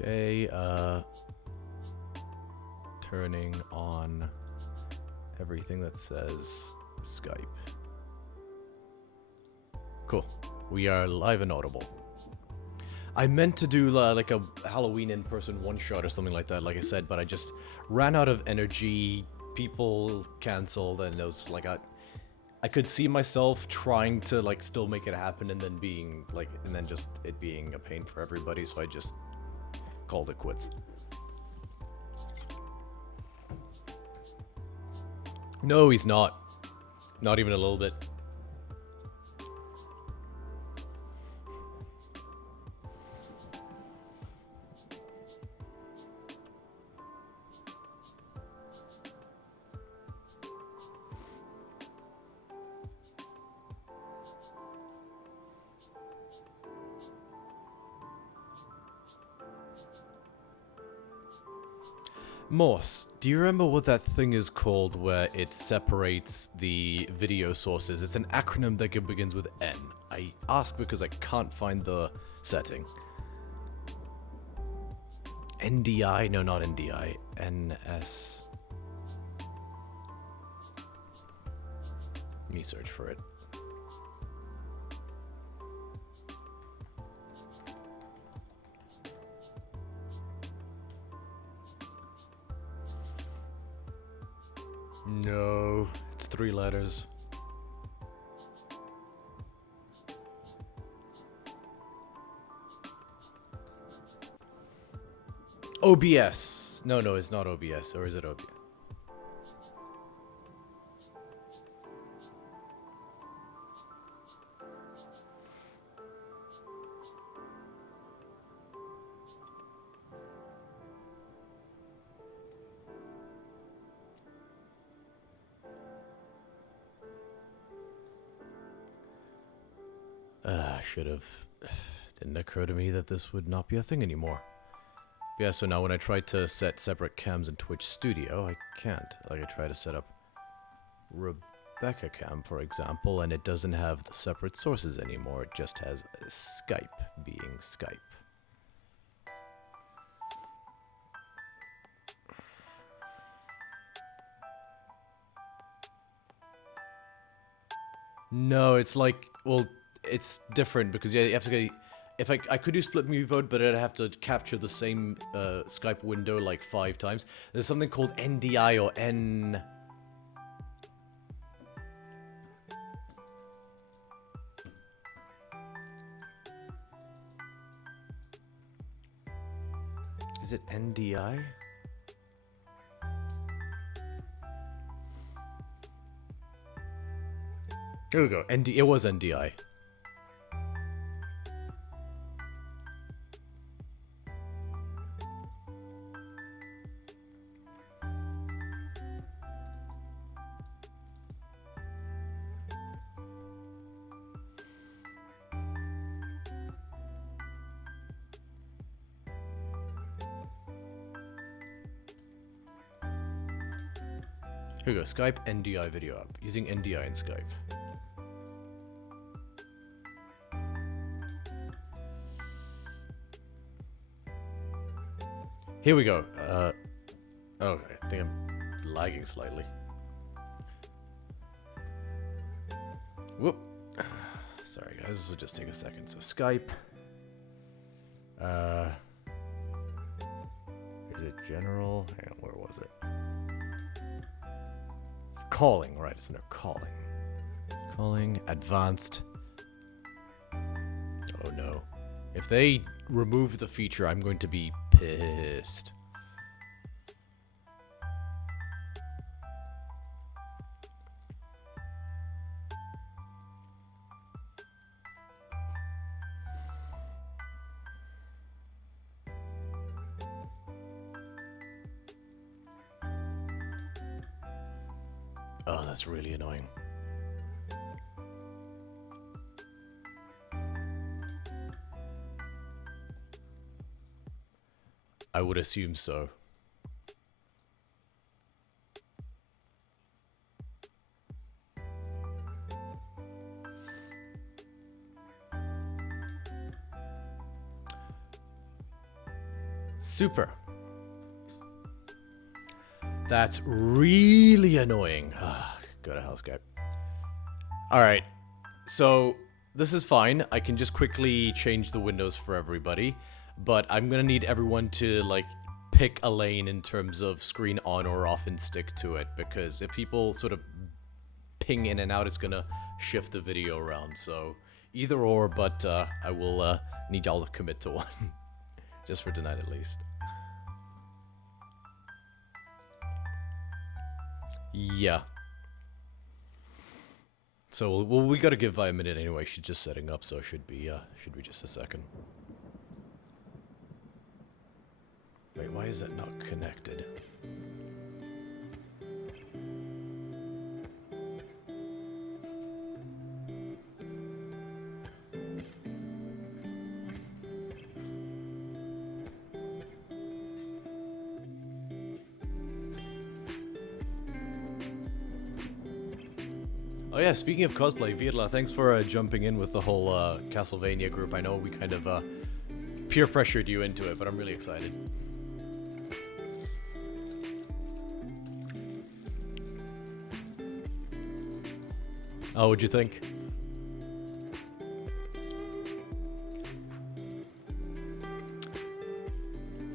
Okay, turning on everything that says Skype. Cool. We are live and audible. I meant to do like a Halloween in-person one-shot or something like that, like I said, but I just ran out of energy, people cancelled, and it was like I could see myself trying to like still make it happen and then being like, and then just it being a pain for everybody, so I just called it quits. No, he's not. Not even a little bit. Morse, do you remember what that thing is called where it separates the video sources? It's an acronym that begins with N. I ask because I can't find the setting. NDI? No, not NDI. NS. Let me search for it. No, it's 3 letters. OBS. No, it's not OBS. Or is it OBS? Should've. Didn't occur to me that this would not be a thing anymore. Yeah, so now when I try to set separate cams in Twitch Studio, I can't. Like, I try to set up Rebecca Cam, for example, and it doesn't have the separate sources anymore. It just has Skype being Skype. No, it's like, well, it's different because yeah, you have to get. If I could do split move mode, but I'd have to capture the same Skype window like 5 times. There's something called NDI or N. Is it NDI? Here we go. It was NDI. Here we go. Skype NDI video app. Using NDI in Skype. Here we go. Okay, I think I'm lagging slightly. Whoop. Sorry guys, this will just take a second. So Skype. Is it general? Hang on, where was it? Calling, right, it's under calling. Calling, advanced. Oh no. If they remove the feature, I'm going to be pissed. Oh, that's really annoying. I would assume so. Super. That's really annoying. Go to hell, Skype. Alright, so this is fine. I can just quickly change the windows for everybody, but I'm gonna need everyone to, like, pick a lane in terms of screen on or off and stick to it, because if people sort of ping in and out, it's gonna shift the video around, so either or, but I will need y'all to commit to one. Just for tonight, at least. Yeah. So, well, we gotta give Vi a minute anyway. She's just setting up, so it should be just a second. Wait, why is that not connected? Oh yeah, speaking of cosplay, Virla, thanks for jumping in with the whole Castlevania group. I know we kind of peer pressured you into it, but I'm really excited. Oh, what'd you think?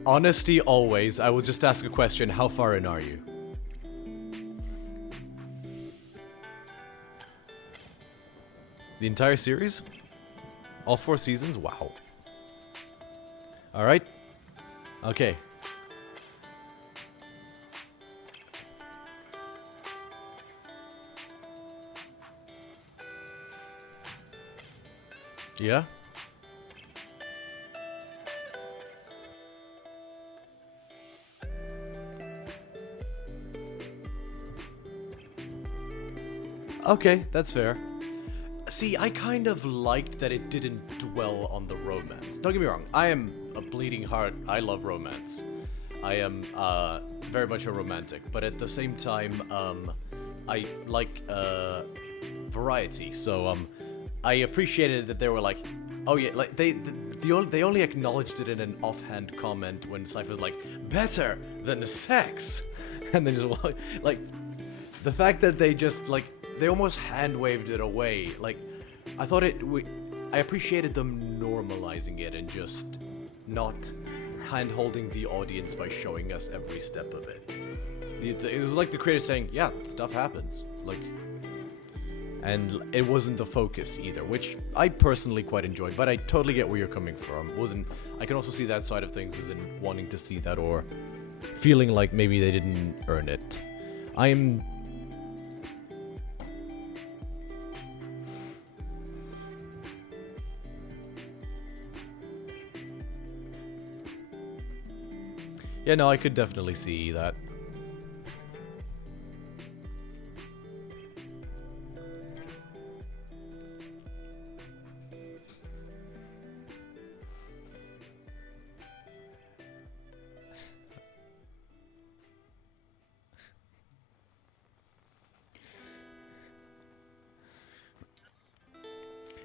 Honesty always. I will just ask a question. How far in are you? The entire series? All 4 seasons? Wow. Alright. Okay. Yeah? Okay, that's fair. See, I kind of liked that it didn't dwell on the romance. Don't get me wrong, I am a bleeding heart. I love romance. I am very much a romantic, but at the same time, I like variety. So I appreciated that they were like, oh yeah, like they only acknowledged it in an offhand comment when Cypher's like, better than sex, and then just like the fact that they just like. They almost hand-waved it away. Like, I thought I appreciated them normalizing it and just not hand-holding the audience by showing us every step of it. It was like the creator saying, yeah, stuff happens. Like, and it wasn't the focus either, which I personally quite enjoyed, but I totally get where you're coming from. I can also see that side of things as in wanting to see that or feeling like maybe they didn't earn it. Yeah, no, I could definitely see that.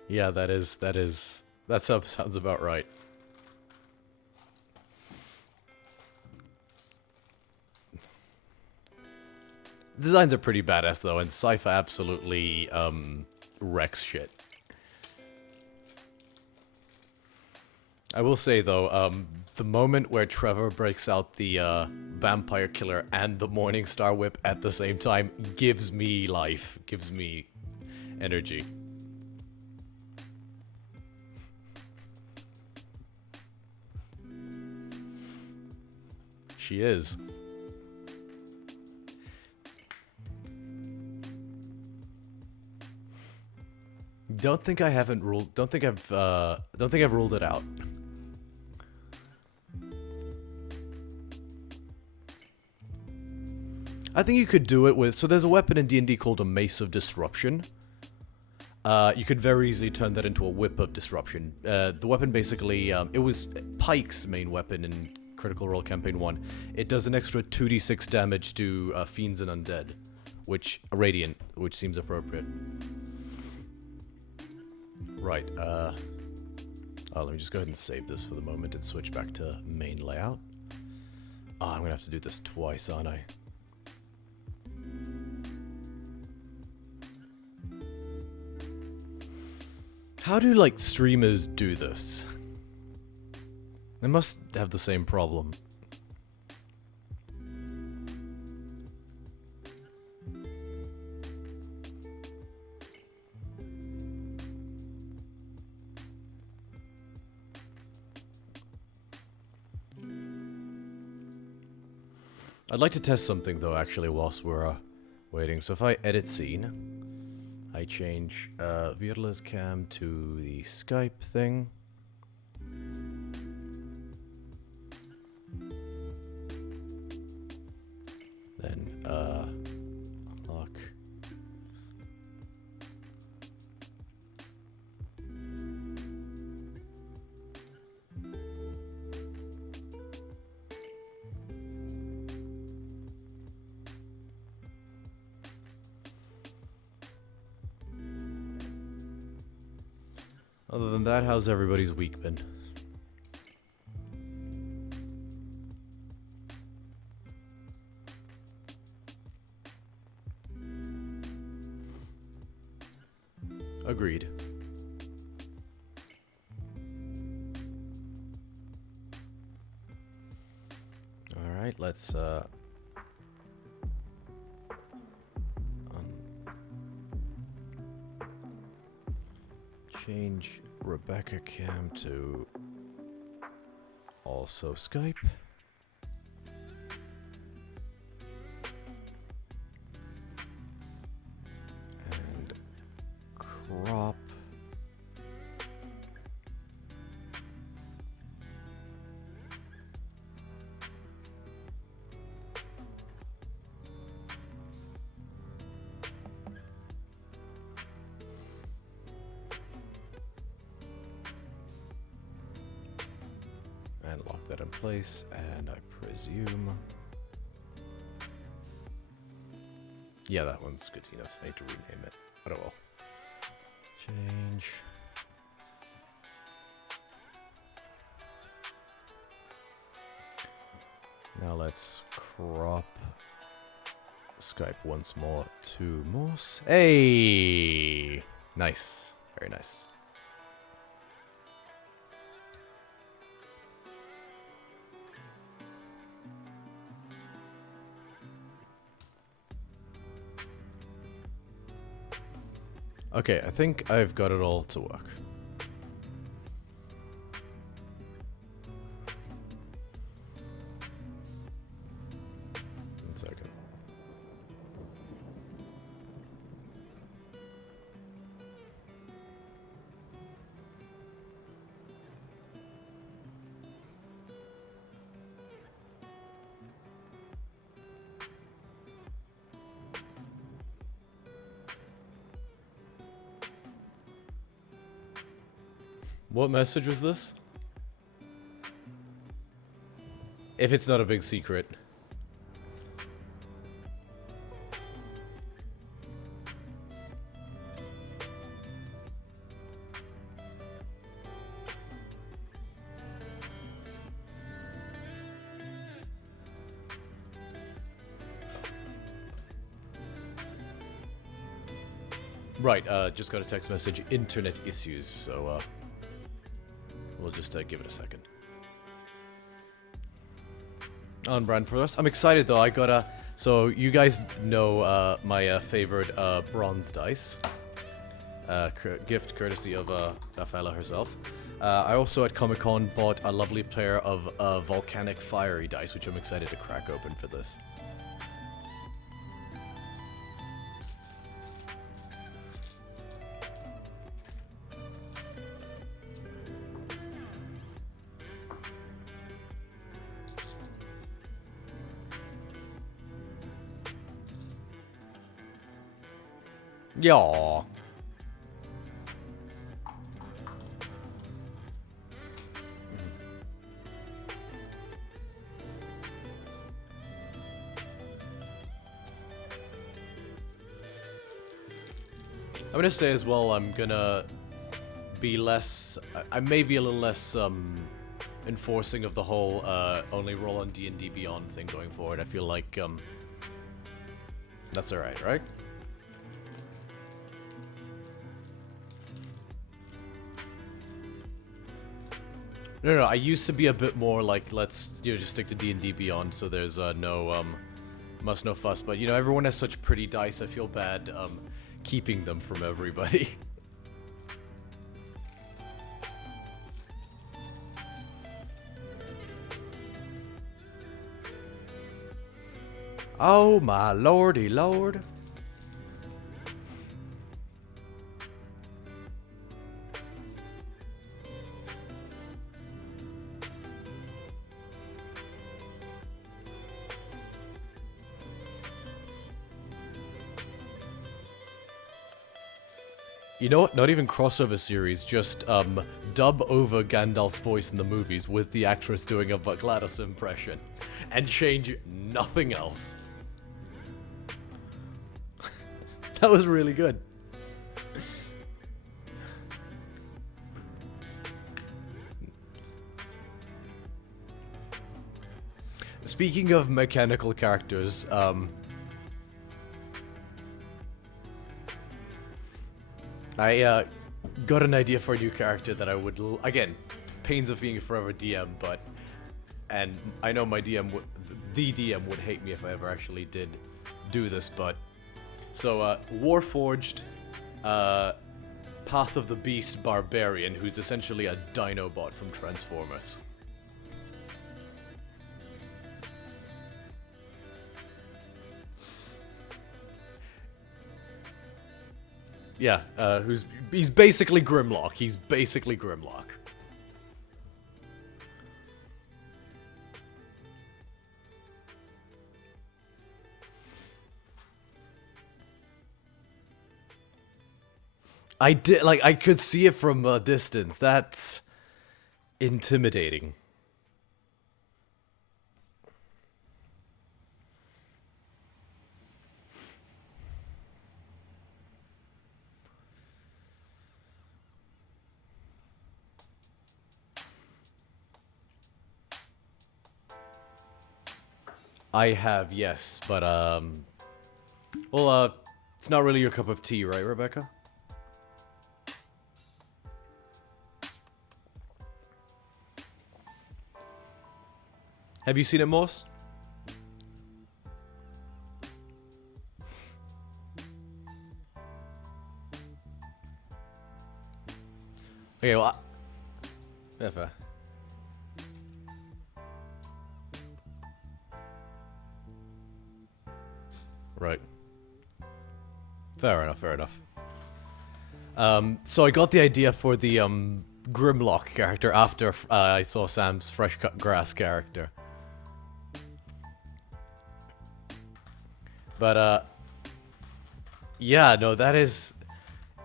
Yeah, that sounds about right. Designs are pretty badass though, and Cypher absolutely wrecks shit. I will say though, the moment where Trevor breaks out the vampire killer and the Morning Star whip at the same time gives me life, gives me energy. She is. Don't think I've ruled it out. I think you could do it with, so there's a weapon in D&D called a Mace of Disruption. You could very easily turn that into a Whip of Disruption. The weapon basically, it was Pike's main weapon in Critical Role Campaign 1. It does an extra 2d6 damage to fiends and undead, radiant, which seems appropriate. Right, let me just go ahead and save this for the moment and switch back to main layout. Oh, I'm gonna have to do this twice, aren't I? How do, like, streamers do this? They must have the same problem. I'd like to test something though, actually, whilst we're waiting. So if I edit scene, I change Virla's cam to the Skype thing. Then unlock. Other than that, how's everybody's week been? Agreed. Alright, let's change Rebecca cam to also Skype. And crop. And lock that in place, and I presume... Yeah, that one's good enough. I need to rename it. But oh well. Change. Now let's crop Skype once more to Morse. Hey! Nice. Very nice. Okay, I think I've got it all to work. One second. What message was this? If it's not a big secret. Right, just got a text message, internet issues, so, we'll just give it a second. On brand for us. I'm excited though. I got a. So you guys know my favorite bronze dice. Gift courtesy of Rafaela herself. I also at Comic Con bought a lovely pair of volcanic fiery dice, which I'm excited to crack open for this. Yeah. I'm gonna say as well, I'm gonna be less, I may be a little less, enforcing of the whole only roll on D&D Beyond thing going forward. I feel like that's alright, right? No, I used to be a bit more like, let's, you know, just stick to D&D Beyond, so there's no fuss. But, you know, everyone has such pretty dice, I feel bad keeping them from everybody. Oh my lordy lord. You know what? Not even crossover series, just dub over Gandalf's voice in the movies with the actress doing a GLaDOS impression. And change nothing else. That was really good. Speaking of mechanical characters, I got an idea for a new character that I would, again, pains of being a forever DM, but, and I know my DM, the DM would hate me if I ever actually did do this, but, so, Warforged, Path of the Beast Barbarian, who's essentially a Dinobot from Transformers. Yeah, he's basically Grimlock. He's basically Grimlock. I did, like, I could see it from a distance. That's intimidating. I have, yes, but, well, it's not really your cup of tea, right, Rebecca? Have you seen it, Morse? Okay, well, yeah, fair. Right. Fair enough, fair enough. So I got the idea for the, Grimlock character after I saw Sam's Fresh Cut Grass character. But, yeah, no, that is...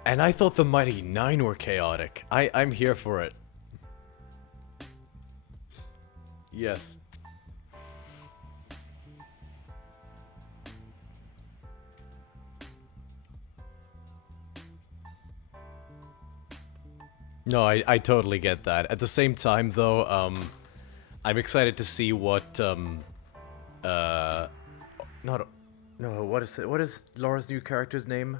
And I thought the Mighty Nine were chaotic. I'm here for it. Yes. No, I totally get that. At the same time, though, I'm excited to see what, No, what is it? What is Laura's new character's name?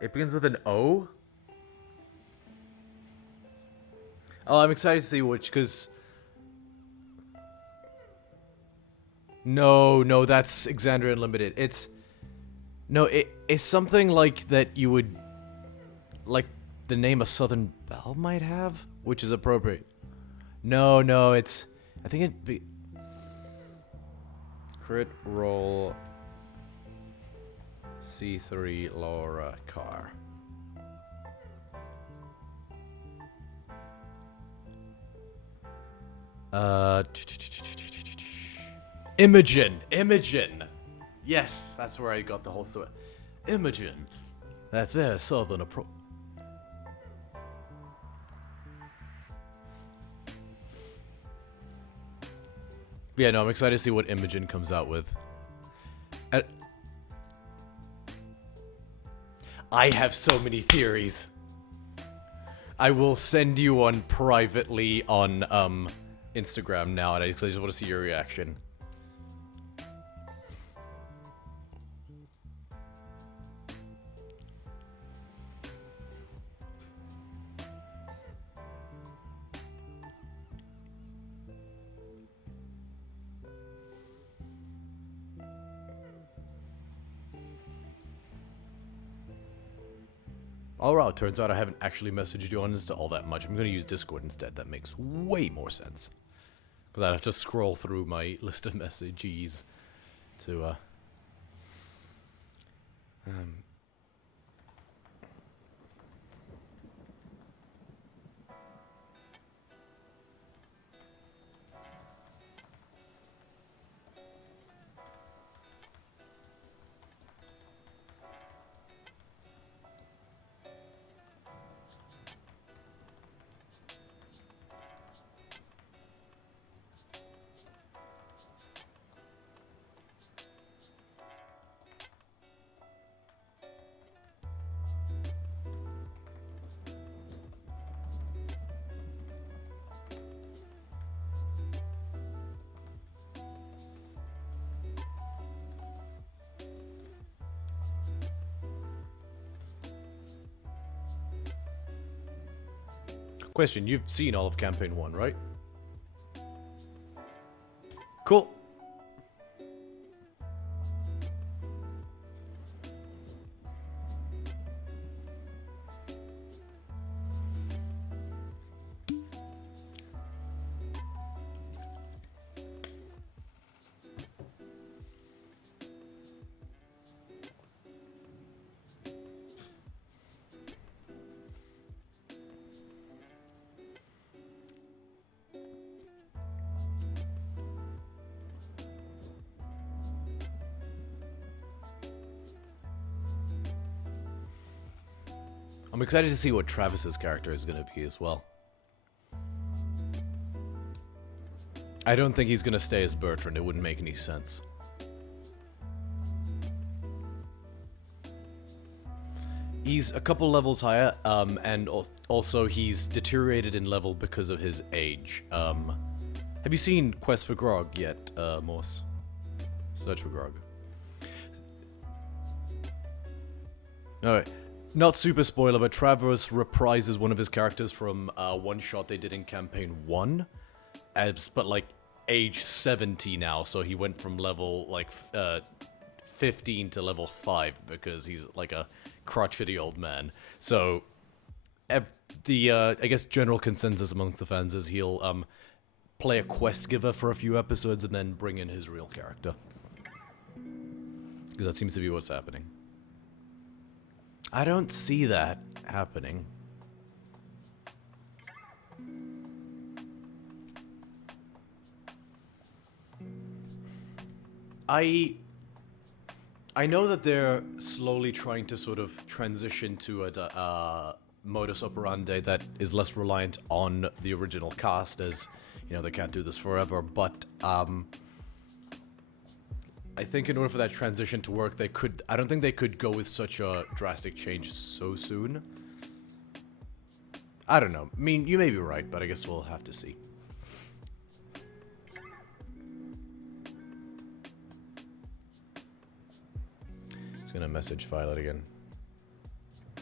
It begins with an O? Oh, I'm excited to see which, because... No, that's Exandria Unlimited. It's... No, it's something like that you would... Like, the name a Southern Belle might have? Which is appropriate. No, it's... I think it'd be... Crit roll... C3 Laura Carr. Imogen! Yes, that's where I got the whole story. Imogen. That's very southern approach. Yeah, no, I'm excited to see what Imogen comes out with. I have so many theories. I will send you one privately on Instagram now, and I just want to see your reaction. Oh wow, turns out I haven't actually messaged you on Insta all that much. I'm gonna use Discord instead. That makes way more sense. Because I'd have to scroll through my list of messages to, Question, you've seen all of Campaign 1, right? Cool. I'm excited to see what Travis's character is going to be as well. I don't think he's going to stay as Bertrand. It wouldn't make any sense. He's a couple levels higher, and also he's deteriorated in level because of his age. Have you seen Quest for Grog yet, Morse? Search for Grog. No, not super spoiler, but Travis reprises one of his characters from one shot they did in Campaign 1, but like age 70 now, so he went from level like 15 to level 5 because he's like a crotchety old man. So I guess general consensus amongst the fans is he'll play a quest giver for a few episodes and then bring in his real character. Because that seems to be what's happening. I don't see that happening. I know that they're slowly trying to sort of transition to a modus operandi that is less reliant on the original cast, as, you know, they can't do this forever, but I think in order for that transition to work, I don't think they could go with such a drastic change so soon. I don't know. I mean, you may be right, but I guess we'll have to see. He's gonna message Violet again.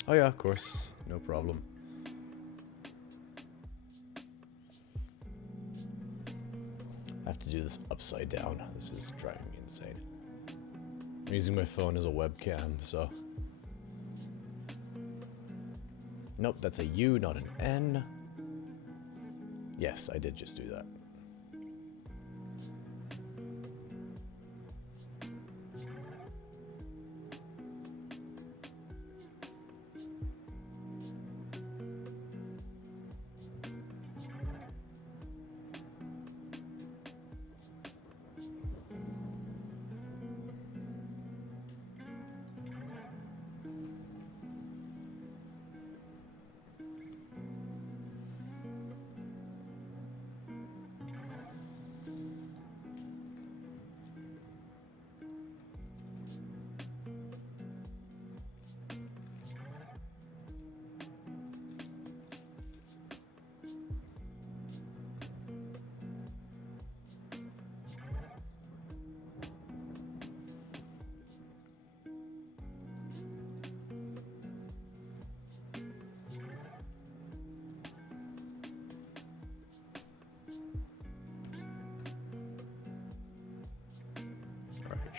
Oh yeah, of course. No problem. I have to do this upside down. This is driving me insane. I'm using my phone as a webcam, so... Nope, that's a U, not an N. Yes, I did just do that.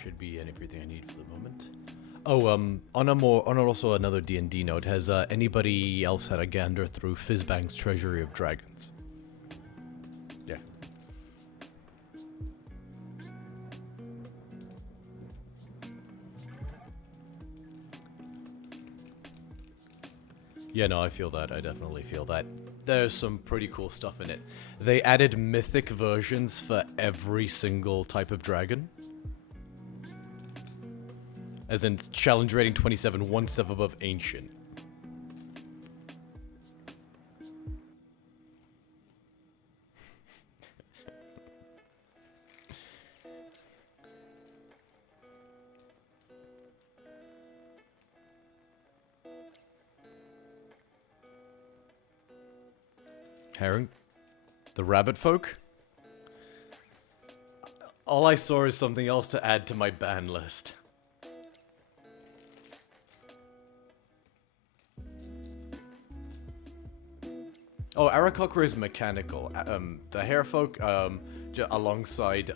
should be everything I need for the moment. Oh, on also another D&D note, has anybody else had a gander through Fizzbang's Treasury of Dragons? Yeah. Yeah, no, I feel that. I definitely feel that. There's some pretty cool stuff in it. They added mythic versions for every single type of dragon. As in, challenge rating 27, one step above ancient. Herring? The rabbit folk? All I saw is something else to add to my ban list. Oh, Aarakocra is mechanical. The hare folk, alongside,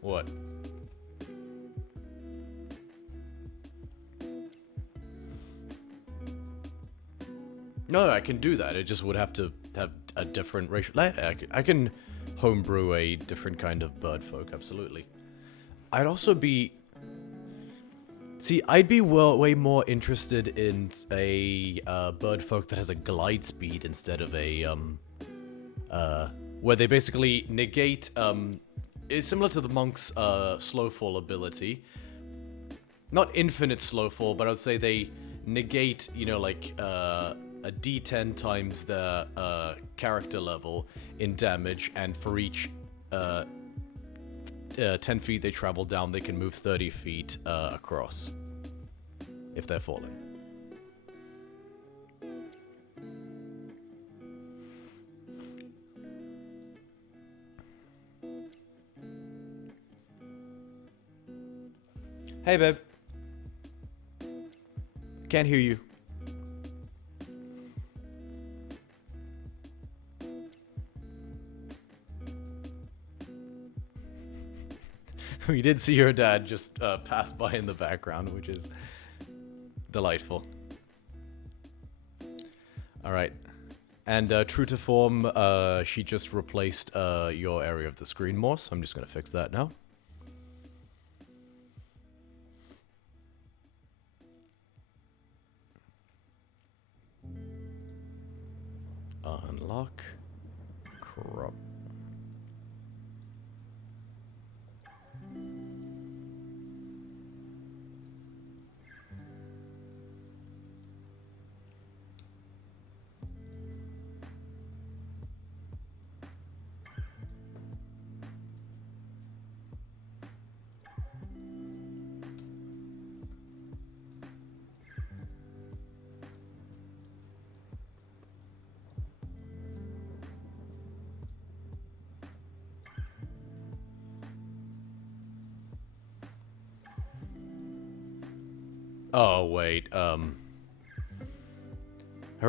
what? No, I can do that. It just would have to have a different racial... I can homebrew a different kind of bird folk, absolutely. I'd also be... See, I'd be way more interested in a bird folk that has a glide speed instead of a, where they basically negate, it's similar to the monk's slowfall ability. Not infinite slowfall, but I would say they negate, you know, like, a d10 times their character level in damage, and for each 10 feet they travel down, they can move 30 feet across if they're falling. Hey, babe. Can't hear you. We did see your dad just pass by in the background, which is delightful. Alright. And true to form, she just replaced your area of the screen more, so I'm just going to fix that now. Unlock. Crop. Oh, wait, her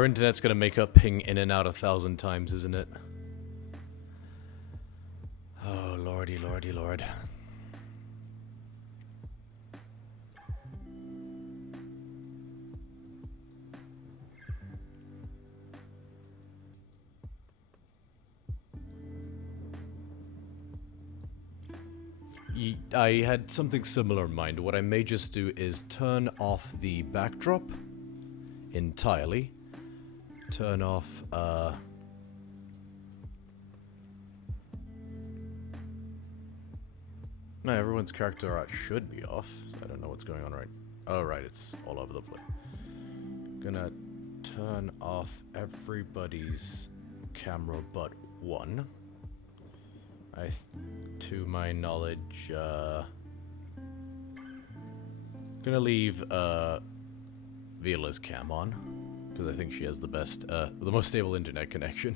internet's gonna make her ping in and out 1,000 times, isn't it? Oh, lordy, lordy, lord. I had something similar in mind. What I may just do is turn off the backdrop entirely. Turn off, no, everyone's character art should be off. I don't know what's going on right. Oh, right, it's all over the place. Gonna turn off everybody's camera but one. To my knowledge, gonna leave Viola's cam on, because I think she has the best, the most stable internet connection.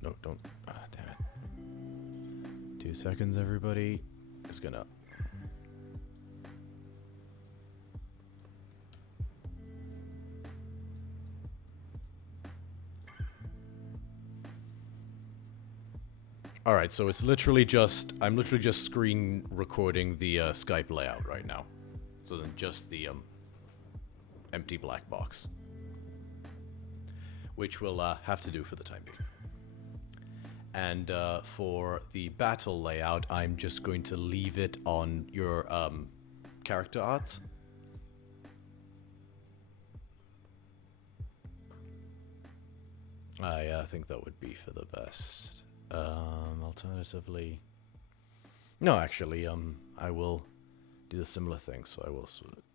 No, don't. Ah, damn it. 2 seconds, everybody. Just gonna. All right, so it's literally just I'm literally just screen recording the Skype layout right now, so then just the empty black box, which we'll have to do for the time being. And for the battle layout, I'm just going to leave it on your character art. I think that would be for the best. Alternatively, no, actually, I will do a similar thing. So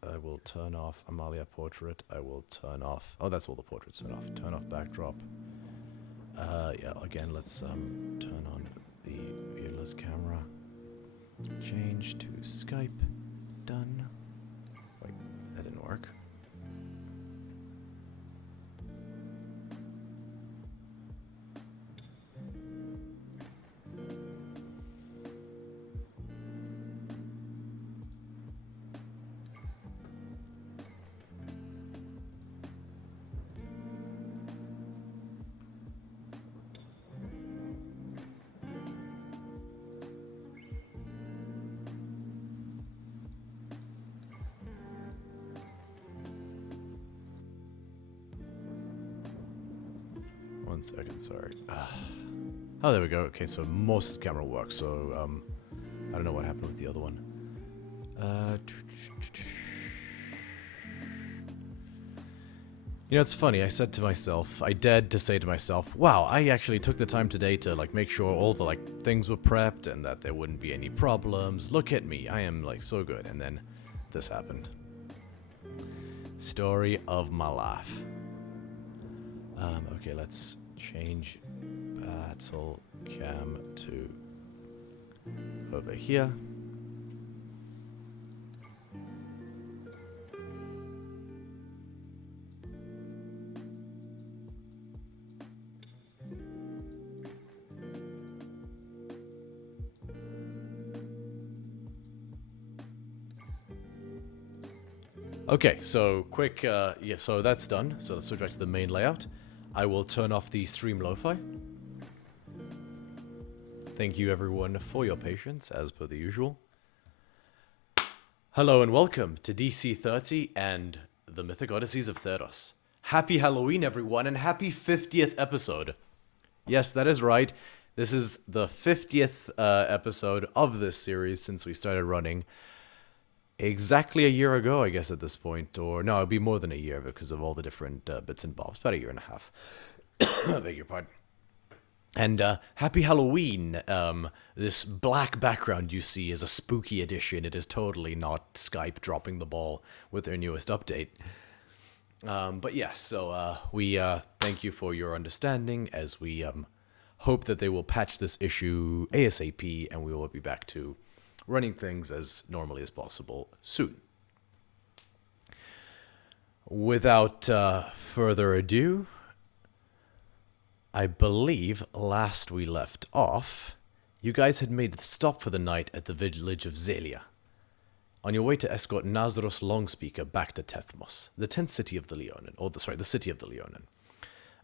I will turn off Amalia portrait. I will turn off. Oh, that's all the portraits. Turn off. Turn off backdrop. Yeah. Again, let's turn on the perilous camera. Change to Skype. Done. Wait, that didn't work. One second, sorry. Oh, there we go. Okay, so most of the camera works, so, I don't know what happened with the other one. You know, it's funny, I said to myself, I dared to say to myself, wow, I actually took the time today to, like, make sure all the, like, things were prepped and that there wouldn't be any problems. Look at me, I am, like, so good. And then this happened. Story of my life. Okay, let's change battle cam to over here. Okay, so quick, yeah, so that's done. So let's switch back to the main layout. I will turn off the stream lo-fi. Thank you everyone for your patience, as per the usual. Hello and welcome to DC30 and the Mythic Odysseys of Theros. Happy Halloween everyone, and happy 50th episode. Yes, that is right. This is the 50th episode of this series since we started running. Exactly a year ago, I guess, at this point. Or, no, it'd be more than a year because of all the different bits and bobs. About a year and a half. I beg your pardon. And happy Halloween. This black background you see is a spooky edition. It is totally not Skype dropping the ball with their newest update. But yeah, so we thank you for your understanding as we hope that they will patch this issue ASAP and we will be back to running things as normally as possible soon. Without further ado, I believe last we left off, you guys had made the stop for the night at the village of Zelia, on your way to escort Nazros Longspeaker back to Tethmos, the 10th city of the Leonin, or the city of the Leonin.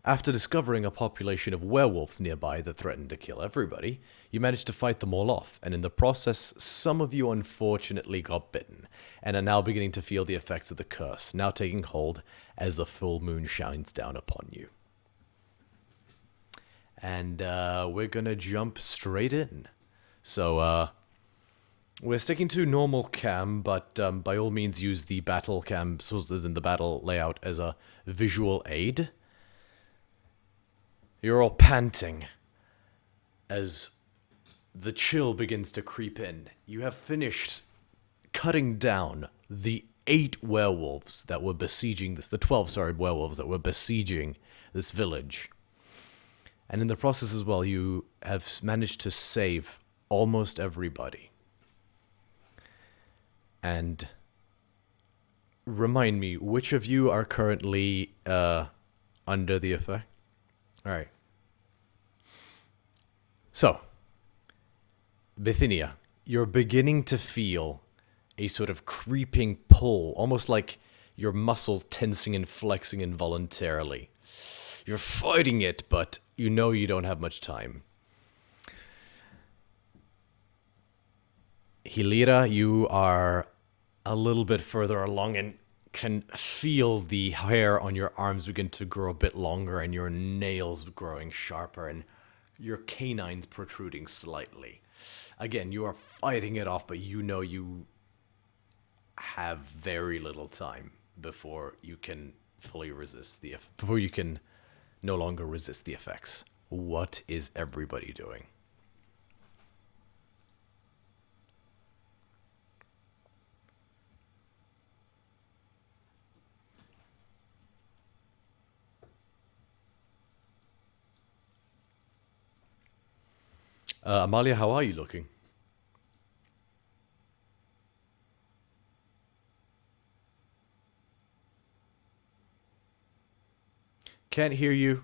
After discovering a population of werewolves nearby that threatened to kill everybody, you managed to fight them all off, and in the process, some of you unfortunately got bitten, and are now beginning to feel the effects of the curse, now taking hold as the full moon shines down upon you. And we're gonna jump straight in. So, we're sticking to normal cam, but by all means use the battle cam, as in the battle layout, as a visual aid. You're all panting as the chill begins to creep in. You have finished cutting down the 8 werewolves that were besieging this, the 12, werewolves that were besieging this village. And in the process as well, you have managed to save almost everybody. And remind me, which of you are currently under the effect? All right. So, Bithynia, you're beginning to feel a sort of creeping pull, almost like your muscles tensing and flexing involuntarily. You're fighting it, but you know you don't have much time. Hilira, you are a little bit further along and can feel the hair on your arms begin to grow a bit longer and your nails growing sharper and your canines protruding slightly. Again, you are fighting it off, but you know you have very little time before you can fully resist before you can no longer resist the effects. What is everybody doing? Amalia, how are you looking? Can't hear you.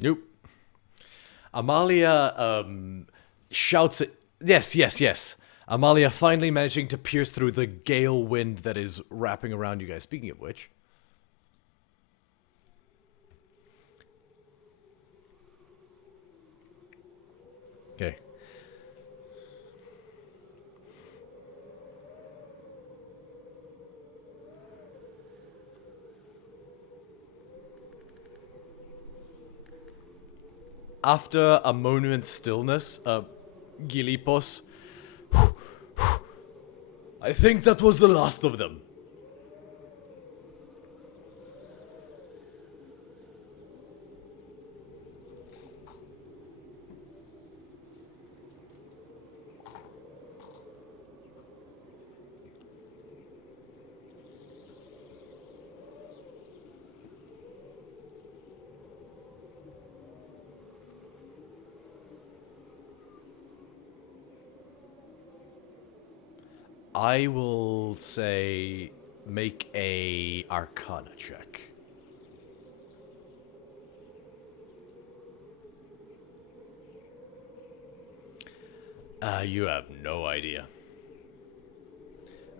Nope. Amalia shouts at... Yes, yes, yes. Amalia finally managing to pierce through the gale wind that is wrapping around you guys. Speaking of which... Okay. After a moment's stillness, Gilipos... I think that was the last of them. I will say make a Arcana check. You have no idea.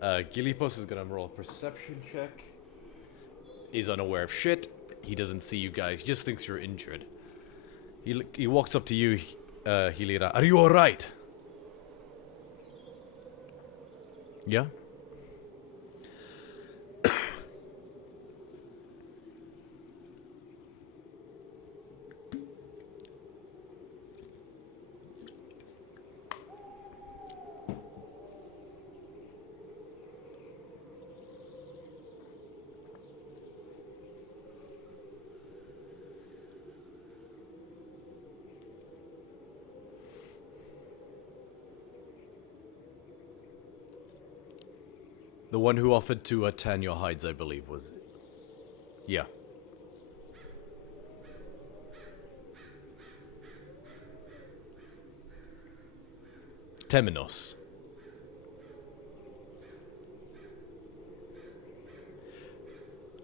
Gilipos is gonna roll a perception check. He's unaware of shit. He doesn't see you guys. He just thinks you're injured. He walks up to you, Hilira. Are you alright? Yeah? The one who offered to tan your hides, I believe, was it? Yeah. Temenos.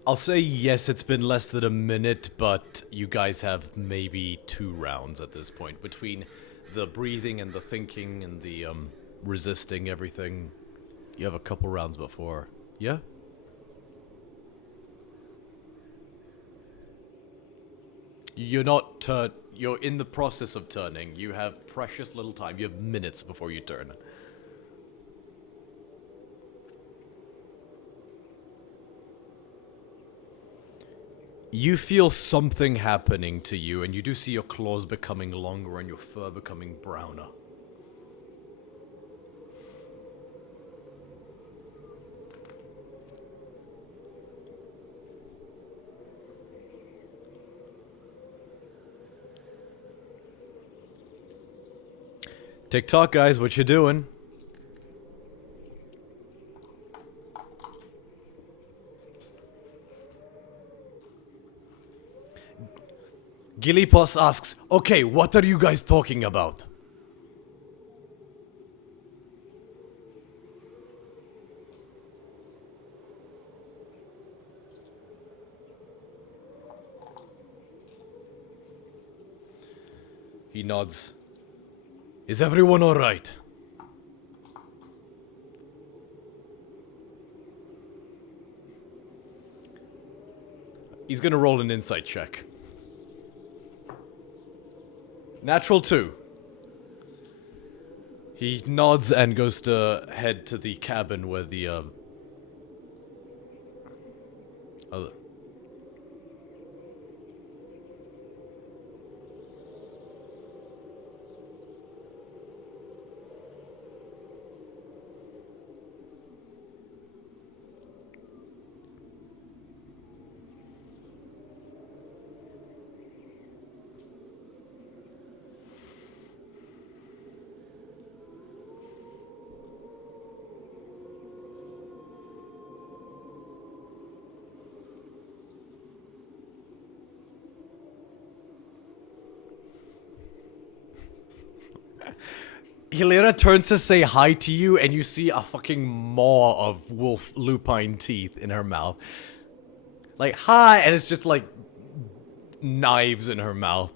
I'll say yes, it's been less than a minute, but you guys have maybe 2 rounds at this point. Between the breathing and the thinking and the resisting everything, you have a couple rounds before. Yeah? You're not you're in the process of turning. You have precious little time. You have minutes before you turn. You feel something happening to you, and you do see your claws becoming longer and your fur becoming browner. TikTok, guys, what you doing? Gilipos asks, okay, what are you guys talking about? He nods. Is everyone alright? He's gonna roll an insight check. Natural 2. He nods and goes to head to the cabin where the, other... Hilera turns to say hi to you, and you see a fucking maw of wolf lupine teeth in her mouth. Like, hi, and it's just like knives in her mouth.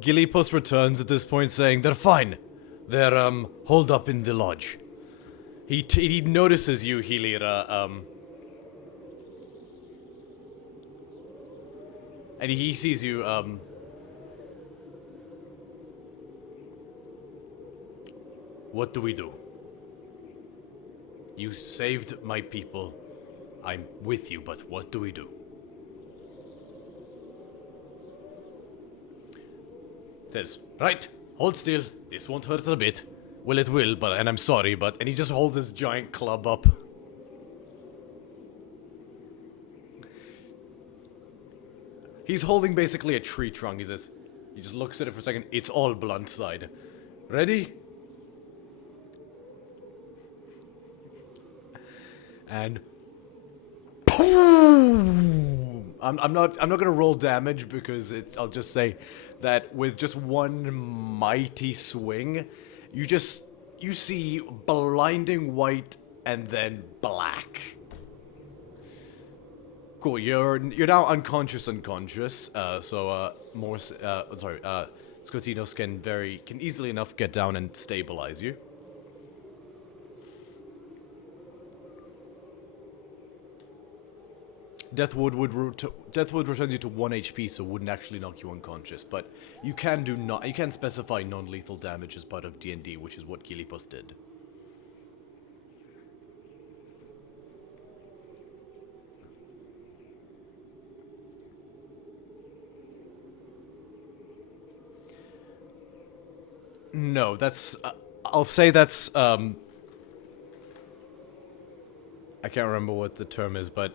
Gilipos returns at this point saying, they're fine. They're, holed up in the lodge. He notices you, Hilira, and he sees you, what do we do? You saved my people. I'm with you, but what do we do? Says, right, hold still. This won't hurt a bit. Well, it will, but, and I'm sorry, but, and he just holds this giant club up. He's holding basically a tree trunk. He says, he just looks at it for a second. It's all blunt side. Ready? And boom! I'm not gonna roll damage because I'll just say that with just one mighty swing, you see blinding white and then black. Cool. You're now unconscious. Skotinos can easily enough get down and stabilize you. Deathwood returns you to 1 HP, so wouldn't actually knock you unconscious, but you can specify non-lethal damage as part of D&D, which is what Gilipos did. No, that's I'll say that's I can't remember what the term is, but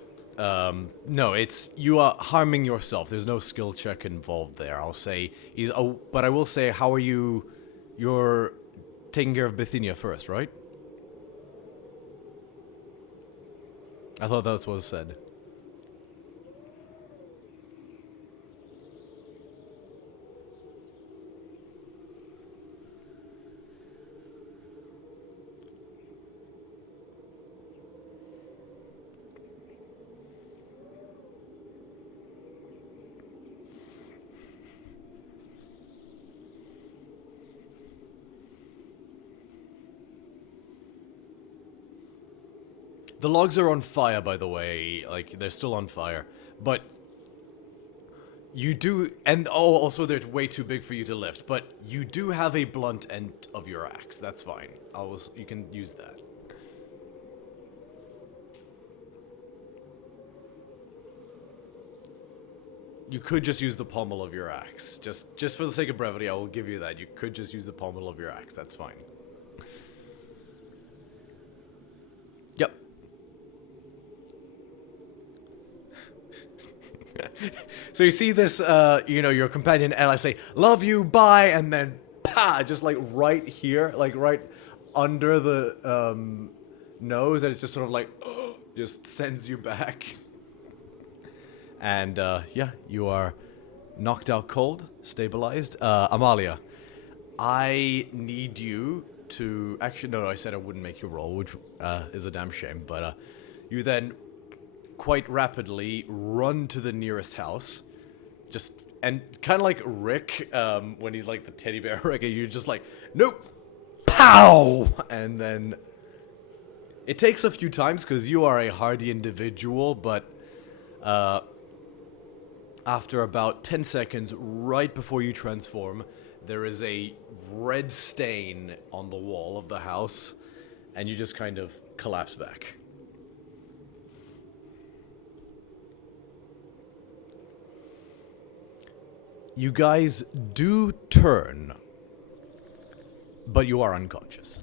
no, you are harming yourself. There's no skill check involved there. I'll say but I will say, how are you? You're taking care of Bithynia first, right? I thought that's what was said. The logs are on fire, by the way. Like, they're still on fire. But you do... And, oh, also they're way too big for you to lift. But you do have a blunt end of your axe. That's fine. You can use that. You could just use the pommel of your axe. Just for the sake of brevity, I will give you that. You could just use the pommel of your axe. That's fine. So you see this, your companion Ella say, "Love you, bye," and then, pa, just like right here, like right under the nose, and it's just sort of like, just sends you back. And yeah, you are knocked out cold, stabilized. Amalia, I need you to actually no, I said I wouldn't make you roll, which is a damn shame. But you then quite rapidly run to the nearest house, just and kind of like Rick when he's like the teddy bear Rick, and you're just like, nope, pow, and then it takes a few times because you are a hardy individual, but after about 10 seconds, right before you transform, there is a red stain on the wall of the house, and you just kind of collapse back. You guys do turn, but you are unconscious.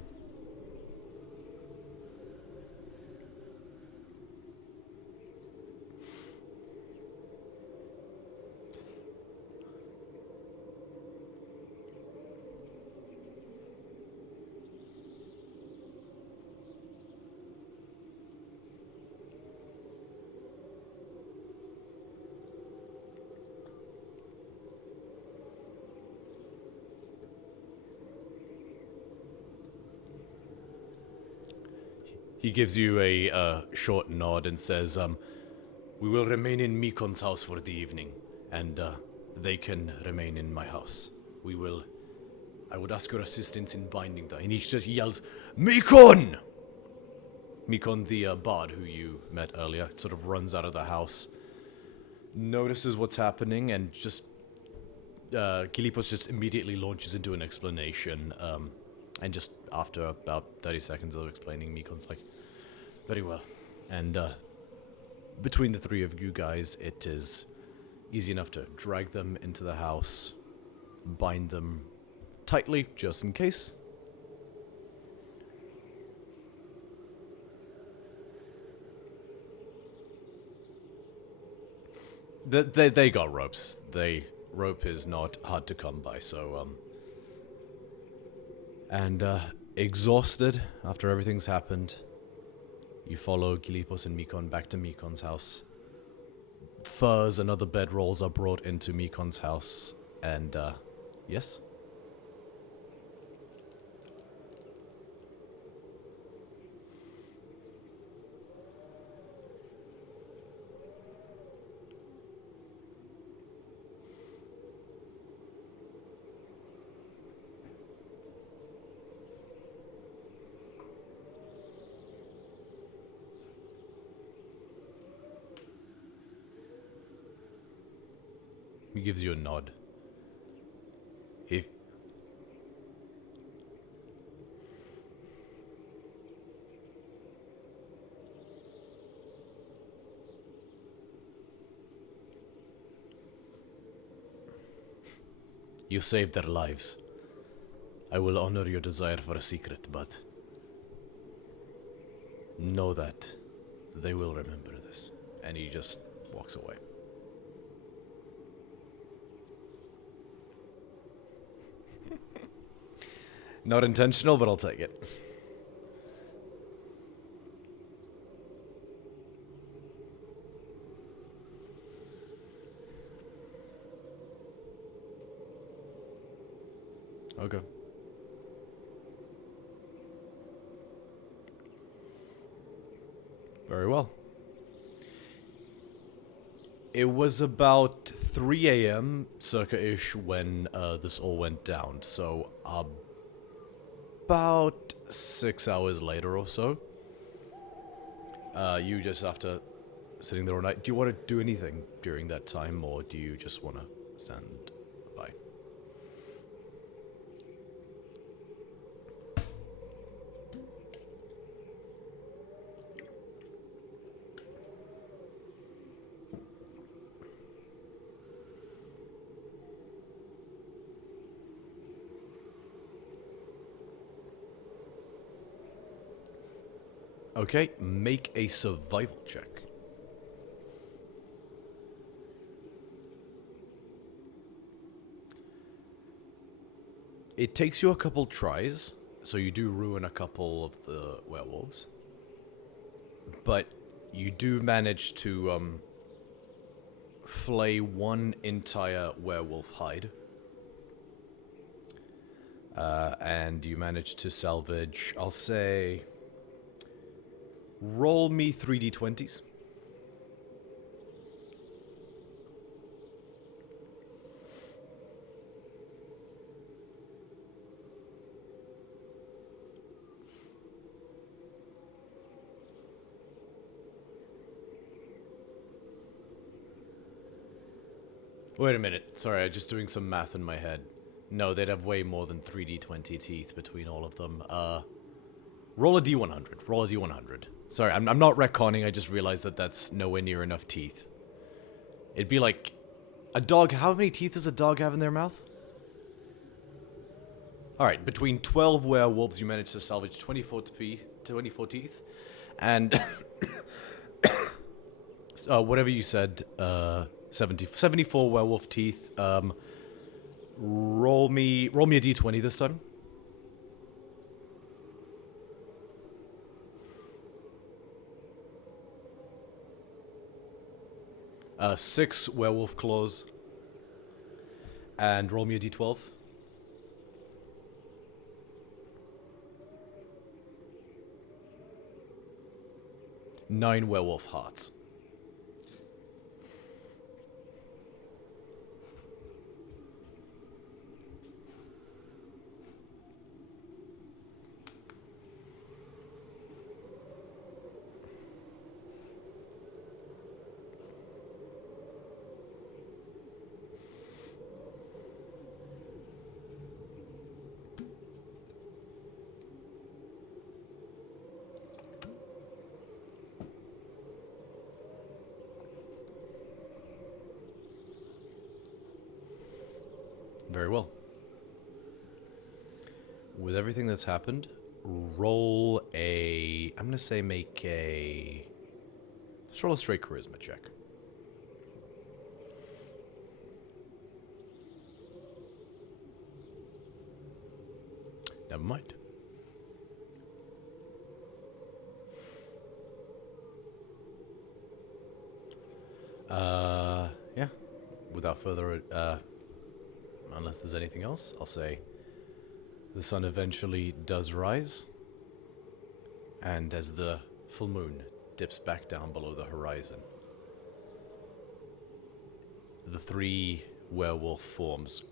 He gives you a short nod and says, we will remain in Mikon's house for the evening, and they can remain in my house. I would ask your assistance in binding them. And he just yells, Mikon! Mikon, the bard who you met earlier, sort of runs out of the house, notices what's happening, and just, Gilipos just immediately launches into an explanation, and just after about 30 seconds of explaining, Mikon's like, very well. And between the three of you guys, it is easy enough to drag them into the house, bind them tightly, just in case. They got ropes. Rope is not hard to come by, so, And, exhausted after everything's happened, you follow Gilipos and Mikon back to Mikon's house. Furs and other bedrolls are brought into Mikon's house, and, yes? He gives you a nod. If you saved their lives, I will honor your desire for a secret, but know that they will remember this. And he just walks away. Not intentional, but I'll take it. Okay. Very well. It was about 3 a.m. circa-ish when this all went down, so about 6 hours later or so. You just after sitting there all night, do you want to do anything during that time, or do you just want to stand by? Okay, make a survival check. It takes you a couple tries, so you do ruin a couple of the werewolves. But you do manage to flay one entire werewolf hide. And you manage to salvage, I'll say, roll me 3d20s. Wait a minute. Sorry, I'm just doing some math in my head. No, they'd have way more than 3d20 teeth between all of them. Roll a d100. Roll a d100. Sorry, I'm not retconning. I just realized that that's nowhere near enough teeth. It'd be like a dog. How many teeth does a dog have in their mouth? Alright, between 12 werewolves, you managed to salvage 24 teeth. And whatever you said, 74 werewolf teeth. Roll me a d20 this time. Six werewolf claws. And roll me a d12. 9 werewolf hearts. Very well. With everything that's happened, roll a... I'm going to say make a... Let's roll a straight charisma check. Never mind. Yeah. Without further unless there's anything else, I'll say the sun eventually does rise, and as the full moon dips back down below the horizon, the 3 werewolf forms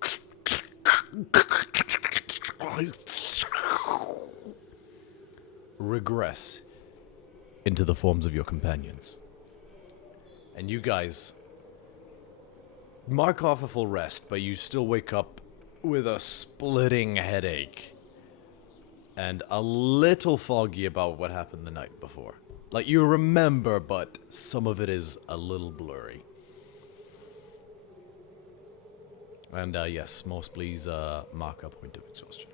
regress into the forms of your companions. And you guys mark off a full rest, but you still wake up with a splitting headache and a little foggy about what happened the night before. Like, you remember, but some of it is a little blurry. And yes, most please mark a point of exhaustion.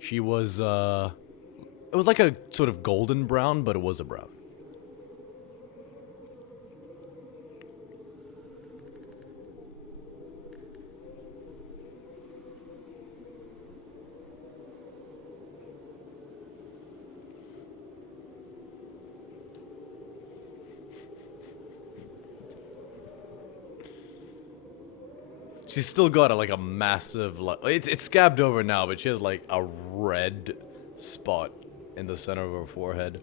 She was, it was like a sort of golden brown, but it was a brown. She's still got like a massive, like, it's scabbed over now, but she has like a red spot in the center of her forehead.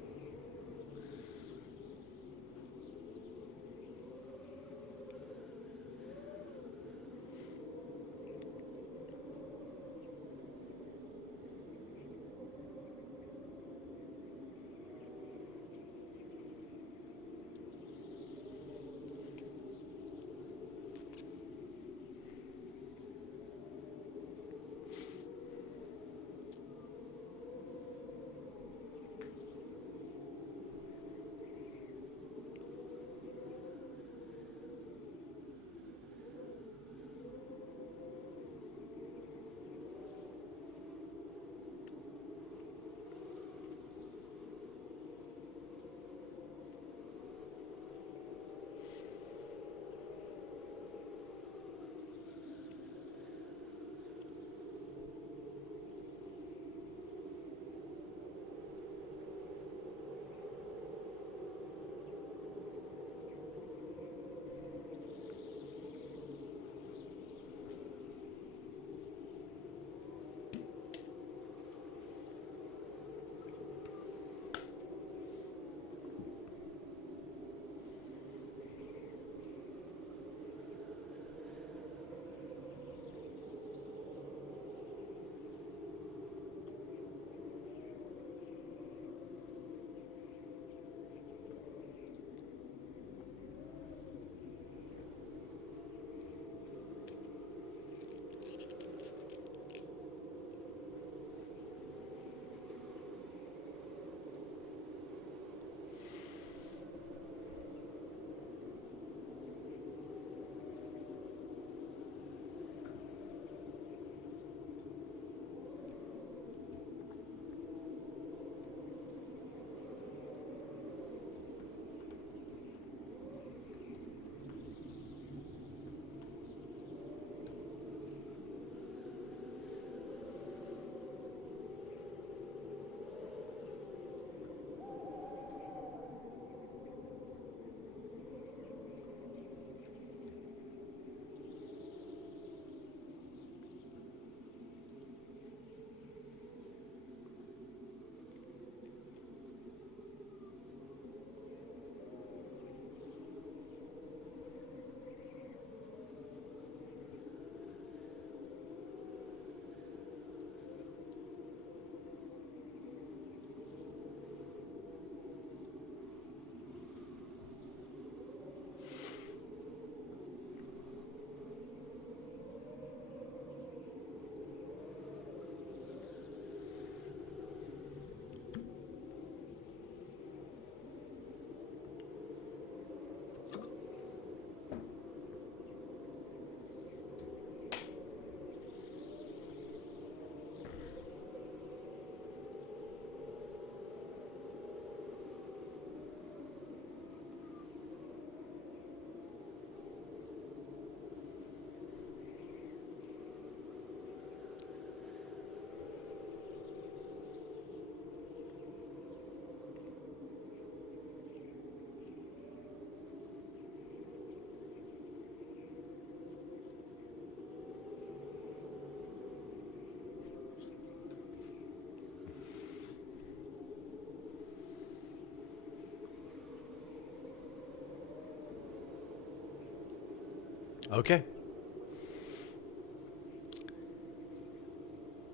Okay.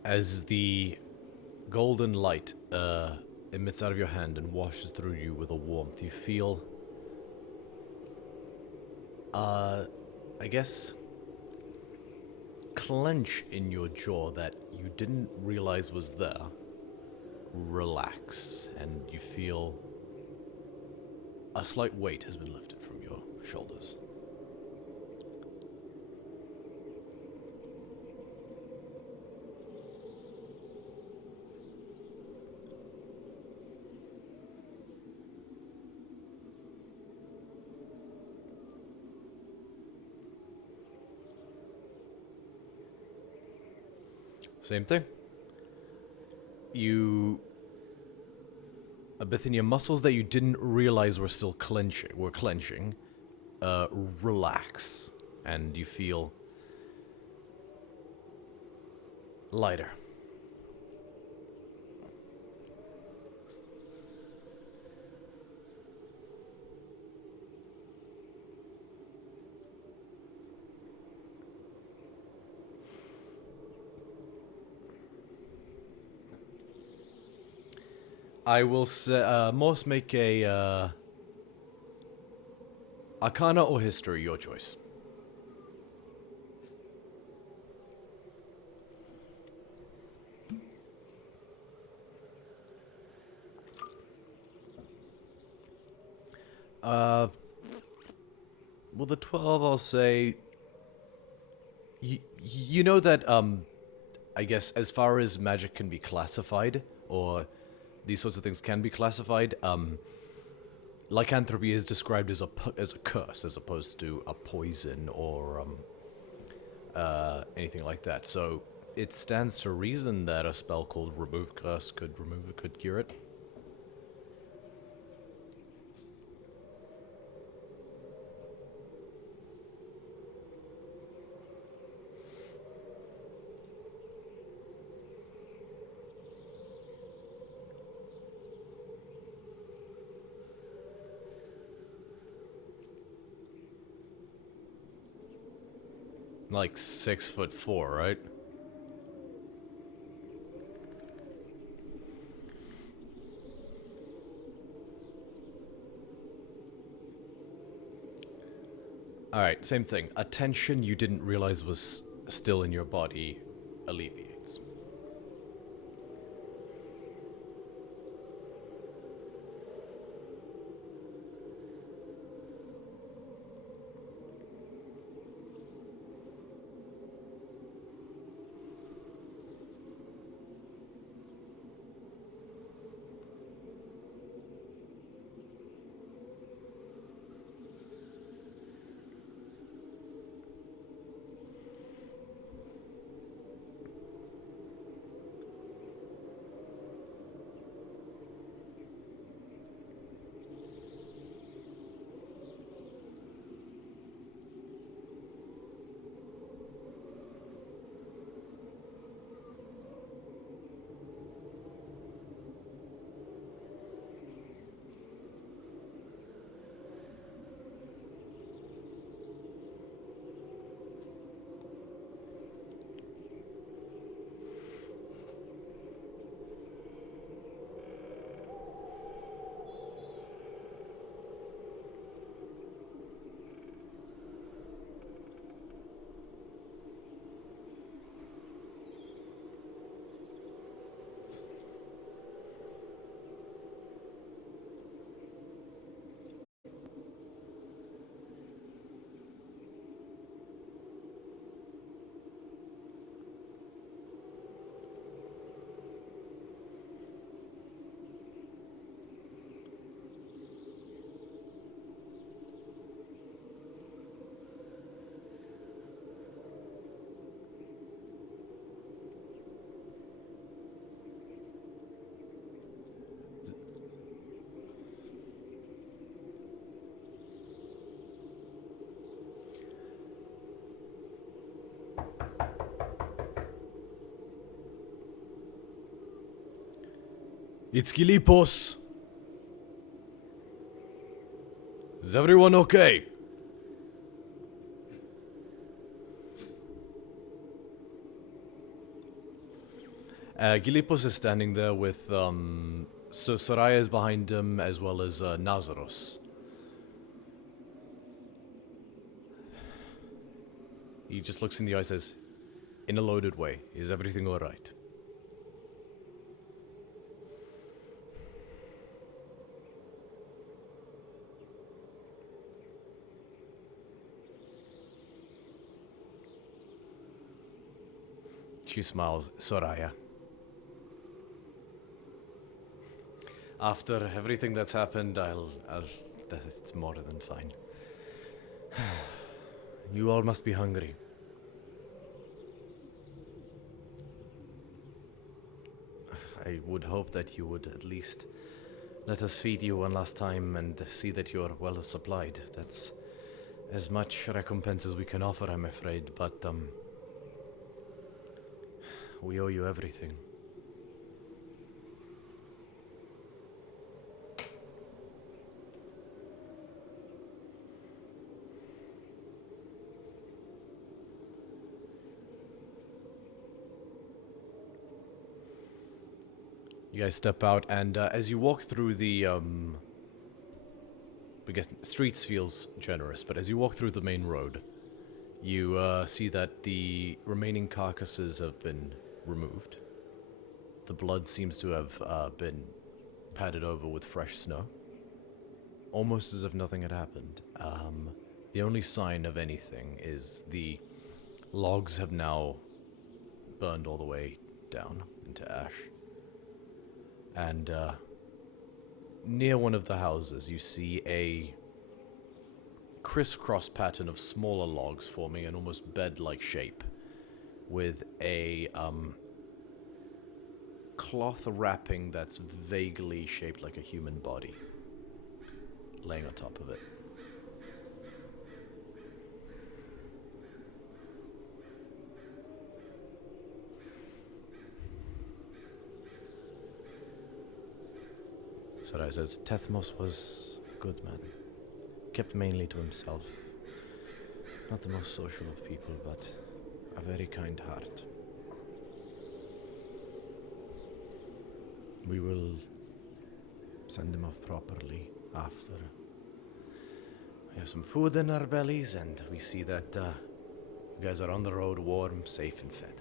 As the golden light emits out of your hand and washes through you with a warmth, you feel, I guess, clench in your jaw that you didn't realize was there. Relax, and you feel a slight weight has been lifted from your shoulders. Same thing. A bit in your muscles that you didn't realize were still clenching, relax, and you feel lighter. I will say, Morse, make a, Arcana or History, your choice. Well, the 12, I'll say, you know that, I guess, as far as magic can be classified, or these sorts of things can be classified, lycanthropy is described as a curse, as opposed to a poison or anything like that. So it stands to reason that a spell called Remove Curse could cure it. Like 6'4", right? Alright, same thing. A tension you didn't realize was still in your body alleviates. It's Gilipos. Is everyone okay? Gilipos is standing there with, so Soraya is behind him, as well as Nazaros. He just looks in the eye and says, in a loaded way, is everything alright? She smiles. Soraya. After everything that's happened, it's more than fine. You all must be hungry. I would hope that you would at least let us feed you one last time and see that you are well supplied. That's as much recompense as we can offer, I'm afraid, but, we owe you everything. You guys step out, and as you walk through the, I guess streets feels generous, but as you walk through the main road, you see that the remaining carcasses have been removed. The blood seems to have been padded over with fresh snow, almost as if nothing had happened. The only sign of anything is the logs have now burned all the way down into ash. And near one of the houses, you see a crisscross pattern of smaller logs forming an almost bed-like shape, with a cloth wrapping that's vaguely shaped like a human body laying on top of it. Sarai says, Tethmos was a good man. Kept mainly to himself. Not the most social of people, but a very kind heart. We will send him off properly after we have some food in our bellies, and we see that you guys are on the road, warm, safe, and fed.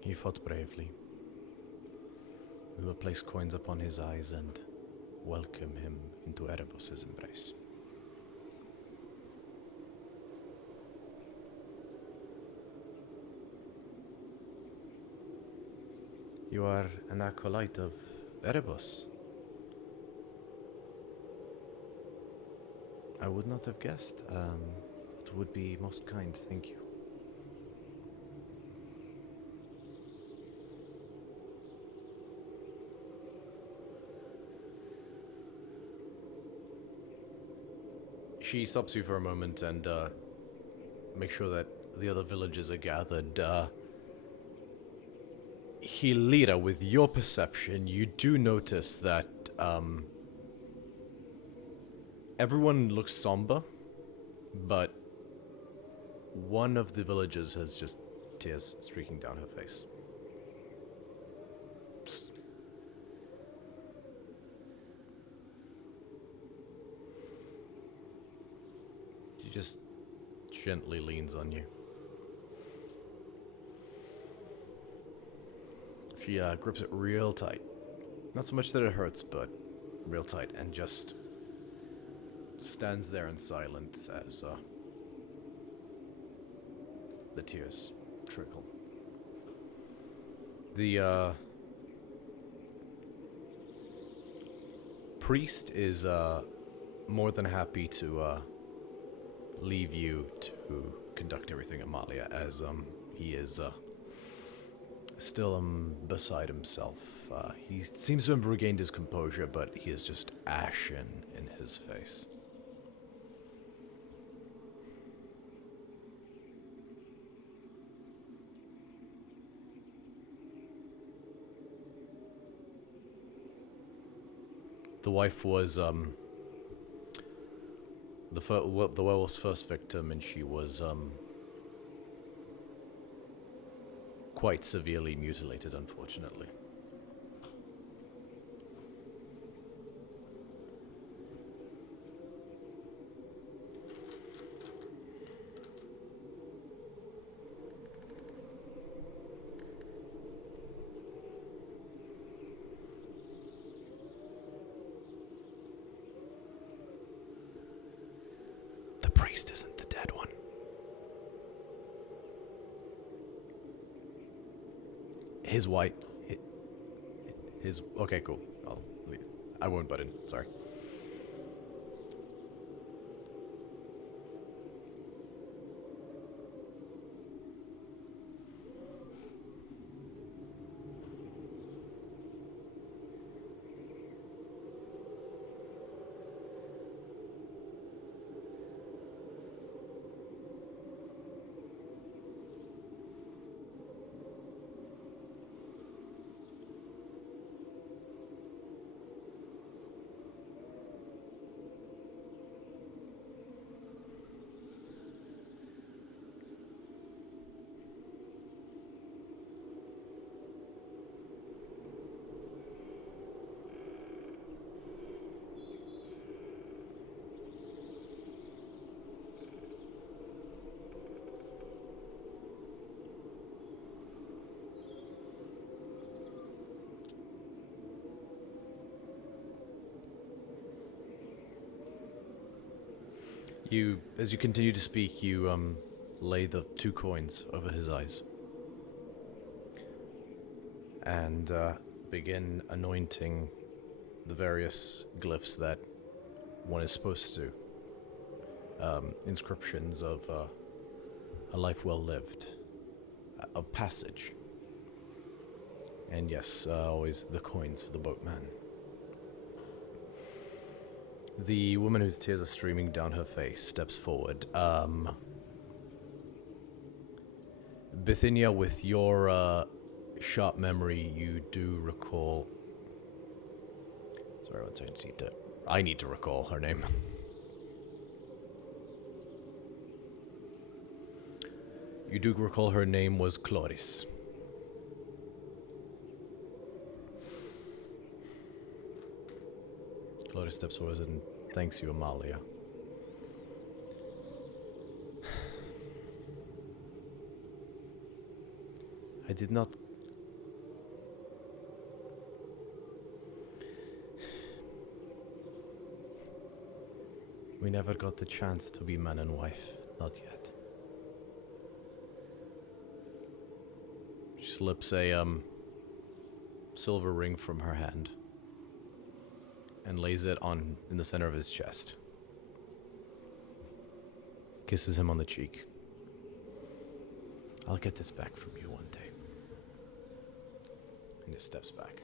He fought bravely. We will place coins upon his eyes and welcome him into Erebos' embrace. You are an acolyte of Erebos. I would not have guessed. It would be most kind, thank you. She stops you for a moment and make sure that the other villagers are gathered. Hilira, with your perception, you do notice that everyone looks somber, but one of the villagers has just tears streaking down her face. Psst. She just gently leans on you. She grips it real tight. Not so much that it hurts, but real tight, and just stands there in silence as the tears trickle. The priest is more than happy to leave you to conduct everything at Malia, as he is still beside himself. He seems to have regained his composure, but he is just ashen in his face. The wife was the werewolf's first victim, and she was quite severely mutilated, unfortunately. The priest isn't the dead one. His white. His. Okay, cool. I'll leave. I won't butt in. Sorry. As you continue to speak, you lay the 2 coins over his eyes and begin anointing the various glyphs that one is supposed to. Inscriptions of a life well lived, a passage, and yes, always the coins for the boatman. The woman whose tears are streaming down her face steps forward. Bithynia, with your sharp memory, you do recall... Sorry, one second. I need to recall her name. You do recall her name was Chloris. Chloris steps forward and thanks you, Amalia. I did not... We never got the chance to be man and wife. Not yet. She slips a, silver ring from her hand and lays it in the center of his chest. Kisses him on the cheek. I'll get this back from you one day. And just steps back.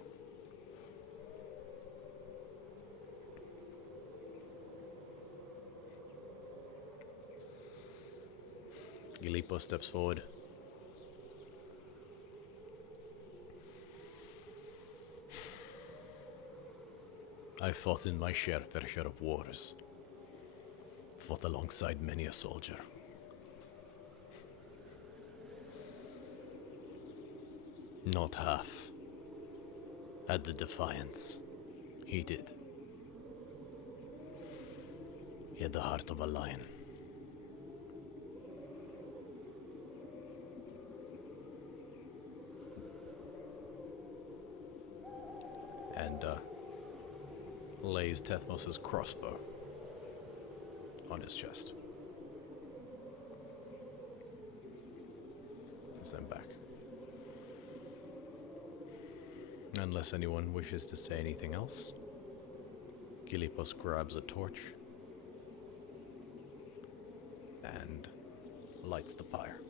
Gilipo steps forward. I fought in my fair share of wars. Fought alongside many a soldier. Not half had the defiance he did. He had the heart of a lion. And, lays Tethmos' crossbow on his chest. Send back. Unless anyone wishes to say anything else, Gilipos grabs a torch and lights the pyre.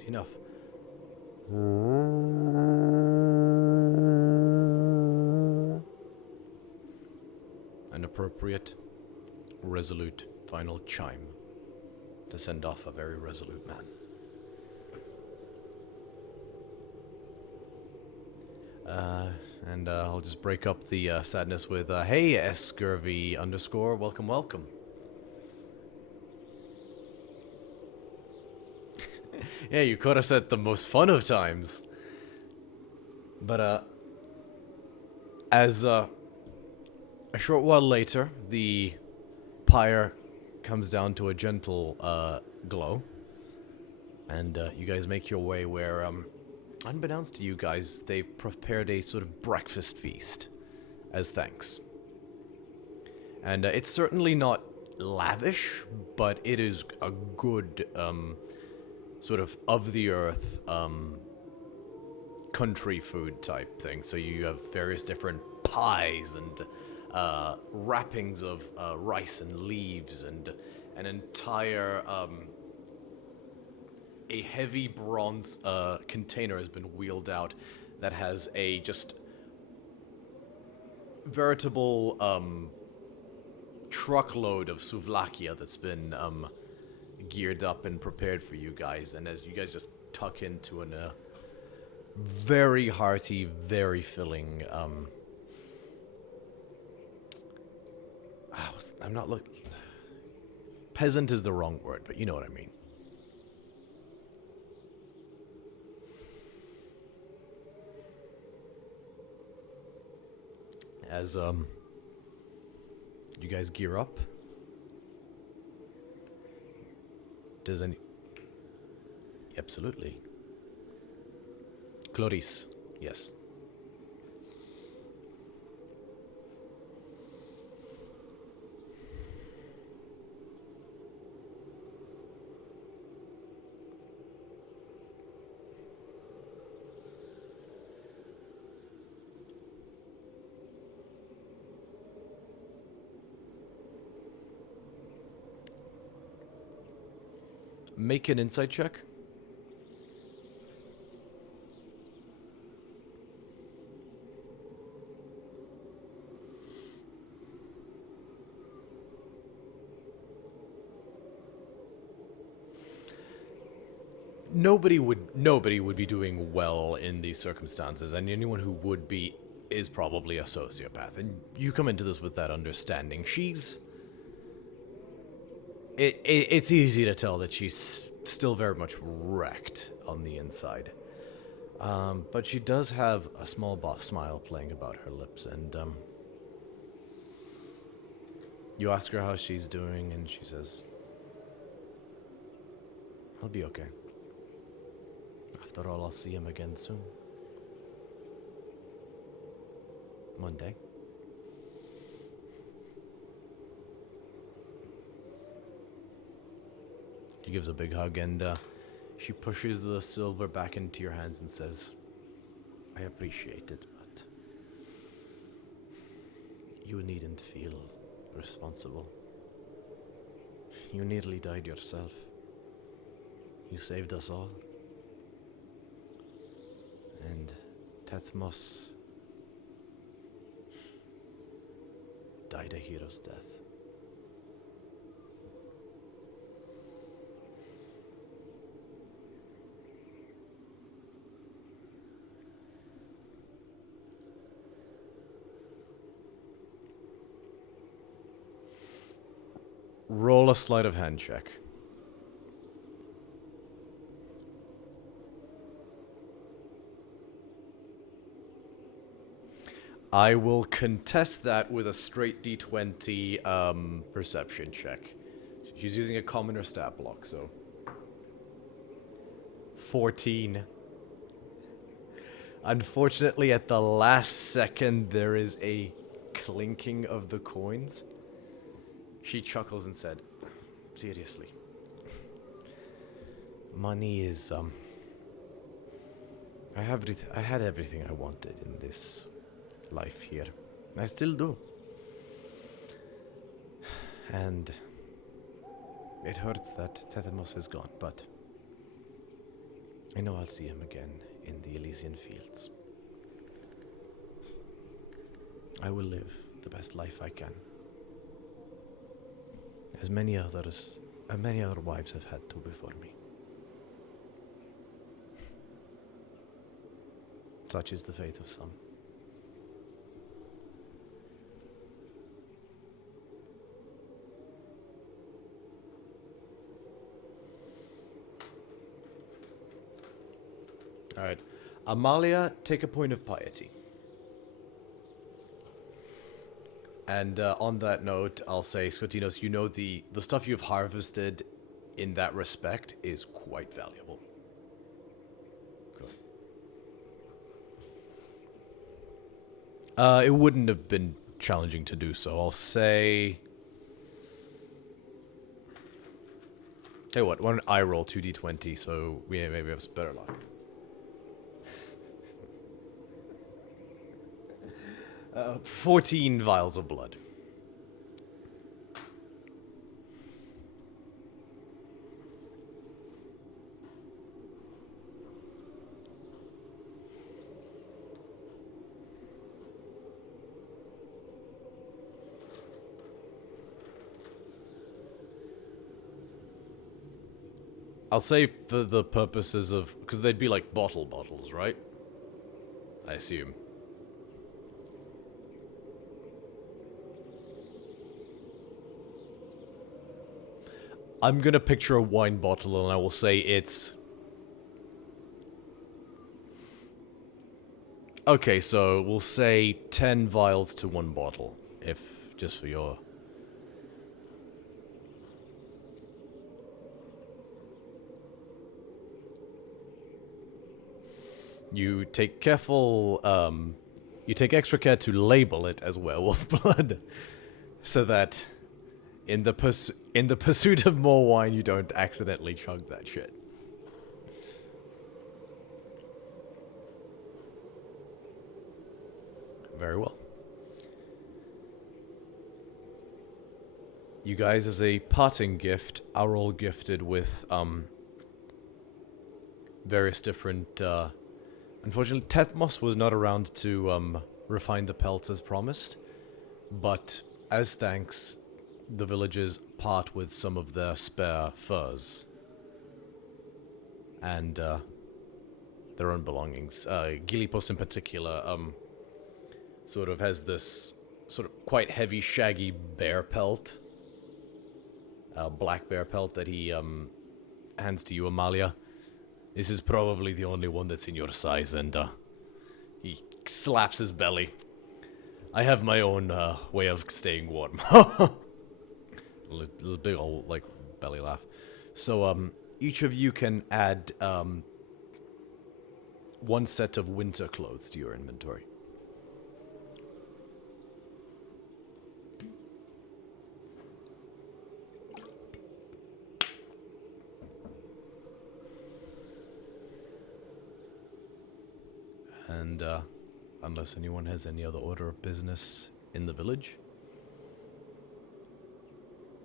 Easy enough. An appropriate, resolute final chime to send off a very resolute man. And I'll just break up the sadness with, hey, Scurvy _, welcome, welcome. Yeah, you caught us at the most fun of times. But, as, a short while later, the pyre comes down to a gentle, glow. And, you guys make your way where, unbeknownst to you guys, they've prepared a sort of breakfast feast as thanks. And it's certainly not lavish, but it is a good, sort of the earth, country food type thing. So you have various different pies and wrappings of rice and leaves and an entire a heavy bronze container has been wheeled out that has a just veritable truckload of souvlakia that's been geared up and prepared for you guys. And as you guys just tuck into an very hearty, very filling I'm not look peasant is the wrong word, but you know what I mean. As you guys gear up, does any... Absolutely. Clarice, yes. Make an insight check. Nobody would be doing well in these circumstances, and anyone who would be is probably a sociopath. And you come into this with that understanding. It's easy to tell that she's still very much wrecked on the inside. But she does have a small smile playing about her lips, and you ask her how she's doing, and she says, "I'll be okay. After all, I'll see him again soon. Monday." She gives a big hug, and she pushes the silver back into your hands and says, "I appreciate it, but you needn't feel responsible. You nearly died yourself. You saved us all. And Tethmos died a hero's death." Roll a sleight of hand check. I will contest that with a straight D20 perception check. She's using a commoner stat block, so 14. Unfortunately, at the last second, there is a clinking of the coins. She chuckles and said, "Seriously, money is, I had everything I wanted in this life here. I still do. And it hurts that Tethmos is gone, but I know I'll see him again in the Elysian fields. I will live the best life I can. As many other wives have had to before me. Such is the fate of some. Alright. Amalia, take a point of piety. And on that note, I'll say, Scotinos, you know the stuff you've harvested in that respect is quite valuable. It wouldn't have been challenging to do so. I'll say... Tell you what, why don't I roll 2d20 so we maybe have some better luck. 14 vials of blood. I'll say for the purposes of... Because they'd be like bottles, right? I assume. I'm gonna picture a wine bottle and I will say it's... Okay, so we'll say 10 vials to 1 bottle, if just for your... You take careful, you take extra care to label it as werewolf blood, so that in the pursuit of more wine, you don't accidentally chug that shit. Very well. You guys, as a parting gift, are all gifted with, various different, Unfortunately, Tethmos was not around to, refine the pelts as promised, but as thanks, the villagers part with some of their spare furs. And, their own belongings. Gilipos in particular, sort of has this sort of quite heavy, shaggy bear pelt. Black bear pelt that he, hands to you, Amalia. This is probably the only one that's in your size, and, he slaps his belly. I have my own, way of staying warm. Little big old, like, belly laugh. So, each of you can add, 1 set of winter clothes to your inventory. And, unless anyone has any other order of business in the village,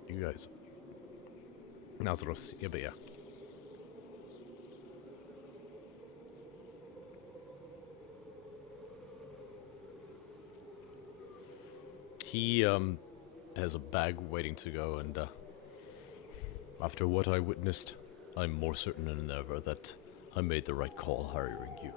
you guys. Nazaros, yeah, but yeah. He, has a bag waiting to go, and, after what I witnessed, I'm more certain than ever that I made the right call hiring you.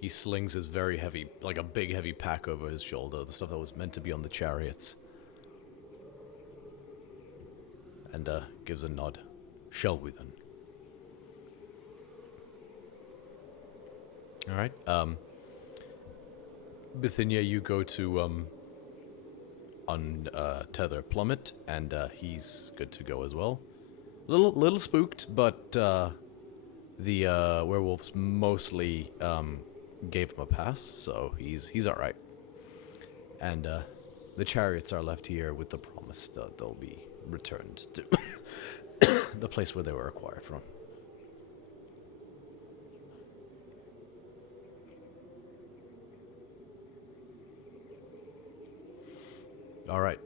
He slings his very heavy, like a big heavy pack over his shoulder, the stuff that was meant to be on the chariots. And, gives a nod. Shall we then? Alright, Bithynia, you go to, untether Plummet, and, he's good to go as well. Little spooked, but, the, werewolves mostly, gave him a pass, so he's alright. And, the chariots are left here with the promise that they'll be returned to the place where they were acquired from. Alright.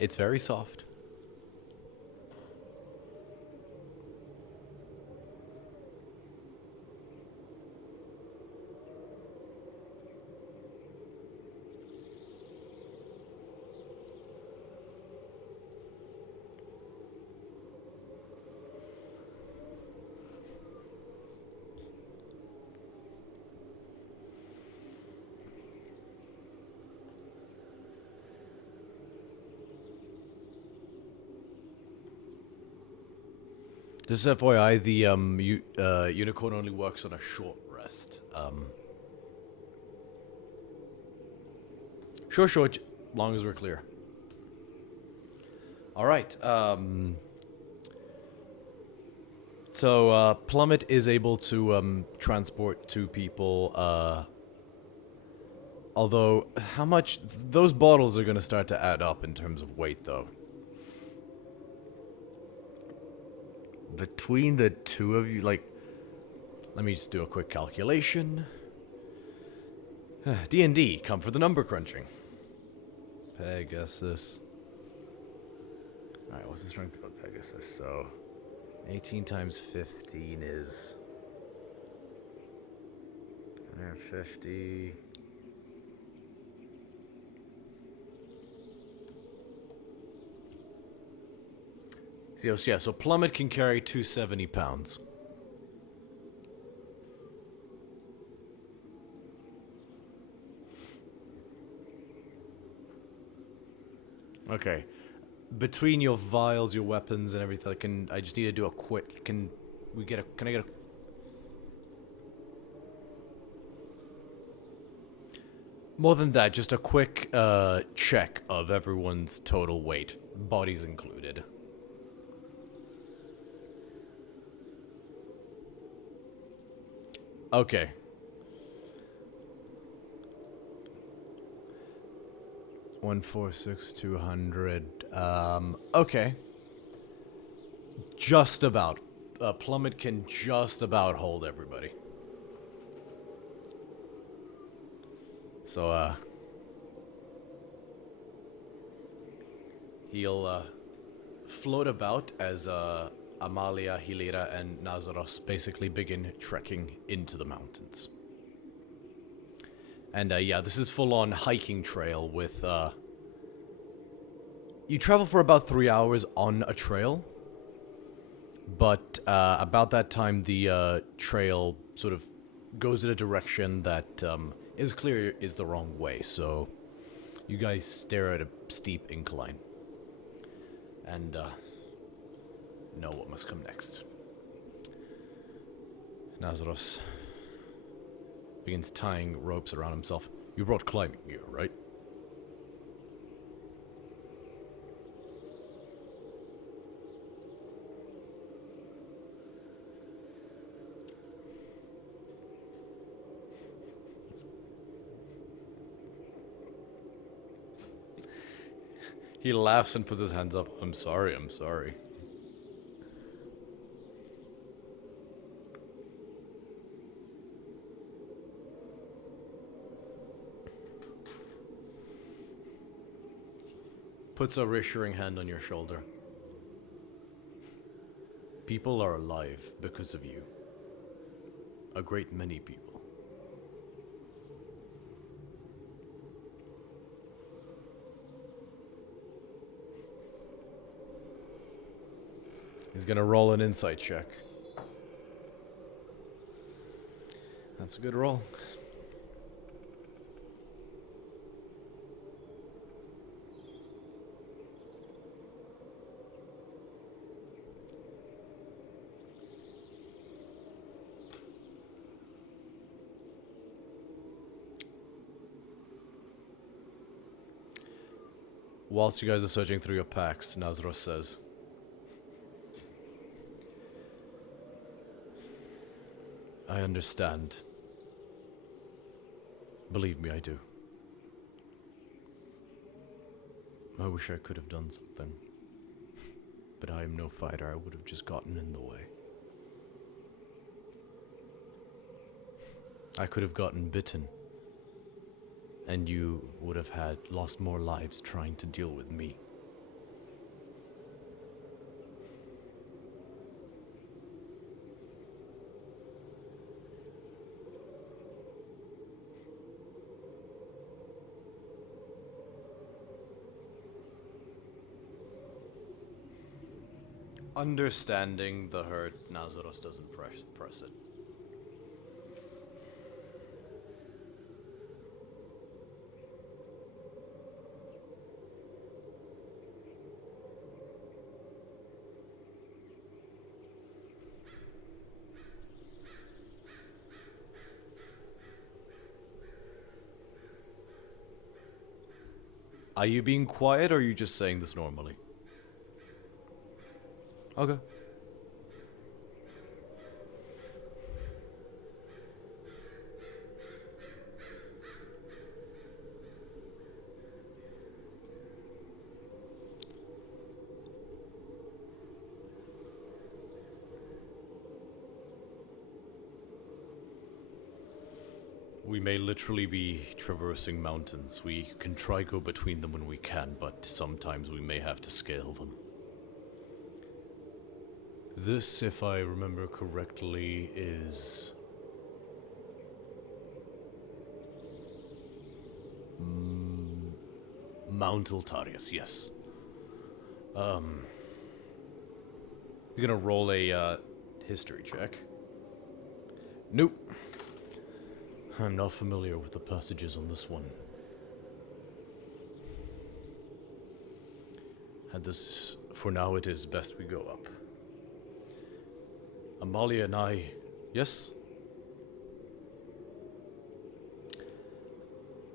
It's very soft. Just FYI, the unicorn only works on a short rest. Sure, long as we're clear. All right. So Plummet is able to transport two people. Although, how much those bottles are going to start to add up in terms of weight, though. Between the two of you, like, let me just do a quick calculation. D&D, come for the number crunching. Pegasus. Alright, what's the strength of Pegasus? So, 18 times 15 is 150. So, yeah, so Plummet can carry 270 pounds. Okay. Between your vials, your weapons, and everything, I just need to do a quick. Can I get a? More than that, just a quick check of everyone's total weight, bodies included. Okay. 146,200. Okay. Just about. Plummet can just about hold everybody. So, he'll float about as Amalia, Hilira, and Nazaros basically begin trekking into the mountains. And yeah, this is full-on hiking trail with, you travel for about 3 hours on a trail, but about that time the trail sort of goes in a direction that is clear is the wrong way, so you guys stare at a steep incline and know what must come next. Nazaros begins tying ropes around himself. You brought climbing gear, right? He laughs and puts his hands up. I'm sorry. Puts a reassuring hand on your shoulder. People are alive because of you. A great many people. He's gonna roll an insight check. That's a good roll. Whilst you guys are searching through your packs, Nazaros says, I understand. Believe me, I do. I wish I could have done something. But I am no fighter, I would have just gotten in the way. I could have gotten bitten. And you would have lost more lives trying to deal with me. Understanding the hurt, Nazaros doesn't press it. Are you being quiet, or are you just saying this normally? Okay. We may literally be traversing mountains. We can try go between them when we can, but sometimes we may have to scale them. This, if I remember correctly, is... Mount Altarius, yes. You're gonna roll a, history check. Nope. I'm not familiar with the passages on this one. And this, for now, it is best we go up. Amalia and I... Yes?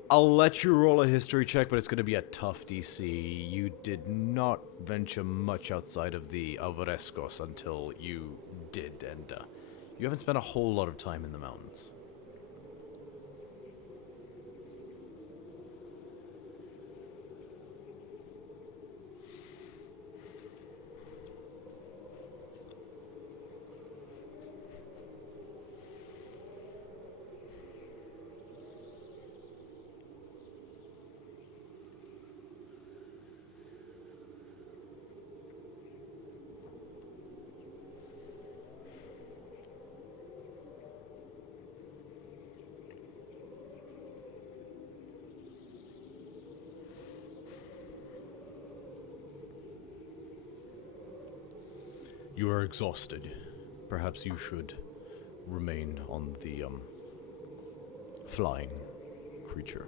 I'll let you roll a history check, but it's going to be a tough DC. You did not venture much outside of the Alvarescos until you did, and you haven't spent a whole lot of time in the mountains. You are exhausted. Perhaps you should remain on the, flying creature.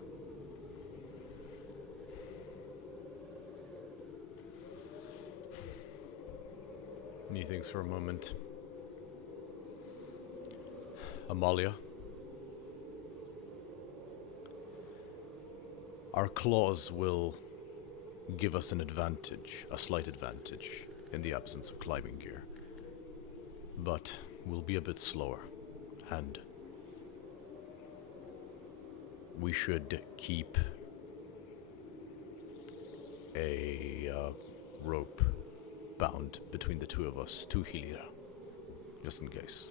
He thinks for a moment. Amalia? Our claws will give us an advantage, a slight advantage, in the absence of climbing gear. But we'll be a bit slower, and we should keep a rope bound between the two of us to Hilira, just in case.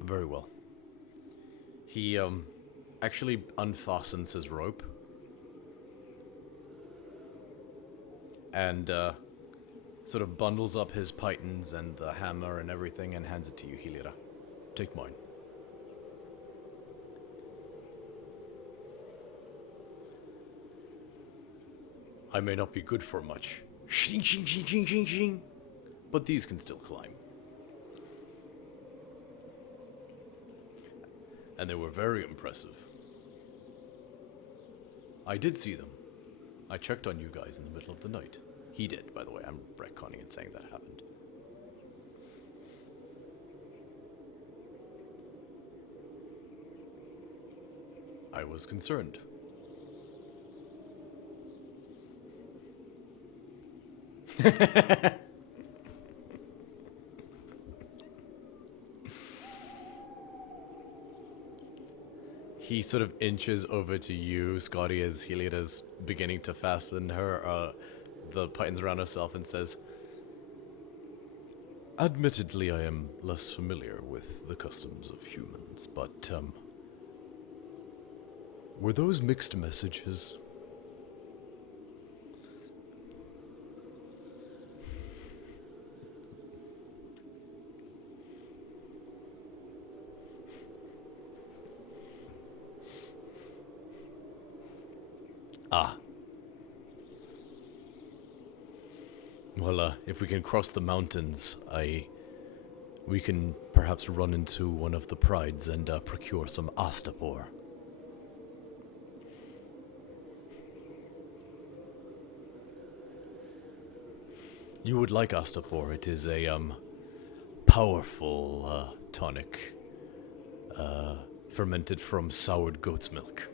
Very well. He, actually unfastens his rope. And, sort of bundles up his pythons and the hammer and everything and hands it to you, Hilira. Take mine. I may not be good for much. Shing, shing, shing, shing, shing, shing. But these can still climb. And they were very impressive. I did see them. I checked on you guys in the middle of the night. He did, by the way. I'm retconning and saying that happened. I was concerned. He sort of inches over to you, Scotty, as Helida's beginning to fasten her, the pythons around herself, and says, admittedly, I am less familiar with the customs of humans, but, were those mixed messages? Ah. Well, if we can cross the mountains, we can perhaps run into one of the prides and procure some astapor. You would like astapor. It is a powerful tonic, fermented from soured goat's milk.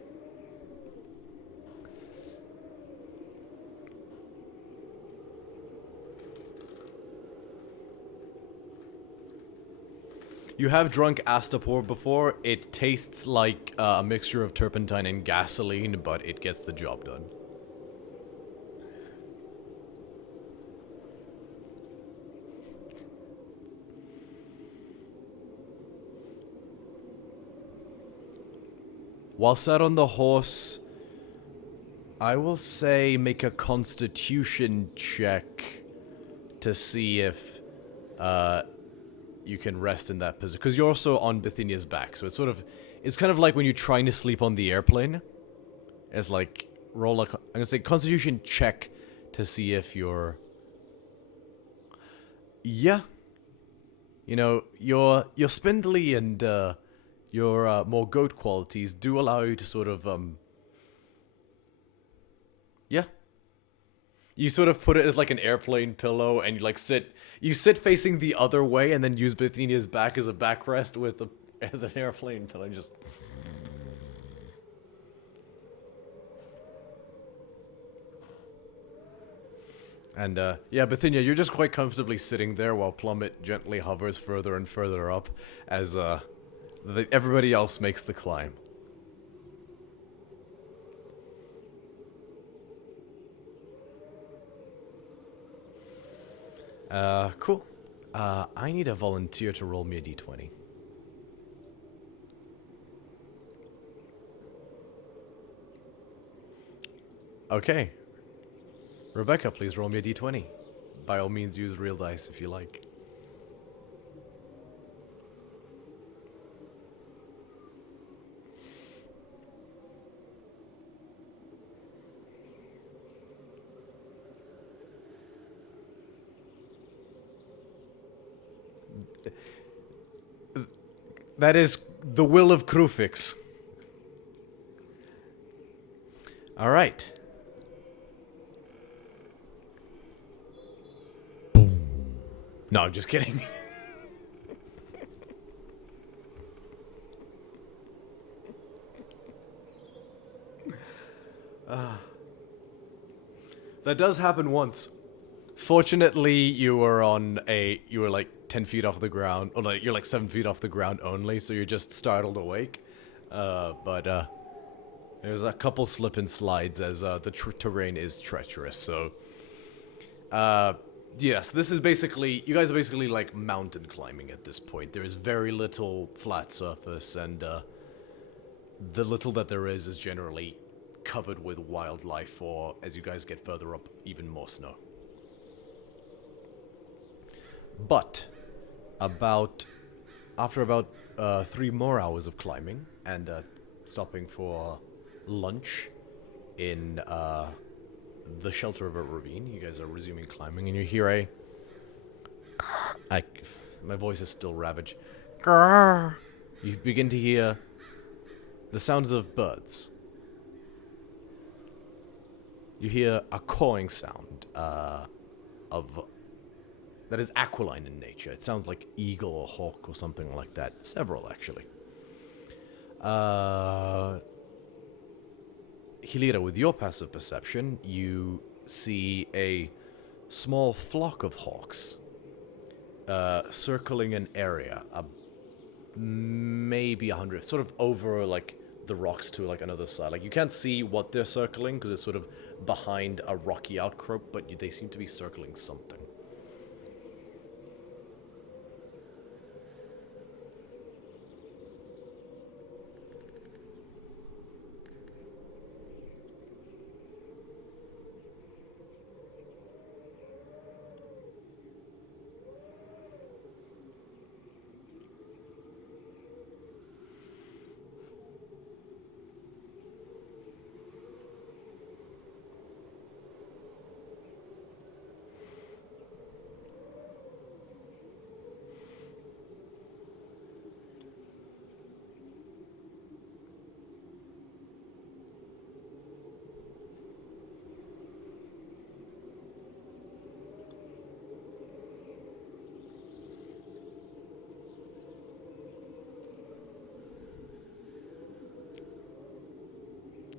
You have drunk astapor before. It tastes like a mixture of turpentine and gasoline, but it gets the job done. While sat on the horse, I will say make a constitution check to see if you can rest in that position. Because you're also on Bithynia's back, so it's kind of like when you're trying to sleep on the airplane. It's like, roll a, I'm gonna say constitution check to see if you're... Yeah. You know, your spindly and your more goat qualities do allow you to sort of, yeah. You sort of put it as like an airplane pillow, and you sit facing the other way, and then use Bithynia's back as a backrest as an airplane pillow, and just... And, yeah, Bithynia, you're just quite comfortably sitting there while Plummet gently hovers further and further up as, everybody else makes the climb. Cool. I need a volunteer to roll me a d20. Okay. Rebecca, please roll me a d20. By all means, use real dice if you like. That is the will of Krufix. All right. No, I'm just kidding. That does happen once. Fortunately, you were like 10 feet off the ground, or like you're like 7 feet off the ground only, so you're just startled awake. But there's a couple slip and slides as the terrain is treacherous. So, yes, this is basically, you guys are basically like mountain climbing at this point. There is very little flat surface, and the little that there is generally covered with wildlife, or as you guys get further up, even more snow. But after about 3 more hours of climbing and stopping for lunch in the shelter of a ravine, you guys are resuming climbing, and you hear my voice is still ravaged. You begin to hear the sounds of birds. You hear a cawing sound that is aquiline in nature. It sounds like eagle or hawk or something like that. Several, actually. Hilira, with your passive perception, you see a small flock of hawks circling an area, maybe 100, sort of over like the rocks to like another side. Like you can't see what they're circling because it's sort of behind a rocky outcrop, but they seem to be circling something.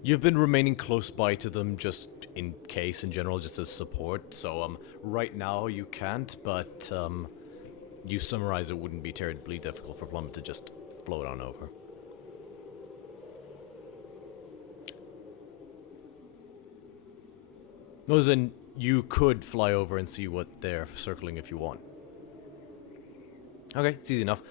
You've been remaining close by to them just in case, in general, just as support. So, right now you can't, but, you summarize it wouldn't be terribly difficult for Plum to just float on over. No, as in, you could fly over and see what they're circling if you want. Okay, it's easy enough.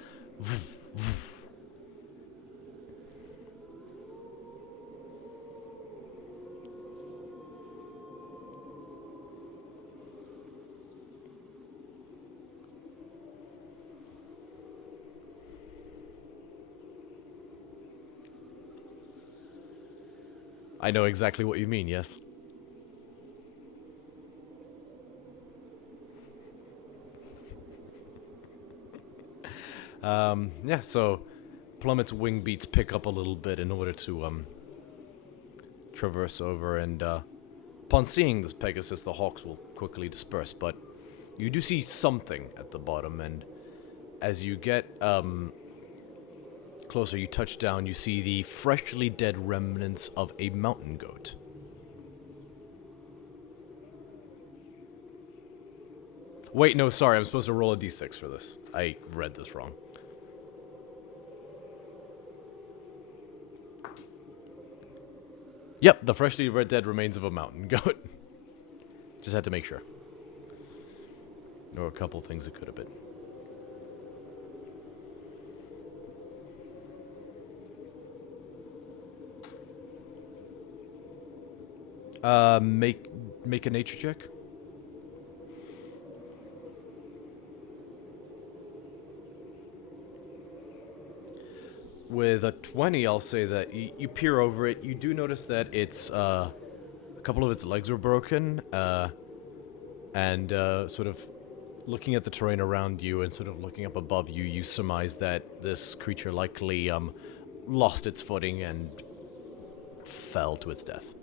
I know exactly what you mean, yes. Yeah, so Plummet's wing beats pick up a little bit in order to, traverse over, and, upon seeing this Pegasus, the hawks will quickly disperse, but you do see something at the bottom, and as you get, closer, you touch down, you see the freshly dead remnants of a mountain goat. Wait, no, sorry, I'm supposed to roll a d6 for this. I read this wrong. Yep, the freshly dead remains of a mountain goat. Just had to make sure. There were a couple things it could have been. Make a nature check. With a 20, I'll say that you peer over it. You do notice that it's, a couple of its legs were broken, and, sort of looking at the terrain around you and sort of looking up above you, you surmise that this creature likely, lost its footing and fell to its death.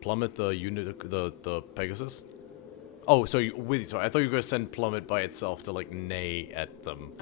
Plummet the unit, the Pegasus? Oh, so sorry, I thought you were going to send Plummet by itself to, like, neigh at them.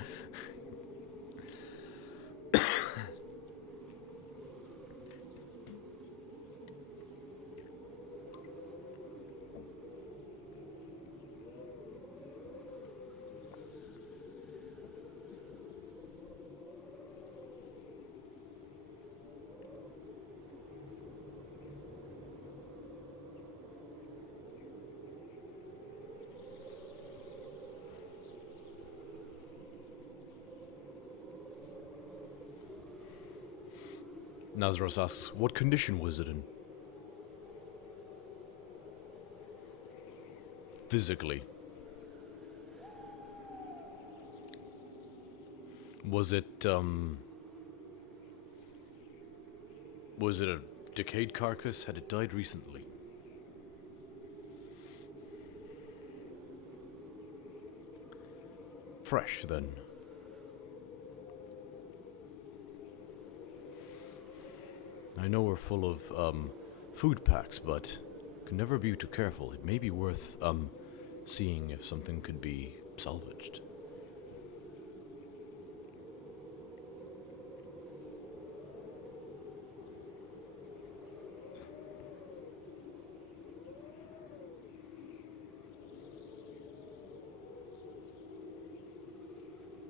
Nazros asks, what condition was it in? Physically. Was it a decayed carcass? Had it died recently? Fresh, then. I know we're full of, food packs, but can never be too careful. It may be worth, seeing if something could be salvaged.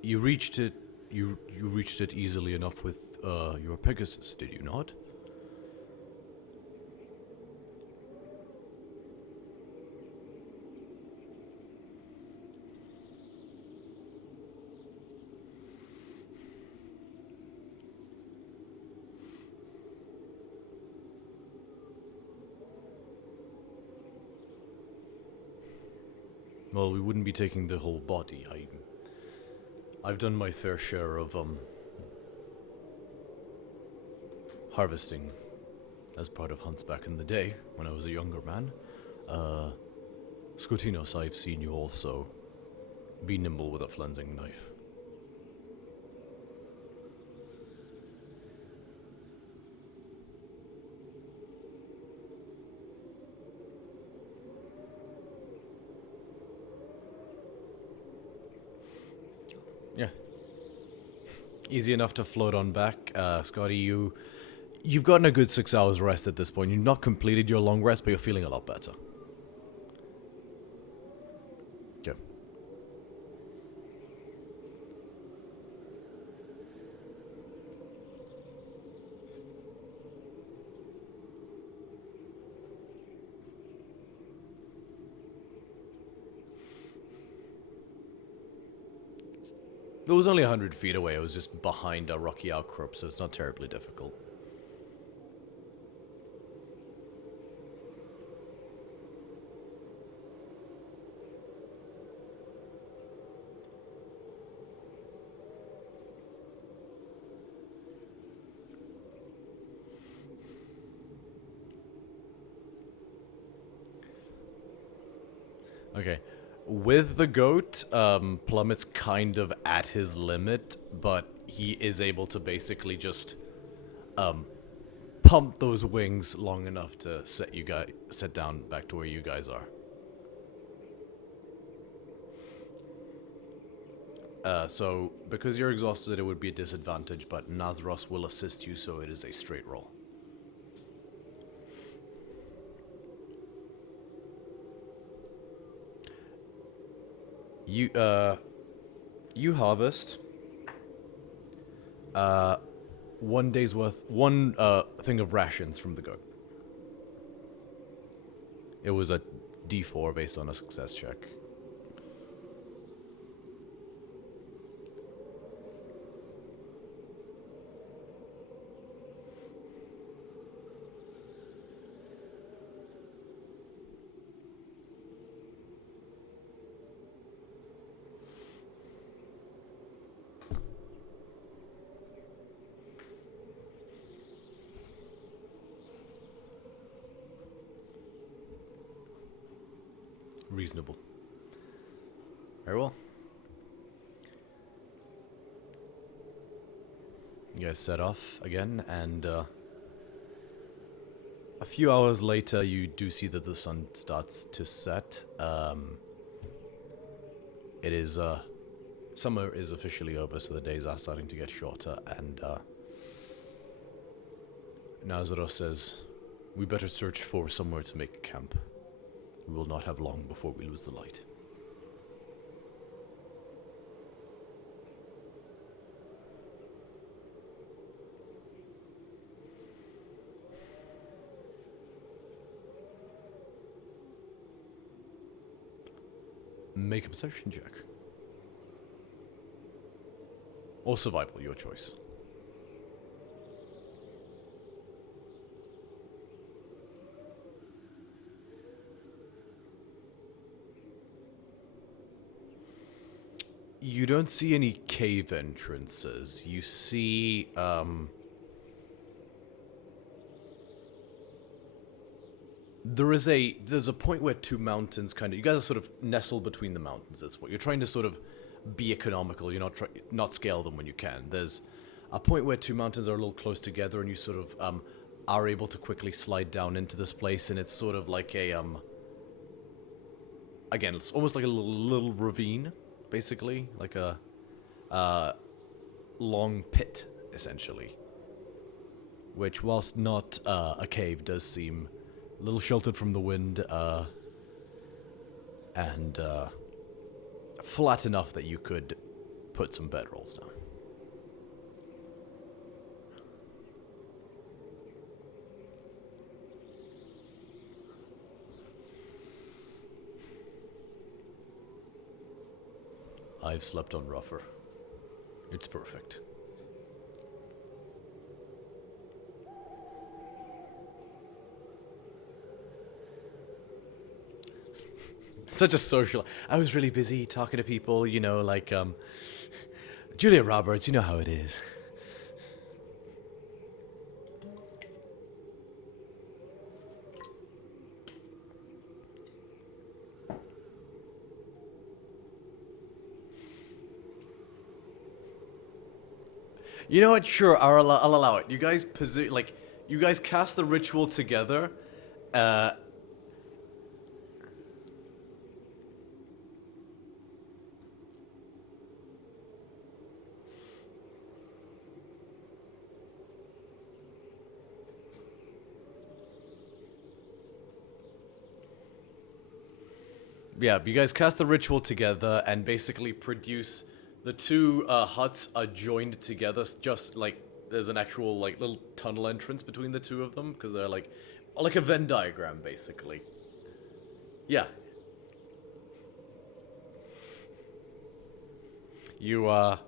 You reached it. You reached it easily enough with your Pegasus, did you not? Well, we wouldn't be taking the whole body. I've done my fair share of, harvesting as part of hunts back in the day, when I was a younger man. Scotinos, I've seen you also be nimble with a flensing knife. Easy enough to float on back. Scotty, you've gotten a good 6 hours rest at this point. You've not completed your long rest, but you're feeling a lot better. Okay. It was only 100 feet away. It was just behind a rocky outcrop, so it's not terribly difficult. Okay. With the goat, Plummet's kind of at his limit, but he is able to basically just pump those wings long enough to set down back to where you guys are. So, because you're exhausted, it would be a disadvantage, but Nazros will assist you, so it is a straight roll. You harvest 1 day's worth, one thing of rations from the goat. It was a D4 based on a success check. Reasonable. Very well. You guys set off again, and a few hours later, you do see that the sun starts to set. It is, summer is officially over, so the days are starting to get shorter, and Nazros says, we better search for somewhere to make camp. We will not have long before we lose the light. Make a perception check. Or survival, your choice. You don't see any cave entrances. You see, there's a point where two mountains you guys are sort of nestled between the mountains. That's what you're trying to sort of be economical. You're not scale them when you can. There's a point where two mountains are a little close together, and you sort of are able to quickly slide down into this place, and it's sort of like a again, it's almost like a little ravine, basically, like a long pit, essentially. Which, whilst not a cave, does seem a little sheltered from the wind, and flat enough that you could put some bedrolls down. I've slept on rougher. It's perfect. Such a social. I was really busy talking to people, you know, like Julia Roberts, you know how it is. You know what? Sure, I'll allow it. You guys you guys cast the ritual together. yeah, you guys cast the ritual together and basically produce the two huts are joined together, just like there's an actual like little tunnel entrance between the two of them because they're like a Venn diagram basically. Yeah. You are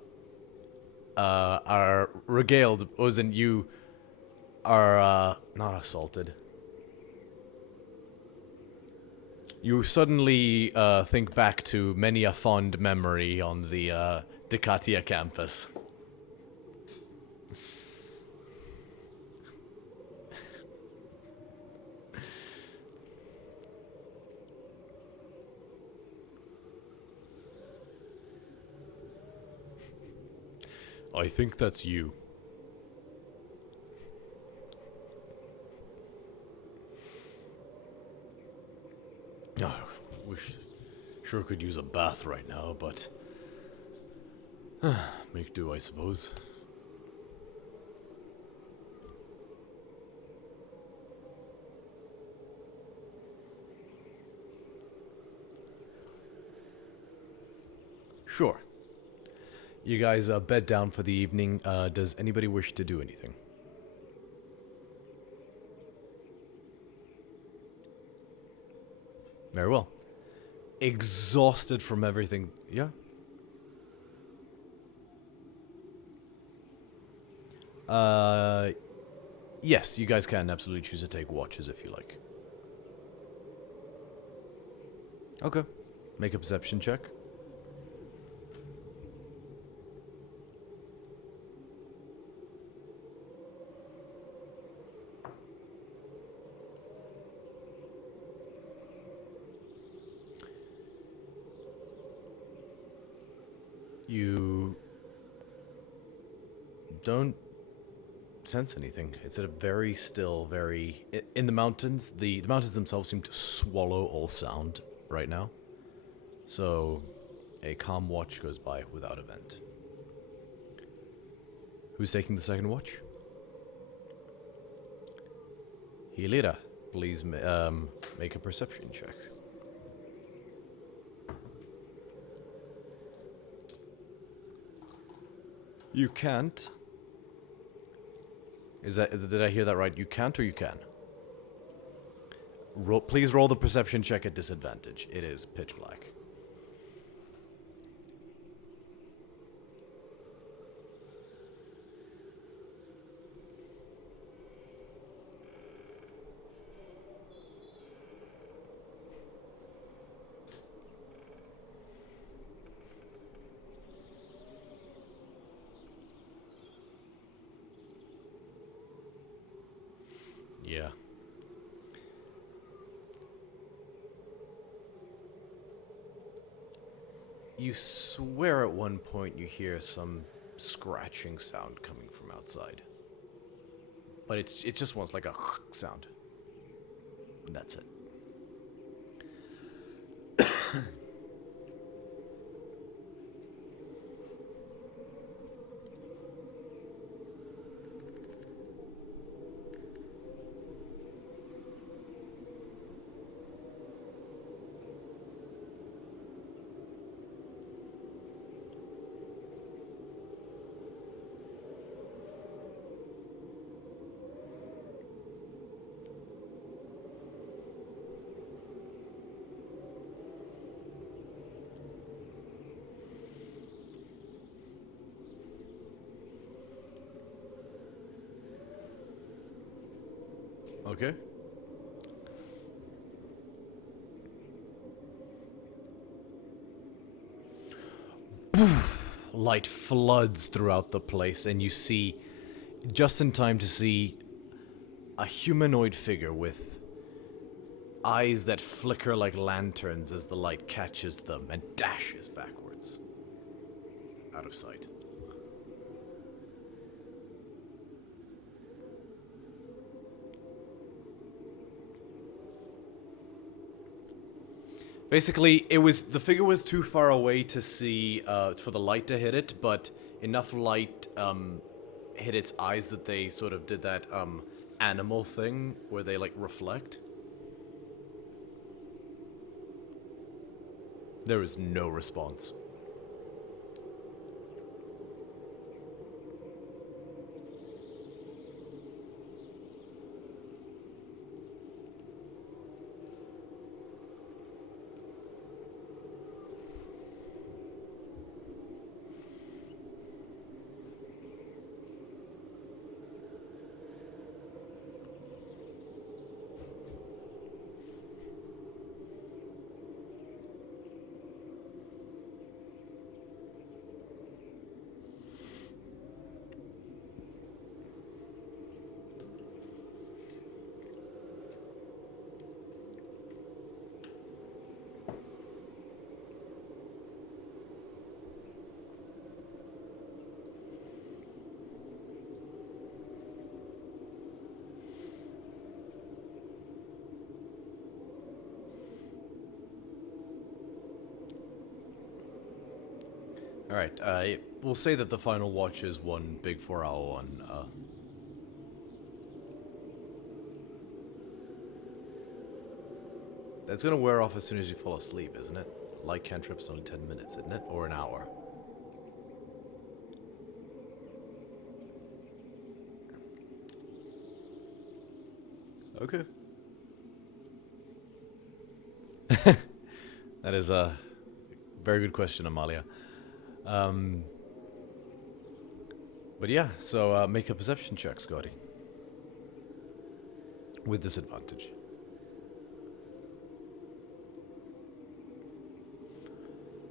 regaled, as in you are not assaulted. You suddenly think back to many a fond memory on the Decatia campus. I think that's you. Oh, sure could use a bath right now, but make do, I suppose. Sure. You guys bed down for the evening. Does anybody wish to do anything? Very well. Exhausted from everything. Yeah? Yes, you guys can absolutely choose to take watches if you like. Okay. Make a perception check. You don't sense anything. It's a very still, very... In the mountains, the mountains themselves seem to swallow all sound right now. So, a calm watch goes by without event. Who's taking the second watch? Hilira, please make a perception check. You can't. Did I hear that right? You can't or you can? Please roll the perception check at disadvantage. It is pitch black. Yeah. You swear at one point you hear some scratching sound coming from outside. But it's just once like a sound. And that's it. Okay. Light floods throughout the place, and you see, just in time to see, a humanoid figure with eyes that flicker like lanterns as the light catches them and dashes backwards. Out of sight. Basically, the figure was too far away to see, for the light to hit it, but enough light, hit its eyes that they sort of did that, animal thing where they, like, reflect. There is no response. Alright, we'll say that the final watch is one big 4-hour one. That's gonna wear off as soon as you fall asleep, isn't it? Light cantrip's only 10 minutes, isn't it? Or an hour. Okay. That is a very good question, Amalia. But yeah, so make a perception check, Scotty. With disadvantage.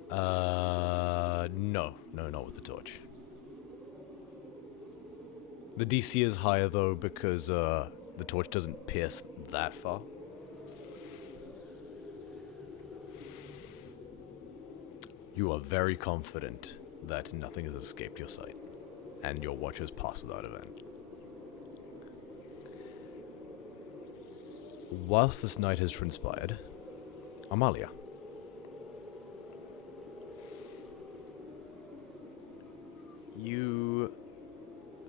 No, not with the torch. The DC is higher though because the torch doesn't pierce that far. You are very confident that nothing has escaped your sight, and your watch has passed without event. Whilst this night has transpired, Amalia. You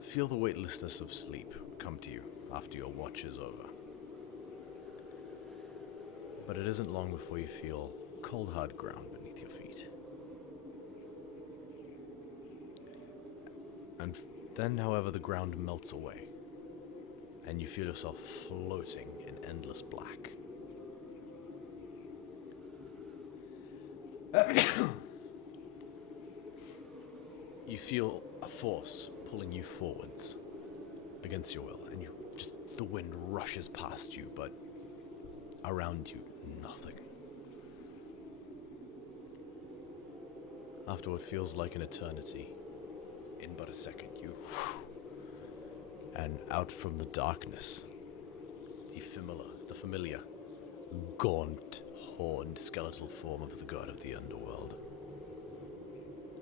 feel the weightlessness of sleep come to you after your watch is over. But it isn't long before you feel cold, hard ground beneath your feet. And then, however, the ground melts away, and you feel yourself floating in endless black. You feel a force pulling you forwards against your will, and the wind rushes past you, but around you, nothing. After what feels like an eternity, in but a second, and out from the darkness, the familiar, gaunt, horned, skeletal form of the god of the underworld.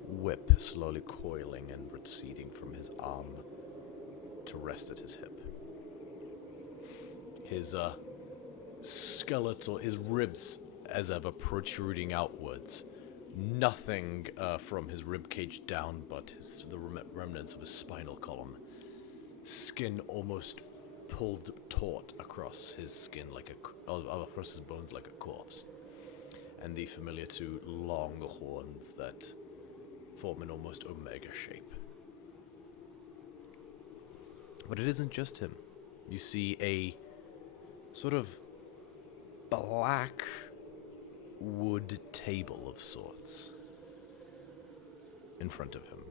Whip slowly coiling and receding from his arm to rest at his hip. His skeletal, his ribs as ever protruding outwards. Nothing from his ribcage down but the remnants of his spinal column. Skin almost pulled taut across his skin, across his bones like a corpse. And the familiar two long horns that form an almost omega shape. But it isn't just him. You see a sort of black wood table of sorts in front of him,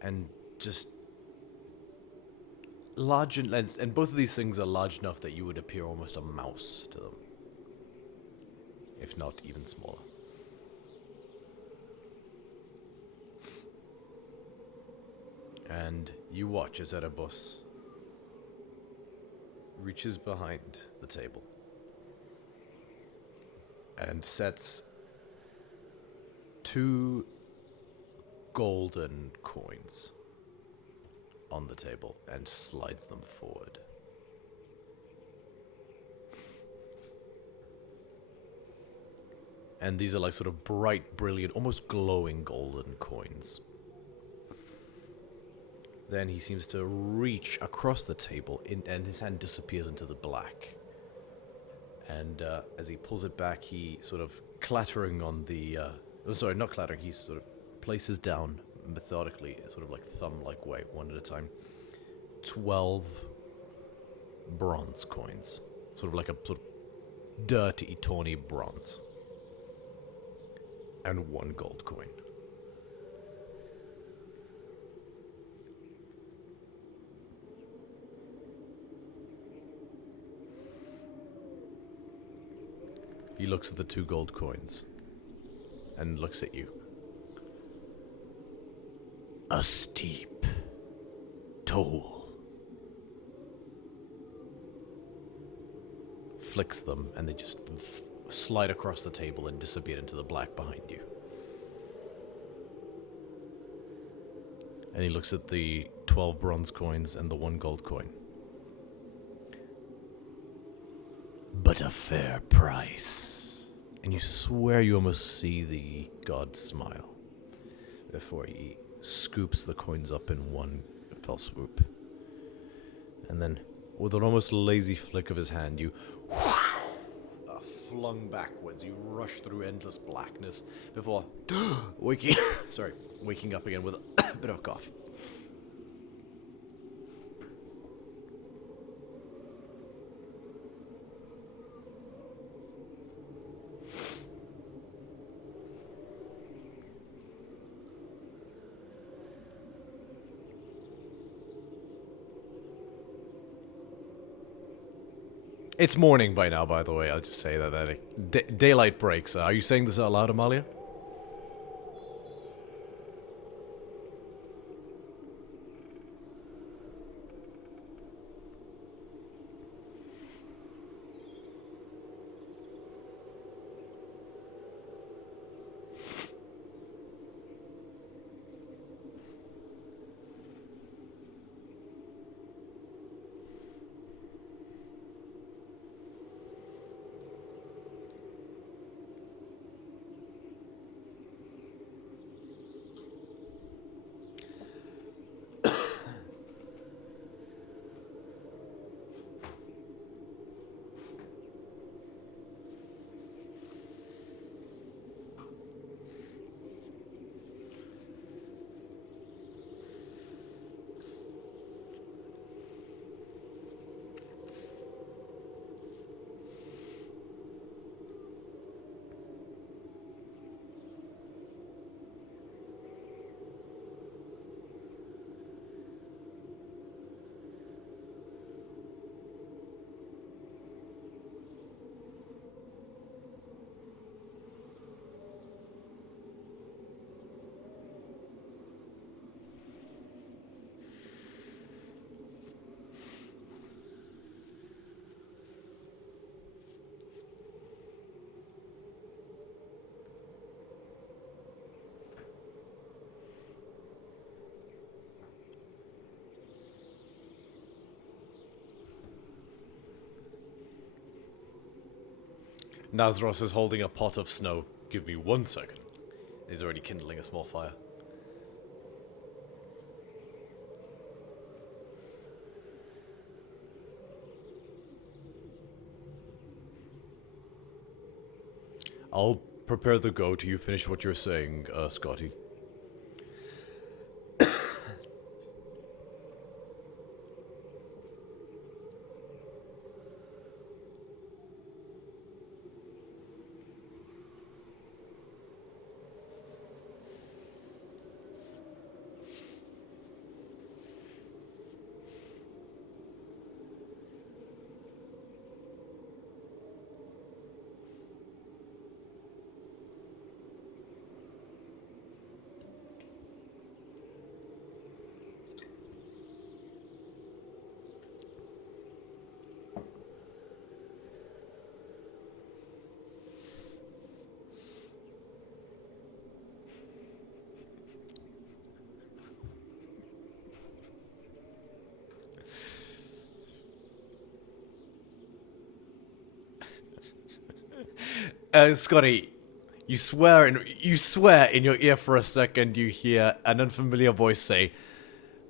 and just large in length, and both of these things are large enough that you would appear almost a mouse to them, if not even smaller. And you watch as Erebos reaches behind the table and sets 2 golden coins on the table and slides them forward. And these are like sort of bright, brilliant, almost glowing golden coins. Then he seems to reach across the table, and his hand disappears into the black. And as he pulls it back, he sort of clattering on the, oh, sorry, not clattering, he sort of places down methodically, sort of like thumb-like way, one at a time, 12 bronze coins. Sort of like a sort of dirty, tawny bronze. And 1 gold coin. He looks at the 2 gold coins and looks at you. A steep toll. Flicks them and they just slide across the table and disappear into the black behind you. And he looks at the 12 bronze coins and the 1 gold coin. But a fair price. And you swear you almost see the god smile. Before he scoops the coins up in one fell swoop. And then, with an almost lazy flick of his hand, you are flung backwards. You rush through endless blackness before waking up again with a bit of a cough. It's morning by now, by the way. I'll just say that. Daylight breaks. Are you saying this out loud, Amalia? Nazros is holding a pot of snow. Give me 1 second. He's already kindling a small fire. I'll prepare the goat. You finish what you're saying, Scotty. Scotty, you swear in your ear for a second. You hear an unfamiliar voice say,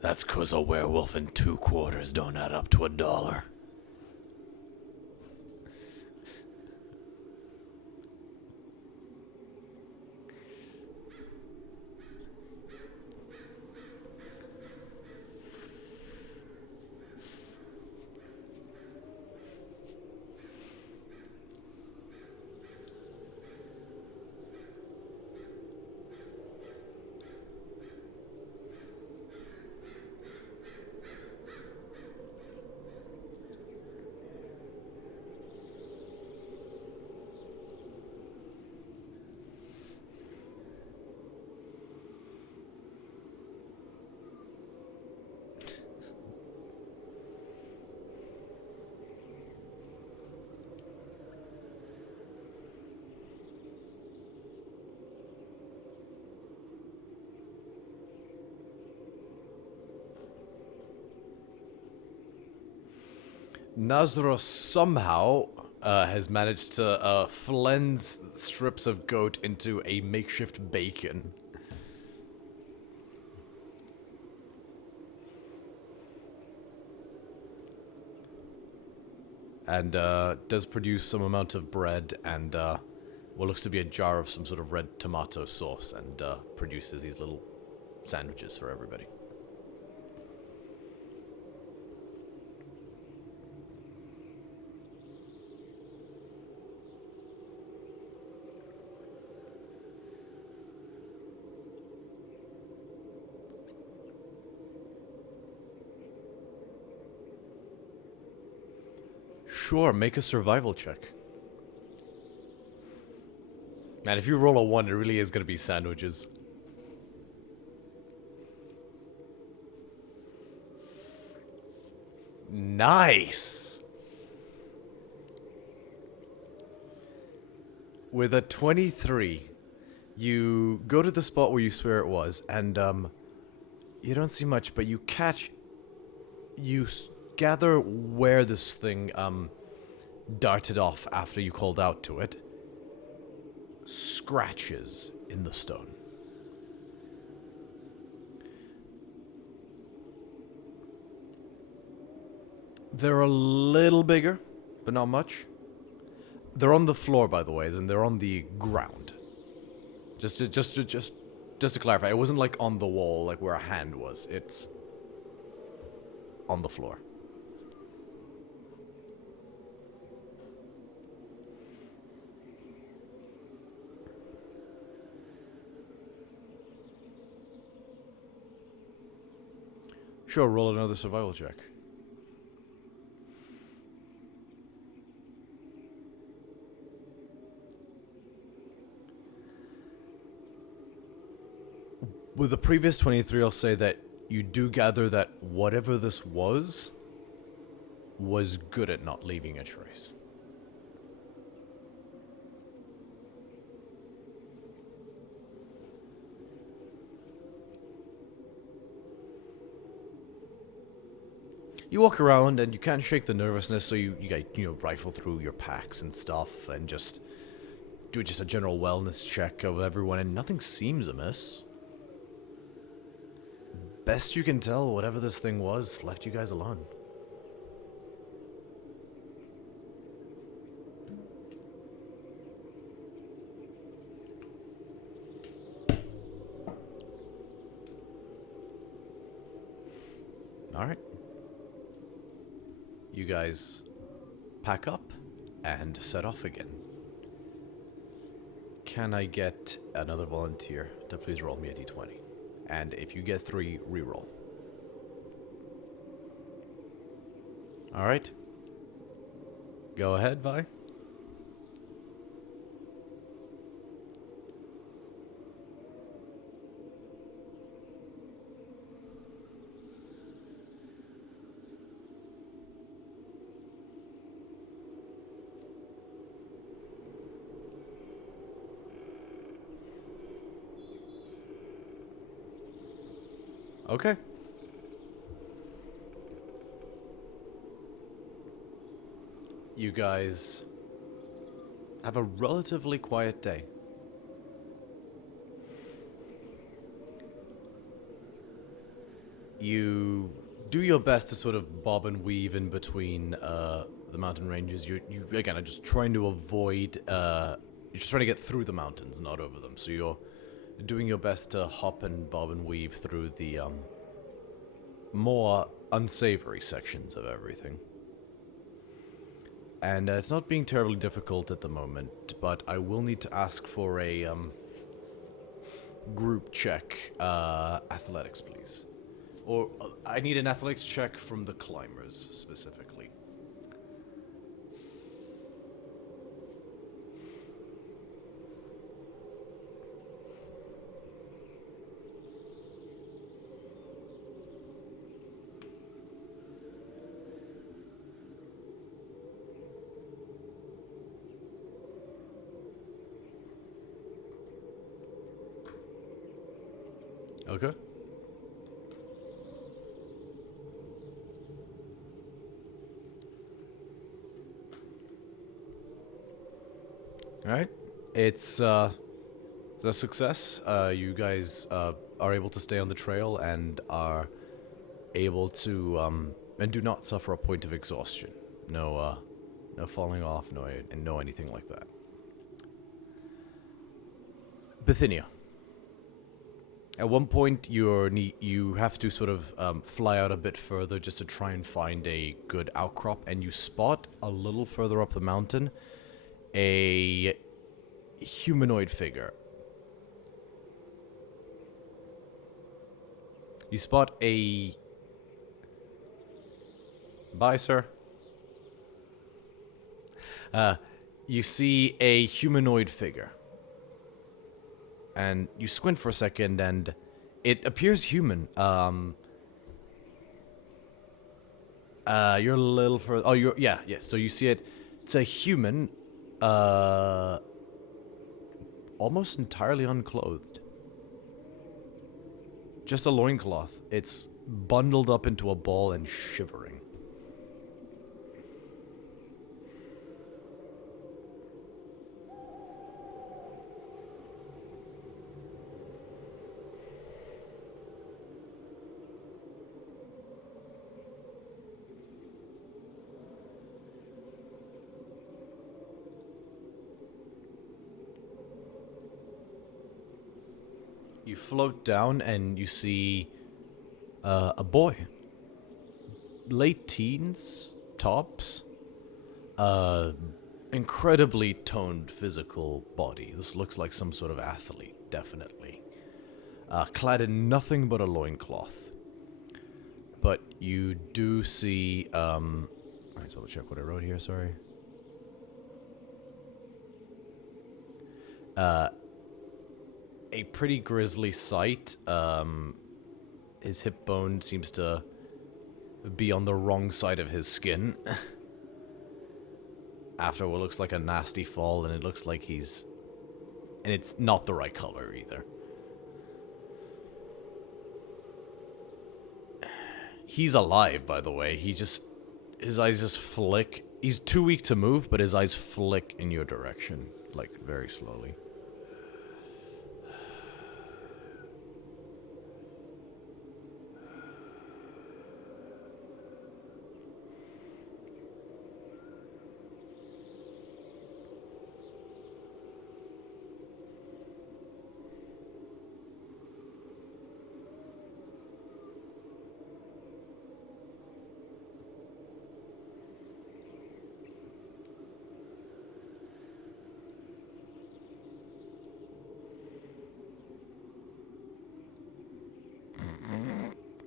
"That's 'cause a werewolf and 2 quarters don't add up to $1." Nazros somehow has managed to flens strips of goat into a makeshift bacon. And does produce some amount of bread and what looks to be a jar of some sort of red tomato sauce, and produces these little sandwiches for everybody. Sure, make a survival check. Man, if you roll a 1, it really is going to be sandwiches. Nice! With a 23, you go to the spot where you swear it was, and you don't see much, but you gather where this thing darted off after you called out to it. Scratches in the stone. They're a little bigger, but not much. They're on the floor, by the way, and they're on the ground. Just to clarify, it wasn't like on the wall, like where a hand was. It's on the floor. Sure, roll another survival check. With the previous 23, I'll say that you do gather that whatever this was good at not leaving a trace. You walk around and you can't shake the nervousness, so you rifle through your packs and stuff and just do just a general wellness check of everyone, and nothing seems amiss. Best you can tell, whatever this thing was left you guys alone. Alright. You guys pack up and set off again. Can I get another volunteer to please roll me a d20? And if you get 3, reroll. Alright. Go ahead, Vi. Okay. You guys have a relatively quiet day. You do your best to sort of bob and weave in between the mountain ranges. You again are just trying to avoid. You're just trying to get through the mountains, not over them. So you're doing your best to hop and bob and weave through the more unsavory sections of everything. And it's not being terribly difficult at the moment, but I will need to ask for a group check. Athletics, please. Or I need an athletics check from the climbers, specifically. Okay. Alright. It's the success. You guys are able to stay on the trail and are able to and do not suffer a point of exhaustion. No no falling off, no anything like that. Bithynia. At one point, you have to sort of fly out a bit further just to try and find a good outcrop, and you spot a little further up the mountain a humanoid figure. You spot a... Bye, sir. You see a humanoid figure. And you squint for a second, and it appears human. You're a little further... Oh, yeah. So you see it. It's a human, almost entirely unclothed. Just a loincloth. It's bundled up into a ball and shivering. You float down and you see a boy. Late teens, tops. Incredibly toned physical body. This looks like some sort of athlete, definitely. Clad in nothing but a loincloth. But you do see... Alright, so I'll check what I wrote here, sorry. A pretty grisly sight. His hip bone seems to be on the wrong side of his skin. After what looks like a nasty fall, and it looks like he's... And it's not the right color, either. He's alive, by the way. His eyes just flick. He's too weak to move, but his eyes flick in your direction. Like, very slowly.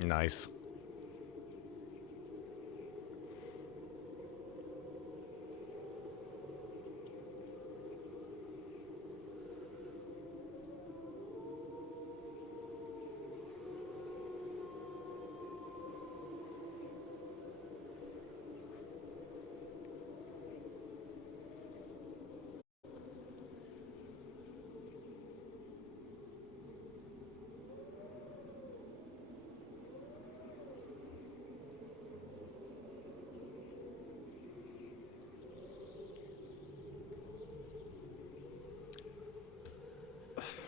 Nice.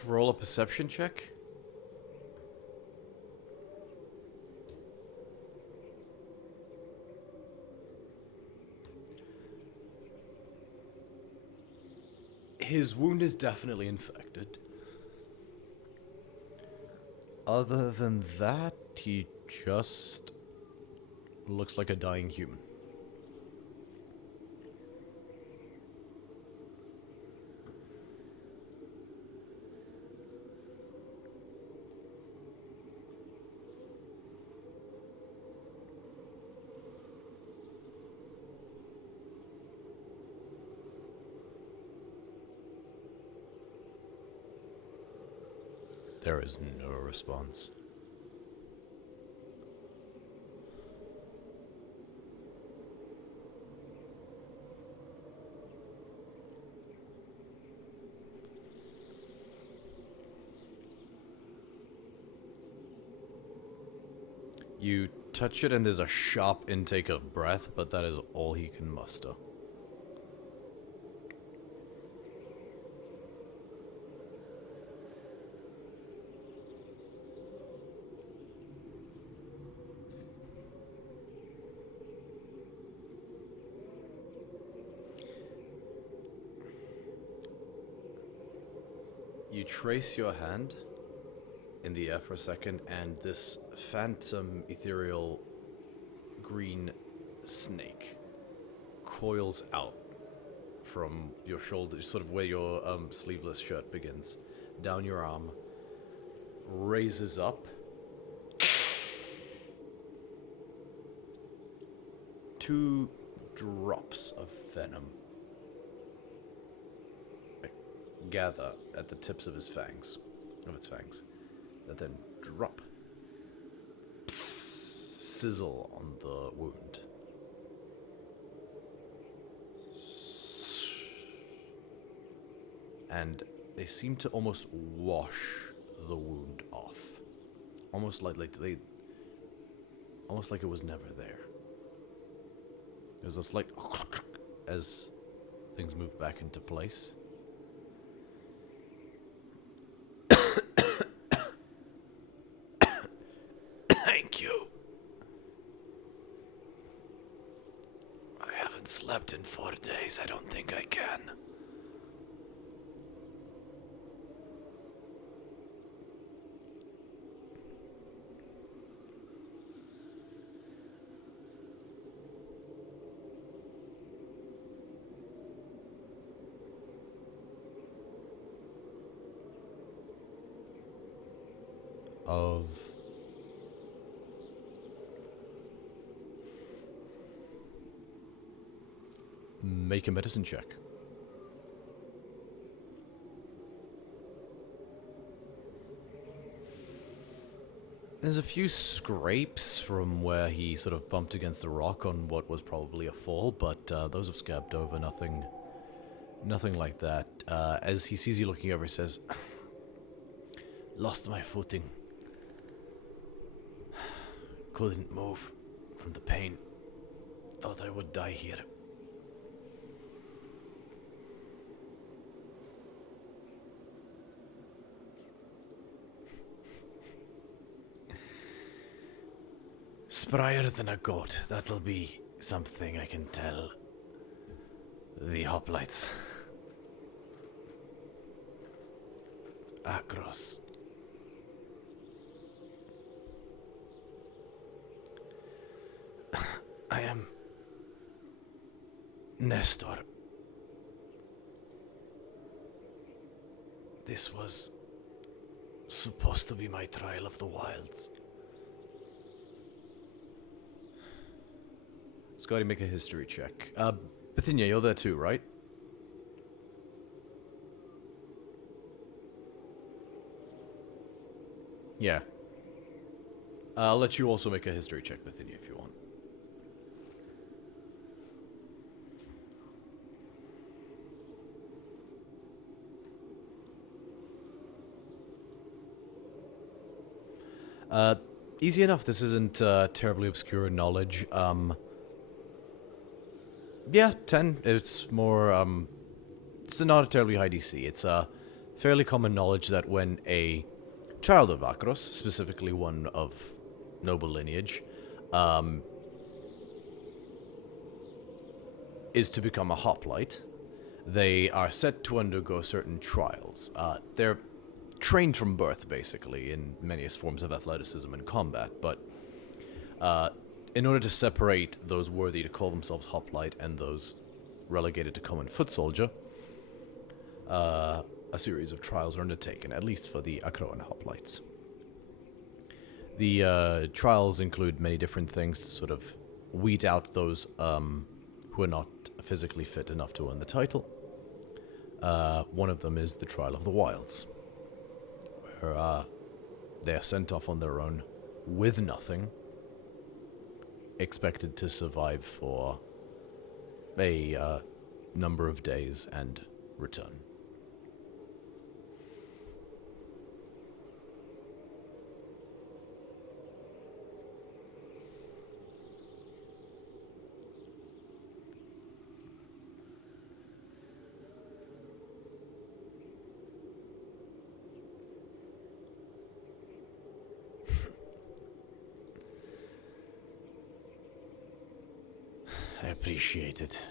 Roll a perception check. His wound is definitely infected. Other than that, he just looks like a dying human. There is no response. You touch it and there's a sharp intake of breath, but that is all he can muster. trace your hand in the air for a second, and this phantom, ethereal, green snake coils out from your shoulder, sort of where your sleeveless shirt begins, down your arm, raises up. 2 drops of venom gather at the tips of its fangs, that then drop, sizzle on the wound. And they seem to almost wash the wound off, almost like it was never there. There's a slight as things move back into place. Thank you. I haven't slept in 4 days. I don't think I can. Of make a medicine check. There's a few scrapes from where he sort of bumped against the rock on what was probably a fall, but those have scabbed over. Nothing like that. As he sees you looking over, he says, "Lost my footing. Couldn't move from the pain. Thought I would die here." Sprier than a goat. That'll be something I can tell the hoplites. Akros. I am Nestor. This was supposed to be my trial of the wilds. Scotty, make a history check. Bithynia, you're there too, right? Yeah. I'll let you also make a history check, Bithynia, if you want. Easy enough. This isn't terribly obscure knowledge. Yeah, 10. It's more, it's not a terribly high DC. It's a fairly common knowledge that when a child of Akros, specifically one of noble lineage, is to become a hoplite, they are set to undergo certain trials. They're trained from birth, basically, in many forms of athleticism and combat, but in order to separate those worthy to call themselves hoplite and those relegated to common foot soldier, a series of trials are undertaken, at least for the Akroan hoplites. The trials include many different things to sort of weed out those who are not physically fit enough to earn the title. One of them is the Trial of the Wilds, where they are sent off on their own with nothing, expected to survive for a number of days and return. I appreciate it.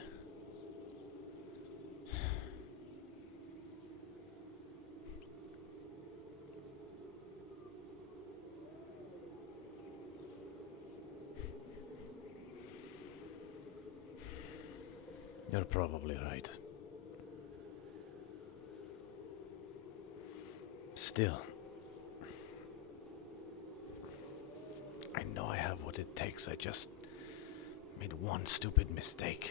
You're probably right. Still, I know I have what it takes. I just made one stupid mistake.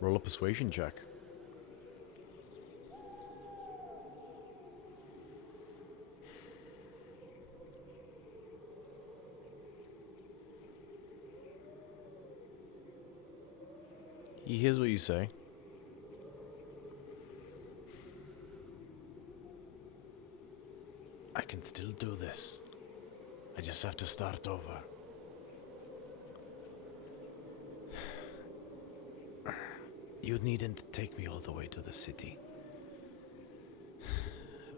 Roll a persuasion check. He hears what you say. I can still do this. I just have to start over. You needn't take me all the way to the city.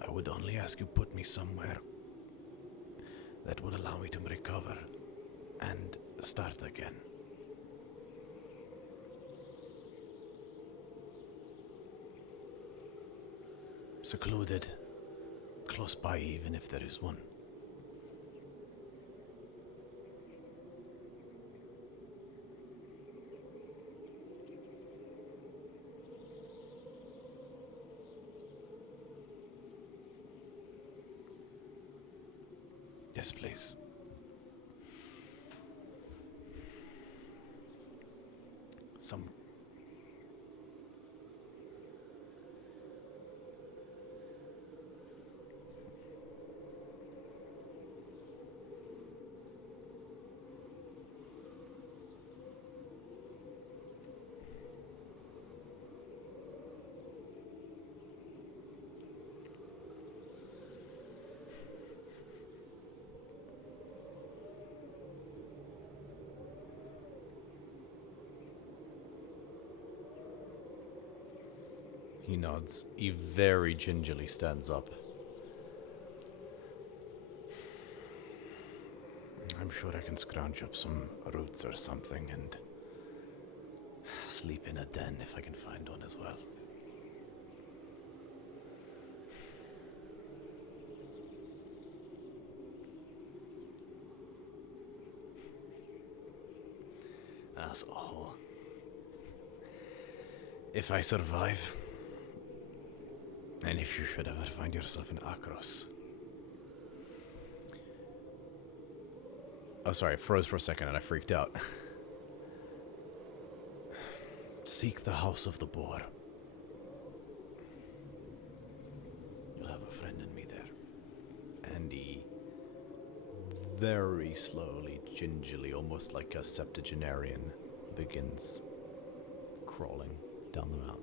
I would only ask you put me somewhere that would allow me to recover and start again. Secluded, close by even if there is one. Yes, please. Some... He nods. He very gingerly stands up. I'm sure I can scrounge up some roots or something and sleep in a den if I can find one as well. As all. If I survive, and if you should ever find yourself in Akros. Oh, sorry, froze for a second and I freaked out. Seek the House of the Boar. You'll have a friend in me there. And he very slowly, gingerly, almost like a septuagenarian, begins crawling down the mountain.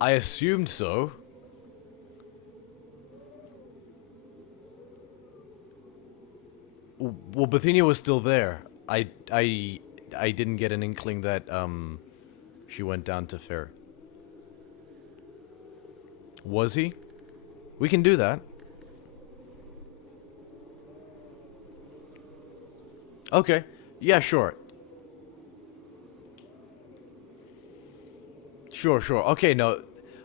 I assumed so. Well, Bithynia was still there. I didn't get an inkling that she went down to Fair. Was he? We can do that. Okay. Yeah, sure. Sure. Okay, no.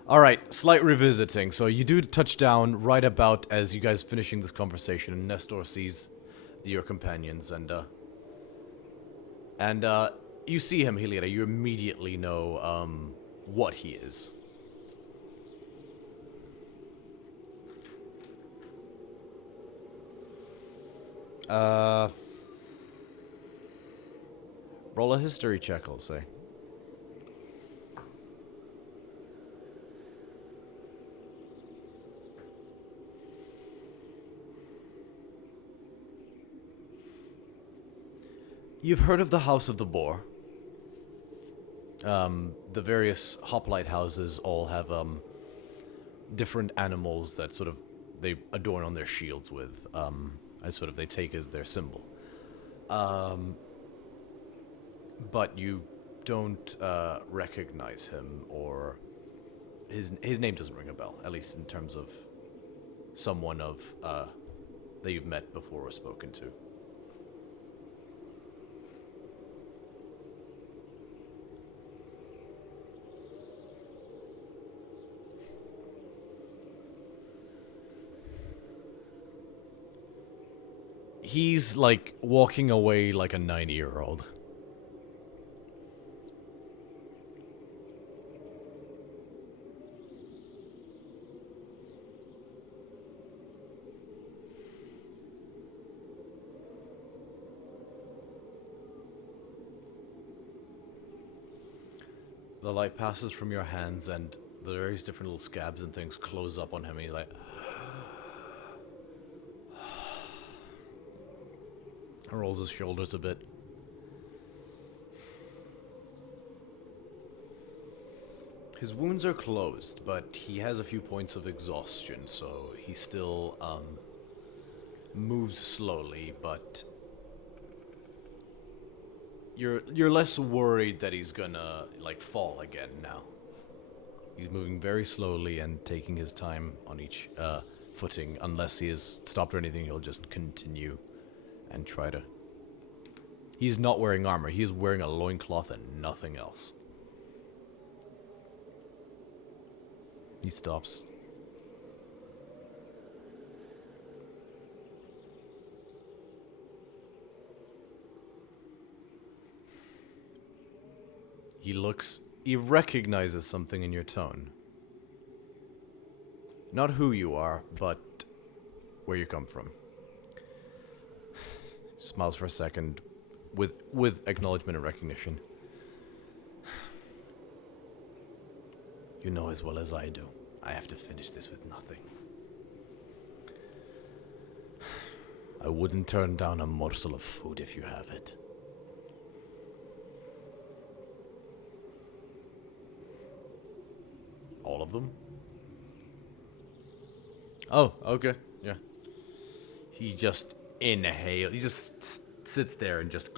Alright, slight revisiting. So you do touch down right about as you guys finishing this conversation, and Nestor sees your companions, and you see him, Heliota. You immediately know, what he is. Roll a history check, I'll say. You've heard of the House of the Boar? The various hoplite houses all have different animals that sort of they adorn on their shields with, as sort of they take as their symbol. But you don't recognize him, or his name doesn't ring a bell, at least in terms of someone of that you've met before or spoken to. He's like walking away like a 90-year-old. The light passes from your hands, and the various different little scabs and things close up on him, and he's like... rolls his shoulders a bit. His wounds are closed, but he has a few points of exhaustion, so he still moves slowly, but you're less worried that he's gonna like fall again now. He's moving very slowly and taking his time on each footing. Unless he is stopped or anything, he'll just continue and try to... He's not wearing armor. He is wearing a loincloth and nothing else. He stops. He looks... He recognizes something in your tone. Not who you are, but where you come from. Smiles for a second, with acknowledgement and recognition. You know as well as I do, I have to finish this with nothing. I wouldn't turn down a morsel of food if you have it. All of them? Oh, okay, yeah. He just inhales. He just sits there and just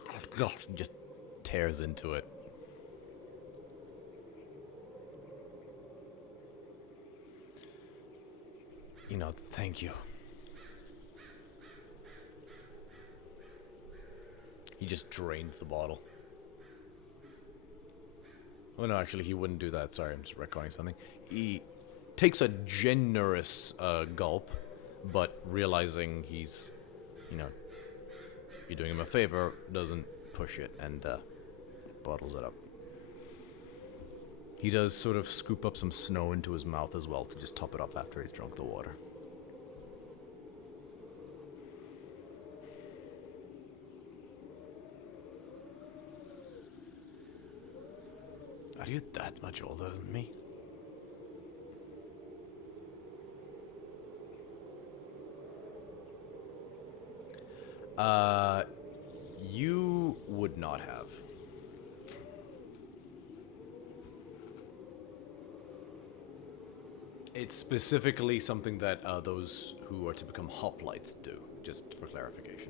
tears into it. You know, thank you. He just drains the bottle. Oh no, actually he wouldn't do that. Sorry, I'm just recording something. He takes a generous gulp, but realizing he's, you know, you're doing him a favor, doesn't push it and bottles it up. He does sort of scoop up some snow into his mouth as well to just top it off after he's drunk the water. Are you that much older than me? You would not have. It's specifically something that those who are to become hoplites do, just for clarification.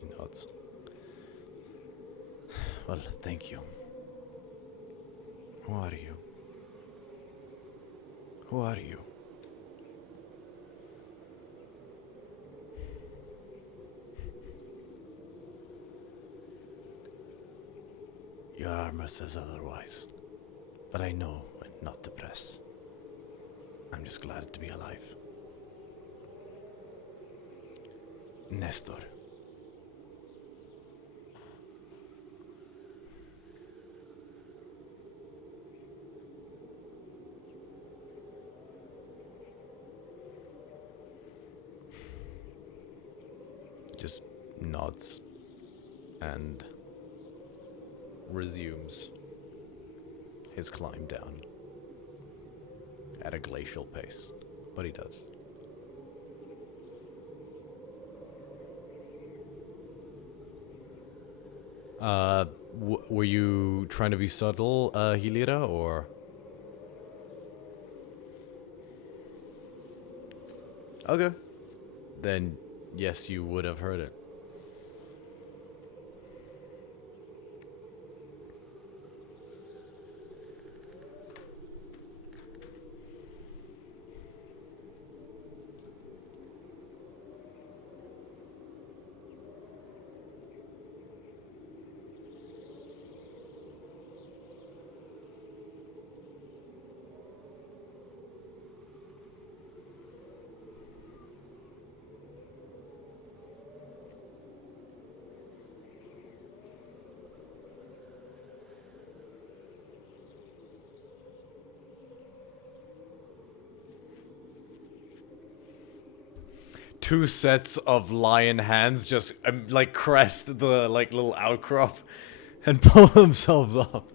He nods. Well, thank you. Who are you? Who are you? Your armor says otherwise, but I know when not to press. I'm just glad to be alive. Nestor. nods and resumes his climb down at a glacial pace, but he does. Were you trying to be subtle, Helira, or? Okay. Then, yes, you would have heard it. Two sets of lion hands just like crest the like little outcrop and pull themselves up.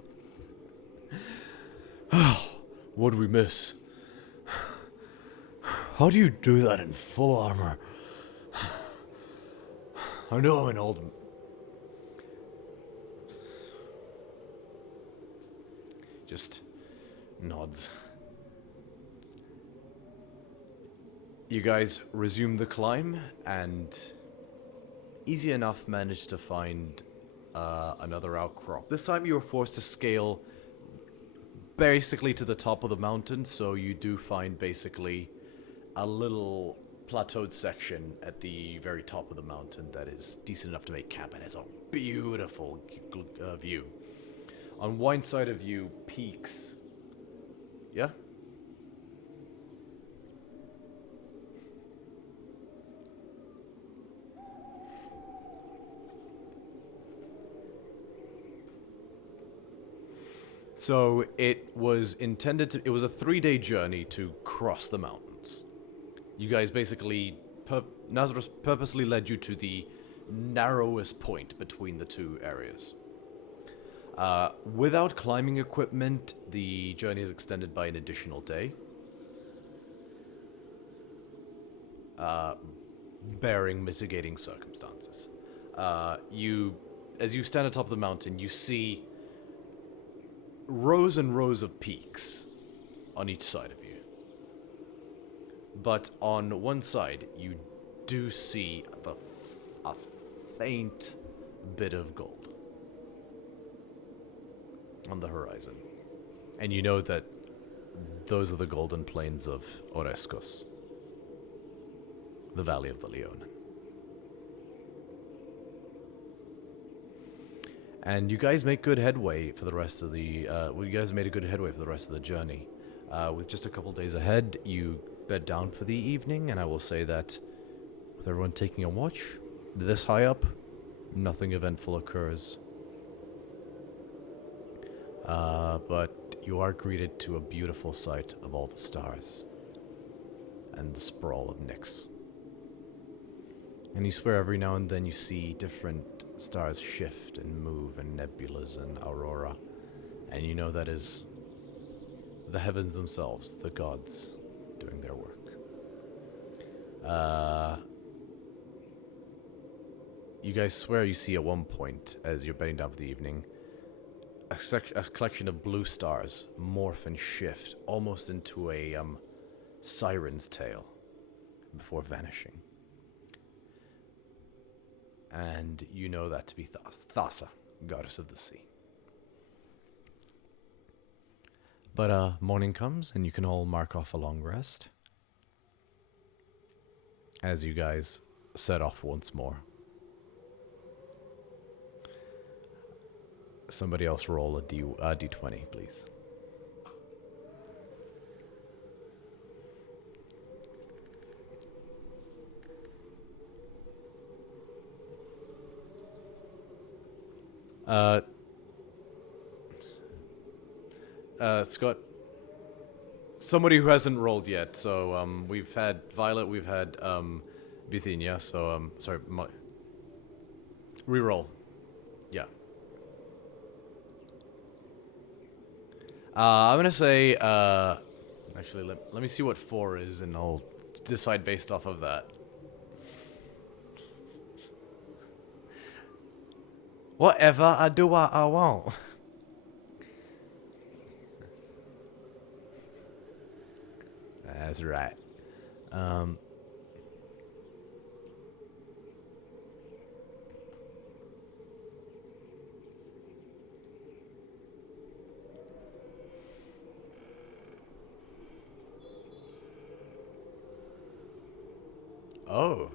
What did we miss? How do you do that in full armor? I know I'm an old... Just nods. You guys resume the climb, and easy enough managed to find another outcrop. This time you were forced to scale basically to the top of the mountain, so you do find basically a little plateaued section at the very top of the mountain that is decent enough to make camp and has a beautiful view. On one side of you, peaks. Yeah? So it was intended to... It was a 3-day journey to cross the mountains. You guys basically... Nazarus purposely led you to the narrowest point between the two areas. Without climbing equipment, the journey is extended by an additional day. Bearing mitigating circumstances. As you stand atop of the mountain, you see rows and rows of peaks on each side of you. But on one side, you do see a faint bit of gold on the horizon. And you know that those are the golden plains of Oreskos, the Valley of the Leonin. And you guys make good headway for the rest of the... you guys made a good headway for the rest of the journey. With just a couple days ahead, you bed down for the evening, and I will say that with everyone taking a watch, this high up, nothing eventful occurs. But you are greeted to a beautiful sight of all the stars and the sprawl of Nyx. And you swear every now and then you see different stars shift and move, and nebulas and aurora. And you know that is the heavens themselves, the gods, doing their work. You guys swear you see at one point, as you're bedding down for the evening, a collection of blue stars morph and shift almost into a siren's tail before vanishing. And you know that to be Thassa, goddess of the sea. But morning comes, and you can all mark off a long rest as you guys set off once more. Somebody else roll a D20, please. Scott, somebody who hasn't rolled yet. So we've had Violet, we've had Bithynia. So sorry, Reroll. Yeah. I'm gonna say, actually, let me see what 4 is, and I'll decide based off of that. Whatever, I do what I want. That's right. Oh,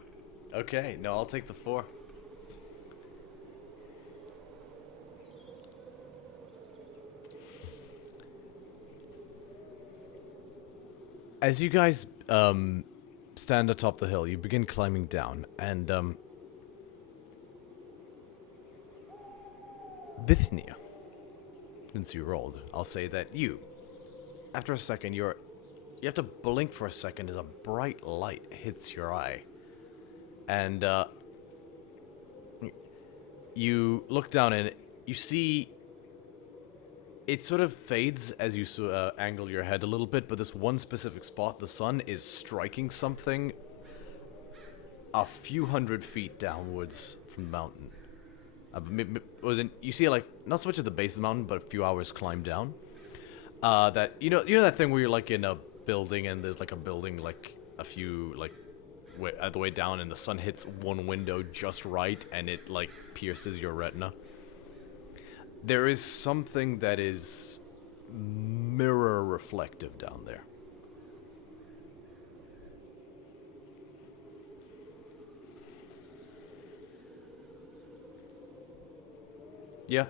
okay. No, I'll take the 4. As you guys stand atop the hill, you begin climbing down, and Bithynia, since you rolled, I'll say that you, after a second, you have to blink for a second as a bright light hits your eye, and you look down and you see it sort of fades as you angle your head a little bit, but this one specific spot, the sun is striking something a few hundred feet downwards from the mountain. You see it like, not so much at the base of the mountain, but a few hours climb down. That, you know that thing where you're like in a building and there's like a building like a few, like, at the way down and the sun hits one window just right and it like pierces your retina? There is something that is mirror reflective down there. Yeah.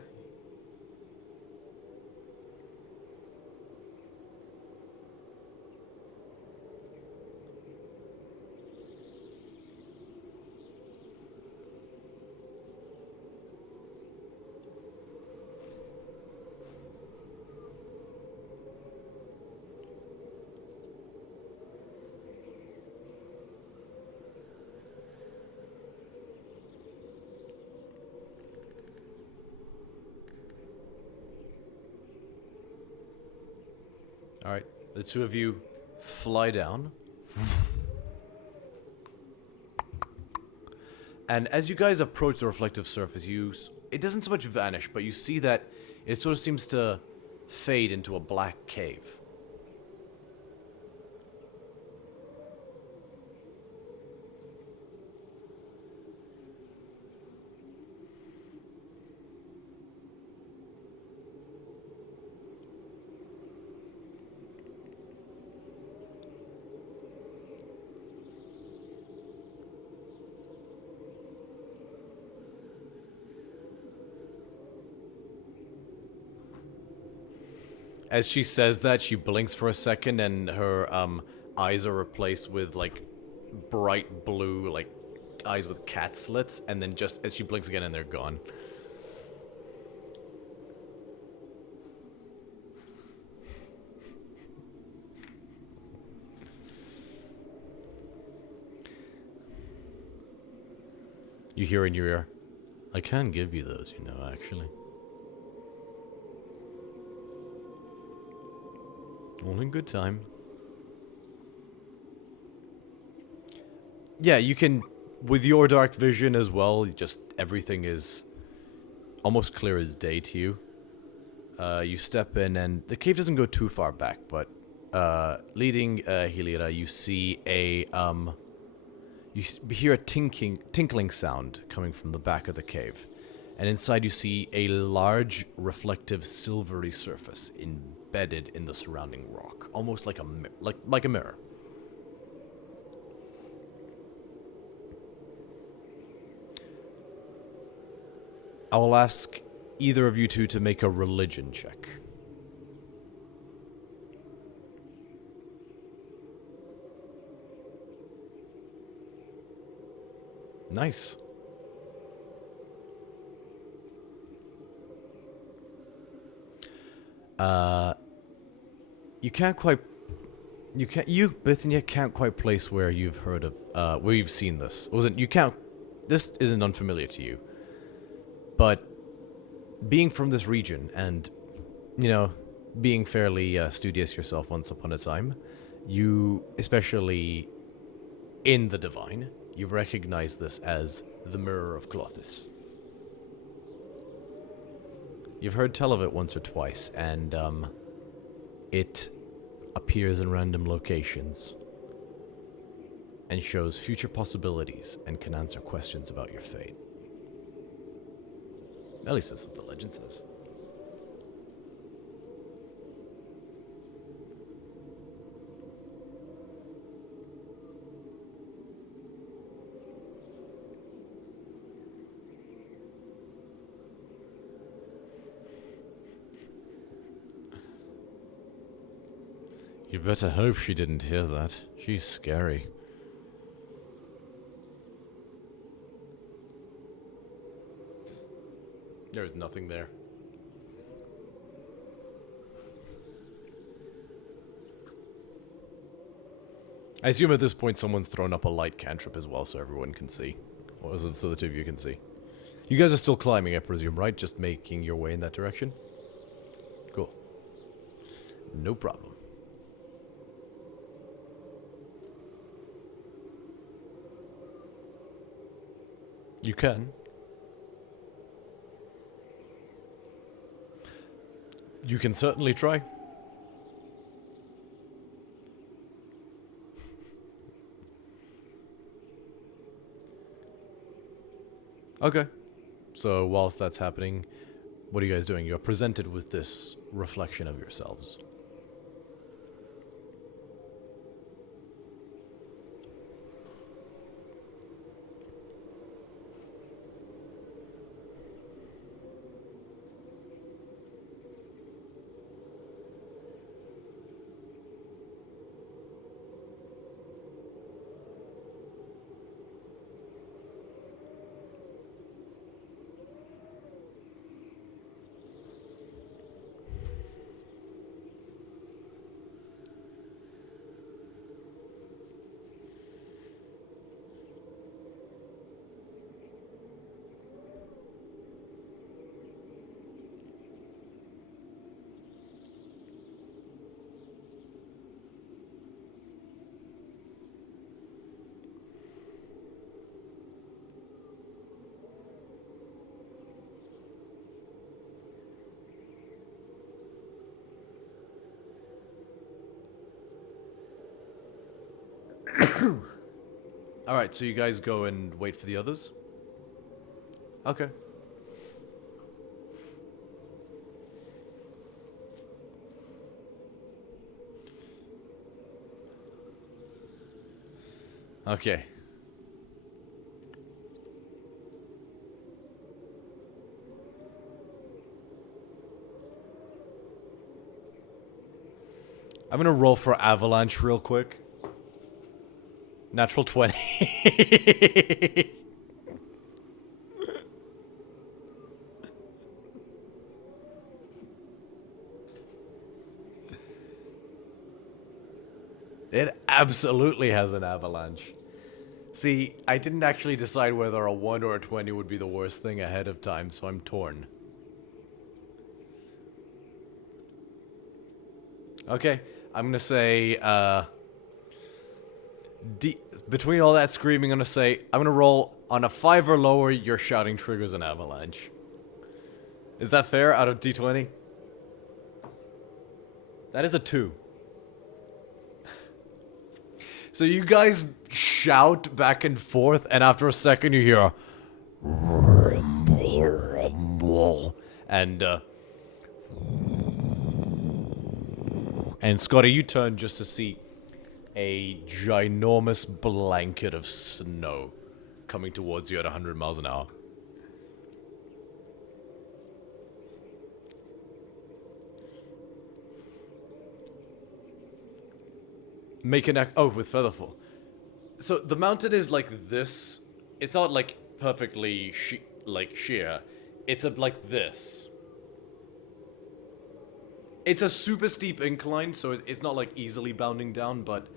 Alright, the two of you fly down. And as you guys approach the reflective surface, it doesn't so much vanish, but you see that it sort of seems to fade into a black cave. As she says that, she blinks for a second, and her eyes are replaced with like bright blue, like eyes with cat slits, and then just as she blinks again, and they're gone. You hear in your ear, "I can give you those, you know, actually. All in good time." Yeah, you can, with your dark vision as well, just everything is almost clear as day to you. You step in, and the cave doesn't go too far back, but leading Hilira, you see you hear a tinkling sound coming from the back of the cave. And inside you see a large, reflective, silvery surface embedded in the surrounding rock, almost like a mirror. I will ask either of you two to make a religion check. Nice. Bithynia can't quite place where you've heard of, where you've seen this. This isn't unfamiliar to you. But being from this region and, you know, being fairly studious yourself once upon a time, you, especially in the divine, you recognize this as the Mirror of Clothis. You've heard tell of it once or twice, and it appears in random locations and shows future possibilities and can answer questions about your fate. At least that's what the legend says. You better hope she didn't hear that. She's scary. There's nothing there. I assume at this point someone's thrown up a light cantrip as well so everyone can see. Or so the two of you can see. You guys are still climbing, I presume, right? Just making your way in that direction? Cool. No problem. You can. You can certainly try. Okay. So whilst that's happening, what are you guys doing? You're presented with this reflection of yourselves. Alright, so you guys go and wait for the others? Okay. Okay. I'm gonna roll for avalanche real quick. Natural 20. It absolutely has an avalanche. See, I didn't actually decide whether a 1 or a 20 would be the worst thing ahead of time, so I'm torn. Okay, I'm gonna say, between all that screaming, I'm gonna roll on a 5 or lower, your shouting triggers an avalanche. Is that fair out of D20? That is a 2. So you guys shout back and forth, and after a second you hear a rumble, rumble, and Scotty, you turn just to see a ginormous blanket of snow coming towards you at 100 miles an hour. Make an with Featherfall. So the mountain is like this. It's not like perfectly sheer. It's like this. It's a super steep incline, so it's not like easily bounding down, but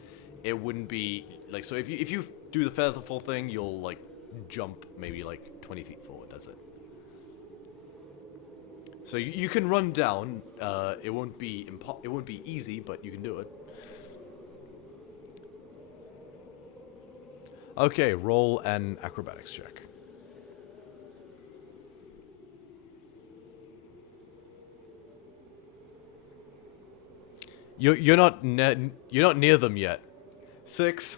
it wouldn't be like, so if you do the Featherfall thing, you'll like jump maybe like 20 feet forward. That's it. So you can run down. It won't be easy, but you can do it. Okay, roll an acrobatics check. You're not near them yet. 6.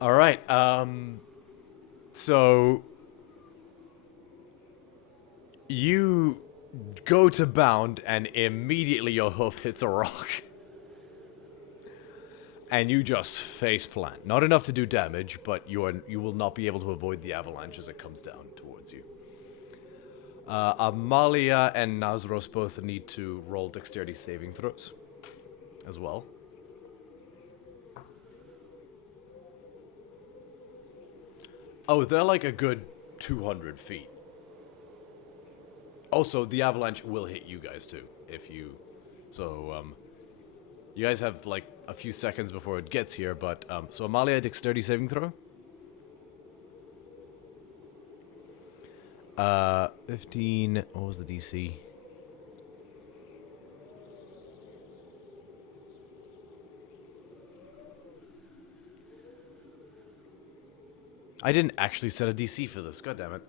All right. So you go to bound, and immediately your hoof hits a rock, and you just face plant. Not enough to do damage, but you will not be able to avoid the avalanche as it comes down towards you. Amalia and Nazros both need to roll dexterity saving throws as well. Oh, they're like a good 200 feet. Also, the avalanche will hit you guys too, if you... So, you guys have like a few seconds before it gets here, but, so Amalia, dexterity saving throw? 15, what was the DC? I didn't actually set a DC for this, god damn it.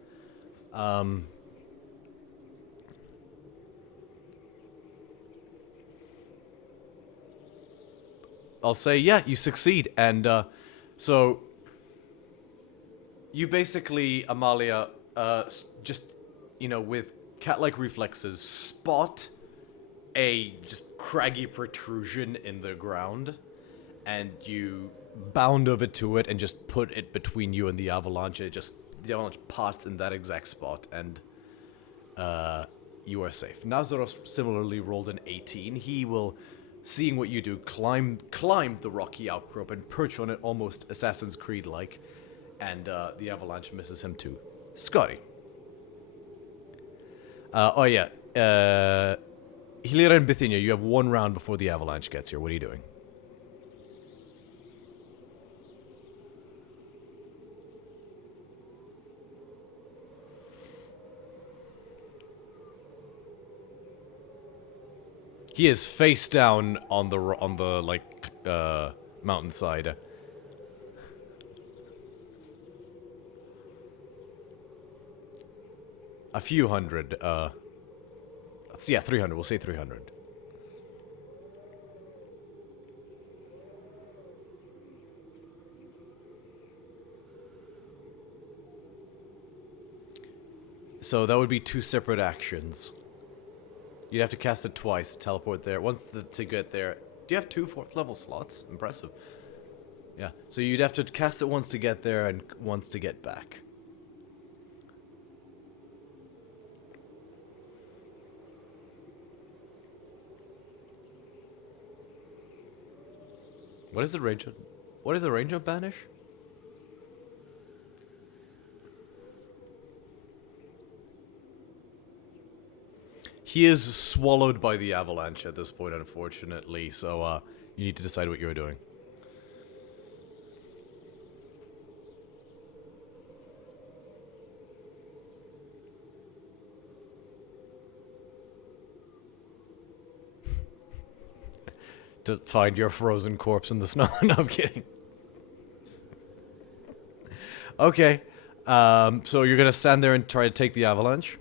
I'll say, yeah, you succeed, and, so... You basically, Amalia, just, you know, with cat-like reflexes, spot a just craggy protrusion in the ground, and you bound over to it and just put it between you and the avalanche. The avalanche parts in that exact spot, and you are safe. Nazaros similarly rolled an 18. He will, seeing what you do, climb the rocky outcrop and perch on it almost Assassin's Creed-like, and the avalanche misses him too. Scotty. Oh yeah. Hilira and Bithynia, you have one round before the avalanche gets here. What are you doing? He is face down on the like mountainside. A few hundred. Yeah, 300. We'll say 300. So that would be 2 separate actions. You'd have to cast it twice to teleport there. Once to get there. Do you have 2 4th level slots? Impressive. Yeah. So you'd have to cast it once to get there and once to get back. What is the range of banish? He is swallowed by the avalanche at this point, unfortunately, so you need to decide what you're doing. To find your frozen corpse in the snow. No, I'm kidding. Okay. So you're gonna stand there and try to take the avalanche?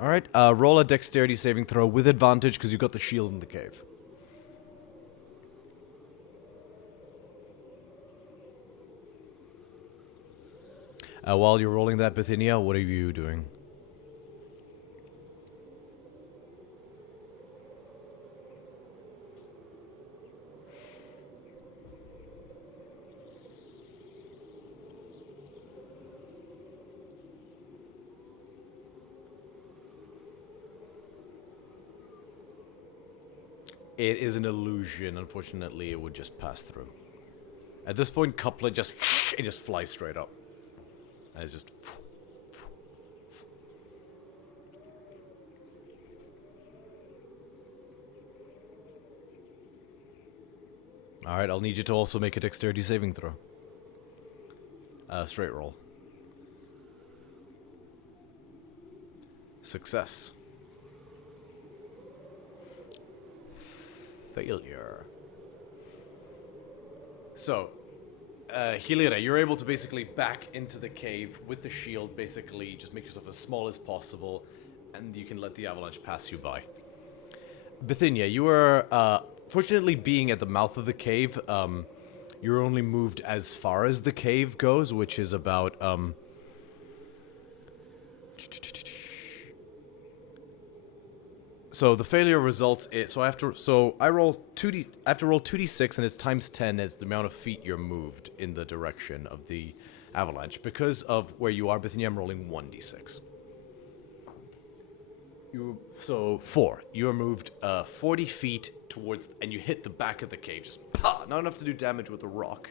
Alright, roll a dexterity saving throw with advantage because you've got the shield in the cave. While you're rolling that, Bithynia, what are you doing? It is an illusion. Unfortunately, it would just pass through. At this point, Couplet just flies straight up. And it's just... Alright, I'll need you to also make a dexterity saving throw. Straight roll. Success. Failure. So, Helira, you're able to basically back into the cave with the shield, basically just make yourself as small as possible, and you can let the avalanche pass you by. Bithynia, you are, fortunately being at the mouth of the cave, you're only moved as far as the cave goes, which is about, So the failure results in, I have to roll 2d6 and it's times 10 as the amount of feet you're moved in the direction of the avalanche. Because of where you are, Bithynia, I'm rolling 1d6. 4. You are moved 40 feet towards, and you hit the back of the cave. Just not enough to do damage with the rock,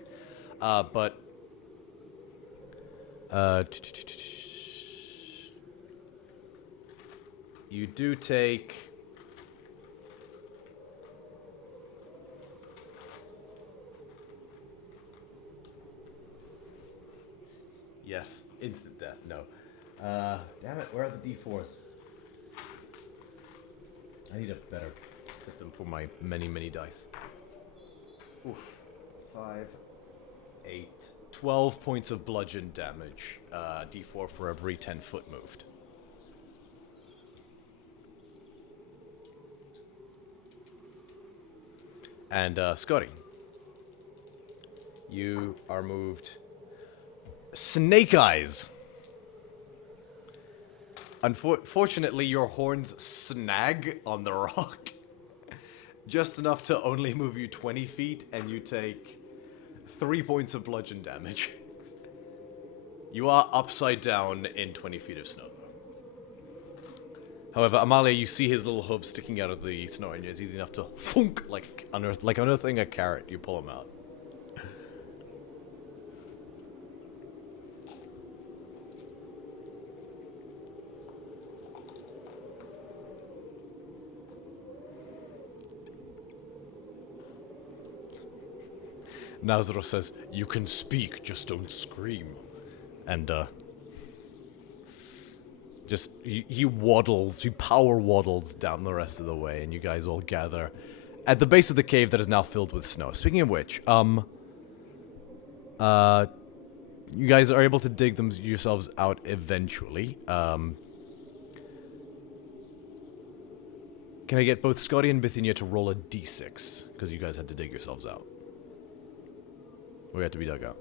but you do take. Yes, instant death. No. Damn it, where are the d4s? I need a better system for my many, many dice. Oof. 5, 8, 12 points of bludgeon damage. D4 for every 10 foot moved. And, Scotty. You are moved... Snake Eyes! Unfortunately, your horns snag on the rock. Just enough to only move you 20 feet, and you take 3 points of bludgeon damage. You are upside down in 20 feet of snow. However, Amalia, you see his little hooves sticking out of the snow, and it's easy enough to thunk, like unearthing a carrot. You pull him out. Nazareth says, "You can speak, just don't scream." And, he waddles, he power waddles down the rest of the way, and you guys all gather at the base of the cave that is now filled with snow. Speaking of which, you guys are able to dig them yourselves out eventually. Can I get both Scotty and Bithynia to roll a d6? Because you guys had to dig yourselves out. We had to be dug out.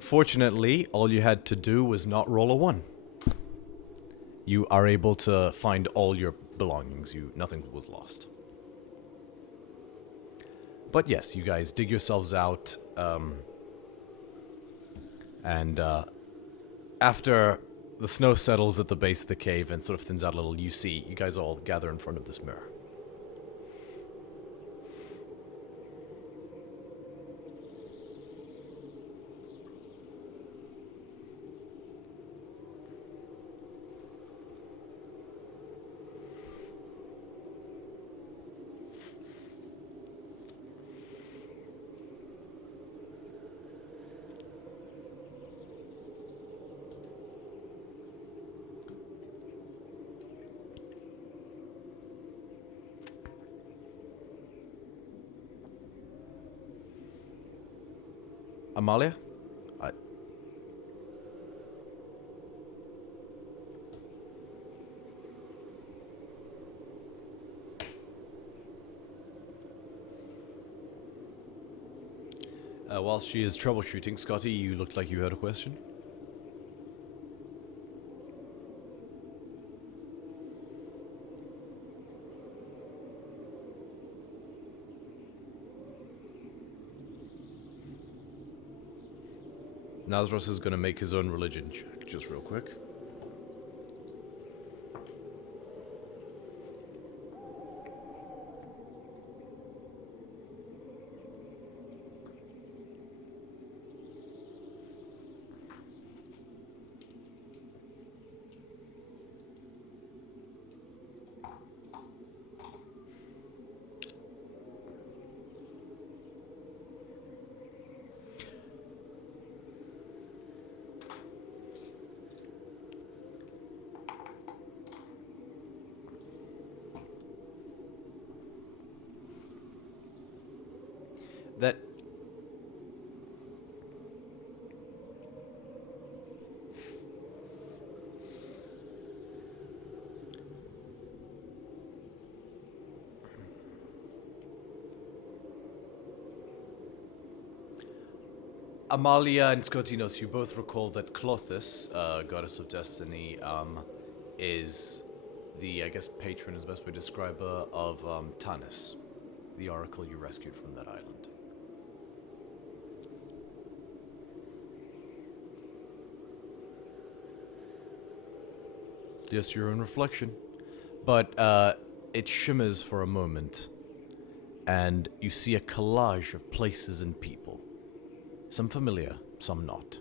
Fortunately, all you had to do was not roll a 1. You are able to find all your belongings. Nothing was lost. But yes, you guys dig yourselves out, and after the snow settles at the base of the cave and sort of thins out a little, you guys all gather in front of this mirror. Amalia? While she is troubleshooting, Scotty, you looked like you had a question. Nazros is going to make his own religion check, just real quick. Amalia and Skotinos, you both recall that Clothis, goddess of destiny, is the, I guess, patron is the best way to describe her, of Tanis, the oracle you rescued from that island. Just your own reflection. But it shimmers for a moment, and you see a collage of places and people. Some familiar, some not.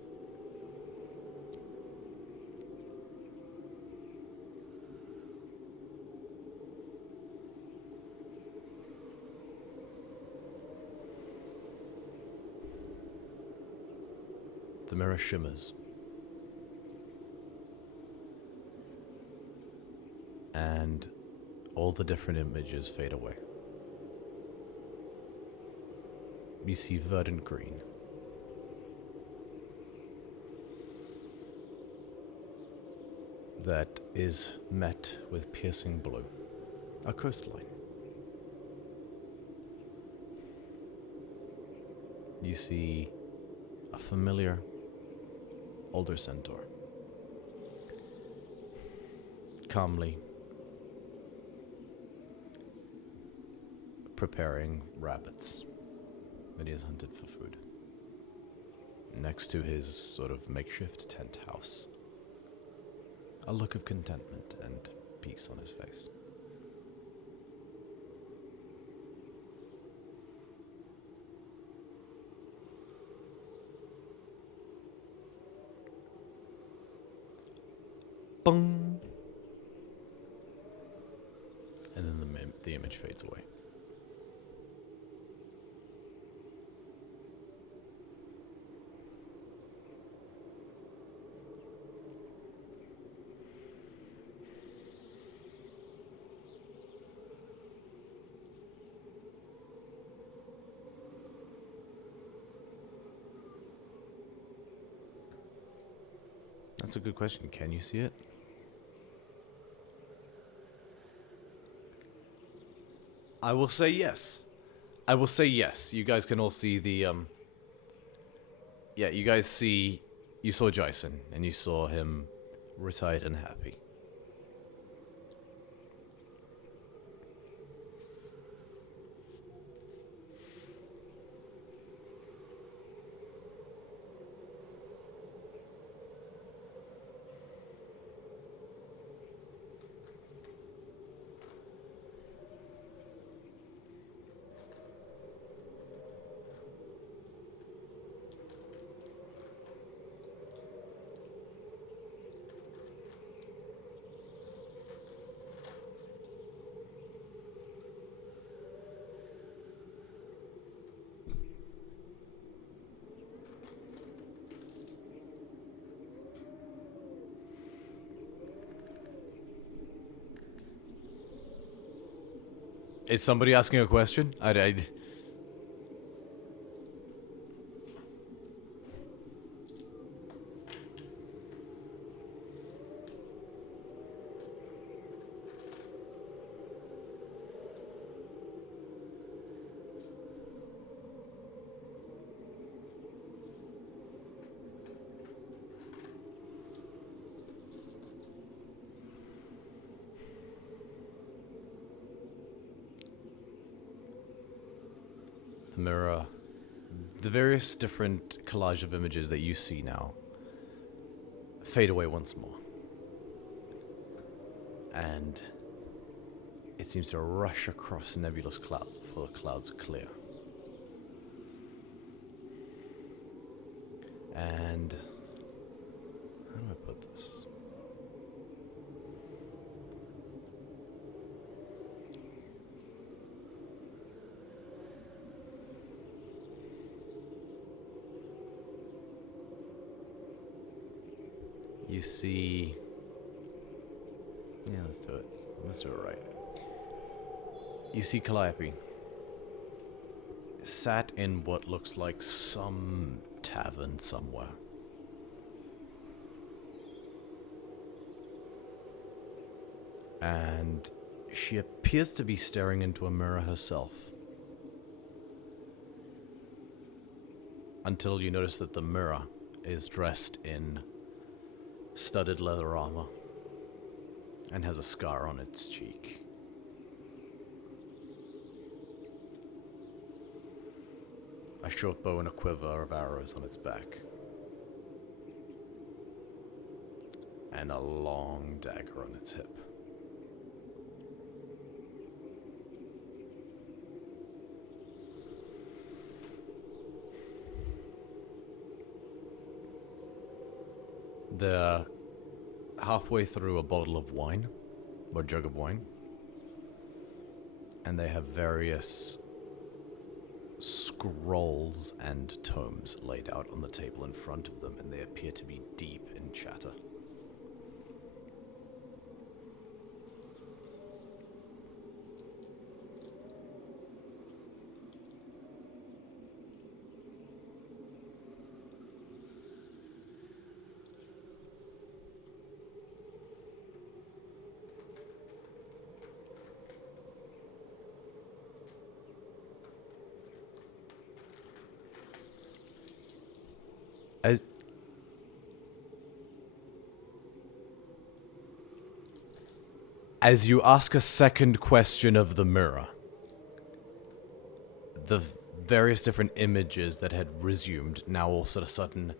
The mirror shimmers. And all the different images fade away. You see verdant green. That is met with piercing blue. A coastline. You see a familiar older centaur. Calmly preparing rabbits that he has hunted for food. Next to his sort of makeshift tent house. A look of contentment and peace on his face. Bung! And then the image fades away. That's a good question. Can you see it? I will say yes. I will say yes. You guys can all see the, yeah, you guys see... You saw Jason, and you saw him retired and happy. Is somebody asking a question? The mirror, the various different collage of images that you see now fade away once more. And it seems to rush across nebulous clouds before the clouds clear. And how do I put this? You see... Yeah, let's do it. Let's do it right. You see Calliope sat in what looks like some tavern somewhere. And she appears to be staring into a mirror herself. until you notice that the mirror is dressed in studded leather armor and has a scar on its cheek. A short bow and a quiver of arrows on its back. And a long dagger on its hip. They're halfway through a bottle of wine, or jug of wine, and they have various scrolls and tomes laid out on the table in front of them, and they appear to be deep in chatter. As you ask a second question of the mirror, the various different images that had resumed now all of a sudden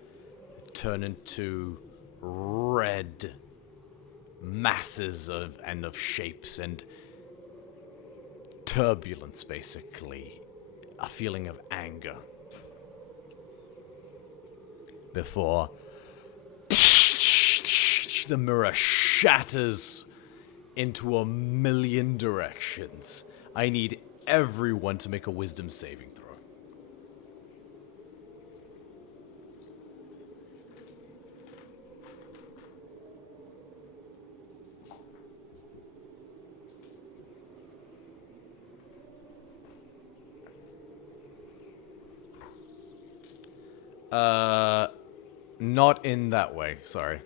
turn into red masses of shapes and turbulence, basically. A feeling of anger. Before the mirror shatters into a million directions. I need everyone to make a wisdom saving throw. Not in that way, sorry.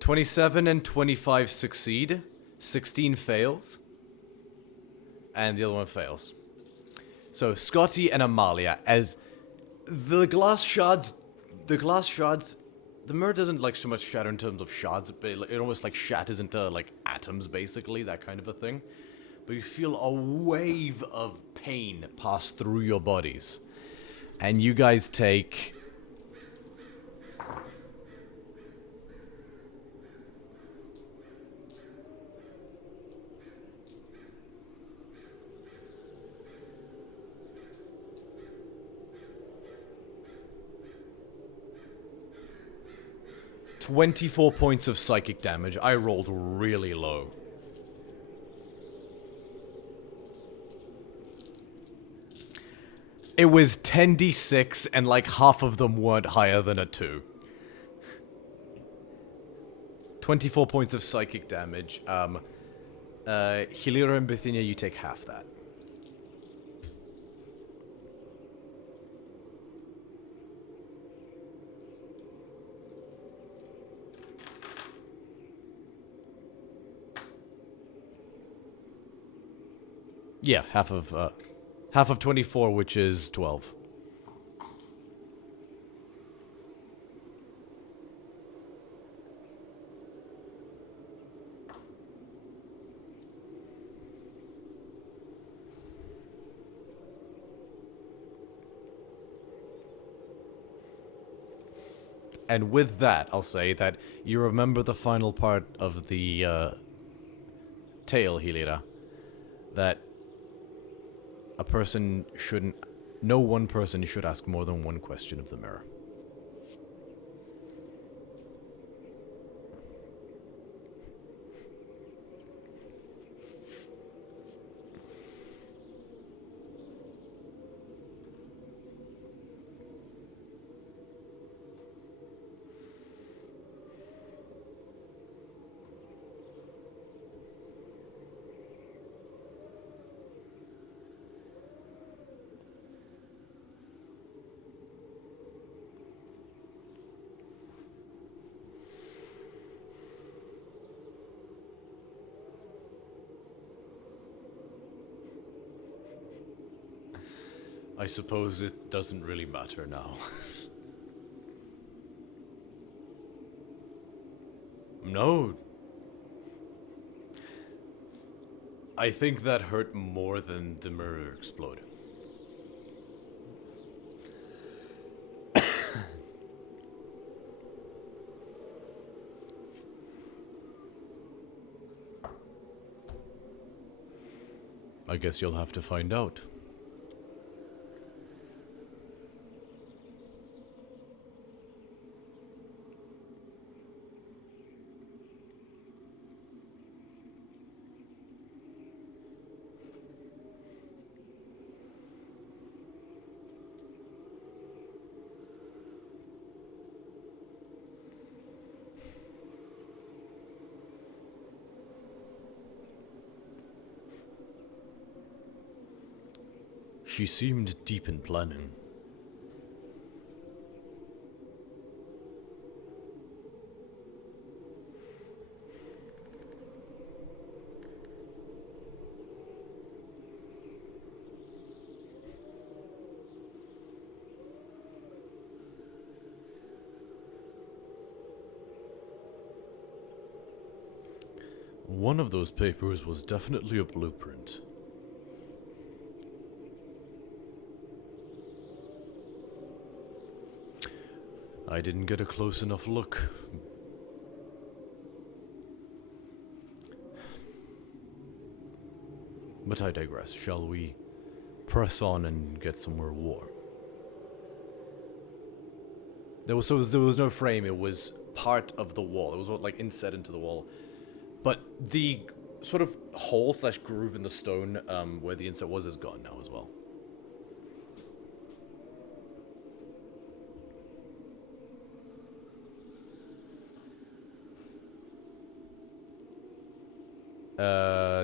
$27 and $25 succeed, 16 fails, and the other one fails. So Scotty and Amalia, as the glass shards, the mirror doesn't like so much shatter in terms of shards, but it almost like shatters into like atoms, basically, that kind of a thing. But you feel a wave of pain pass through your bodies, and you guys take 24 points of psychic damage. I rolled really low. It was 10d6, and like half of them weren't higher than a 2. 24 points of psychic damage. Hilira and Bithynia, you take half that. Yeah, half of 24, which is 12. And with that, I'll say that you remember the final part of the tale, Hilira, that no one person should ask more than one question of the mirror. I suppose it doesn't really matter now. No. I think that hurt more than the mirror exploding. I guess you'll have to find out. She seemed deep in planning. One of those papers was definitely a blueprint. I didn't get a close enough look. But I digress. Shall we press on and get some more war? There was no frame. It was part of the wall. It was like inset into the wall. But the sort of hole/groove in the stone where the inset was is gone now as well.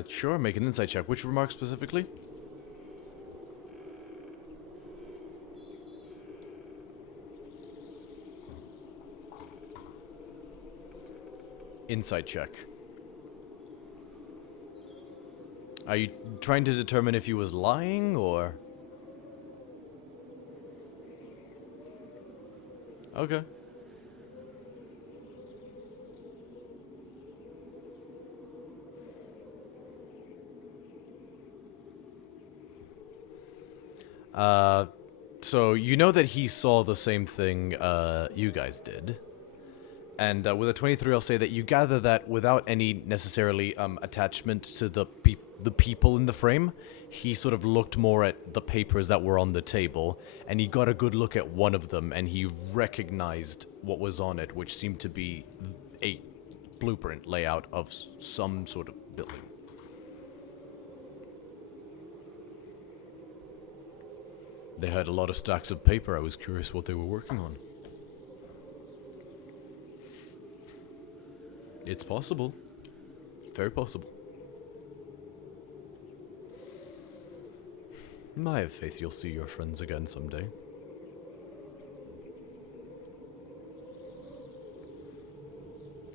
Sure, make an insight check. Which remark specifically? Insight check. Are you trying to determine if he was lying, or...? Okay. So you know that he saw the same thing, you guys did. And with a 23, I'll say that you gather that without any necessarily attachment to the people in the frame, he sort of looked more at the papers that were on the table, and he got a good look at one of them, and he recognized what was on it, which seemed to be a blueprint layout of some sort of building. They had a lot of stacks of paper. I was curious what they were working on. It's possible. Very possible. I have faith you'll see your friends again someday.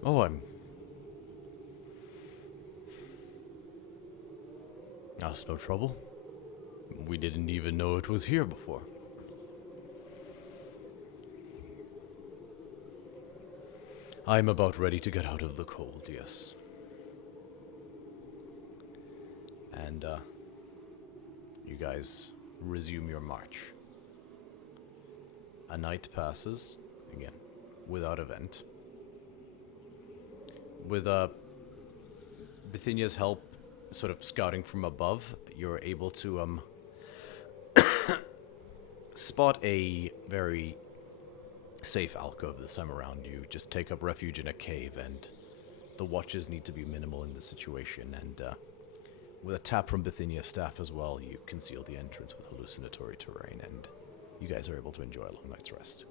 Oh, that's no trouble. We didn't even know it was here before. I'm about ready to get out of the cold, yes. And, you guys resume your march. A night passes, again, without event. With, Bithynia's help, sort of scouting from above, you're able to, spot a very safe alcove this time around. You just take up refuge in a cave, and the watches need to be minimal in this situation, and with a tap from Bithynia's staff as well, you conceal the entrance with hallucinatory terrain, and you guys are able to enjoy a long night's rest.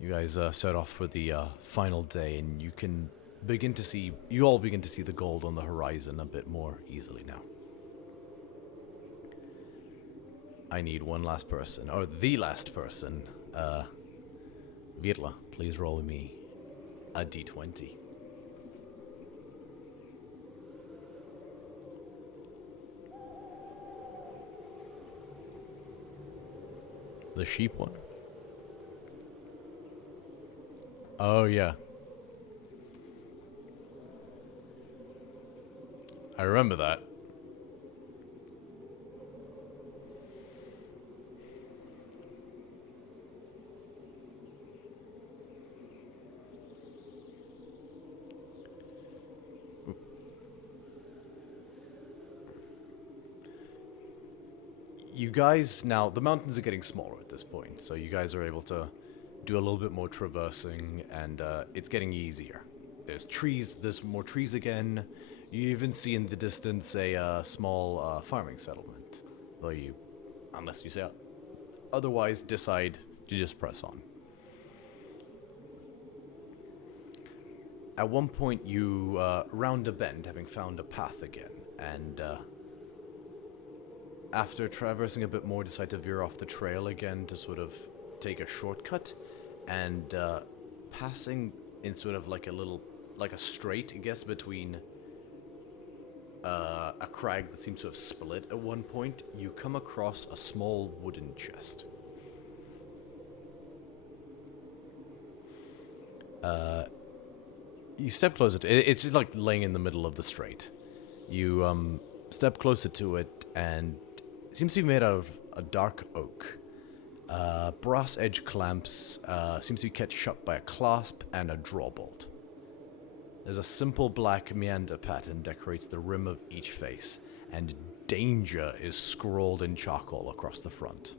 You guys set off for the final day, and you all begin to see the gold on the horizon a bit more easily now. I need one last person, or the last person. Virla, please roll me a d20. The sheep one? Oh, yeah. I remember that. You guys, now, the mountains are getting smaller at this point, so you guys are able to do a little bit more traversing, and it's getting easier. There's trees, there's more trees again. You even see in the distance a small farming settlement, though you, unless you say otherwise, decide to just press on. At one point, you round a bend, having found a path again, and after traversing a bit more, decide to veer off the trail again to sort of take a shortcut, and passing in sort of like a straight, I guess, between a crag that seems to have split at one point, you come across a small wooden chest. You step closer to it. It's just like laying in the middle of the straight. You step closer to it, and it seems to be made out of a dark oak. Brass edge clamps seems to be kept shut by a clasp and a drawbolt. There's a simple black meander pattern decorates the rim of each face, and danger is scrawled in charcoal across the front.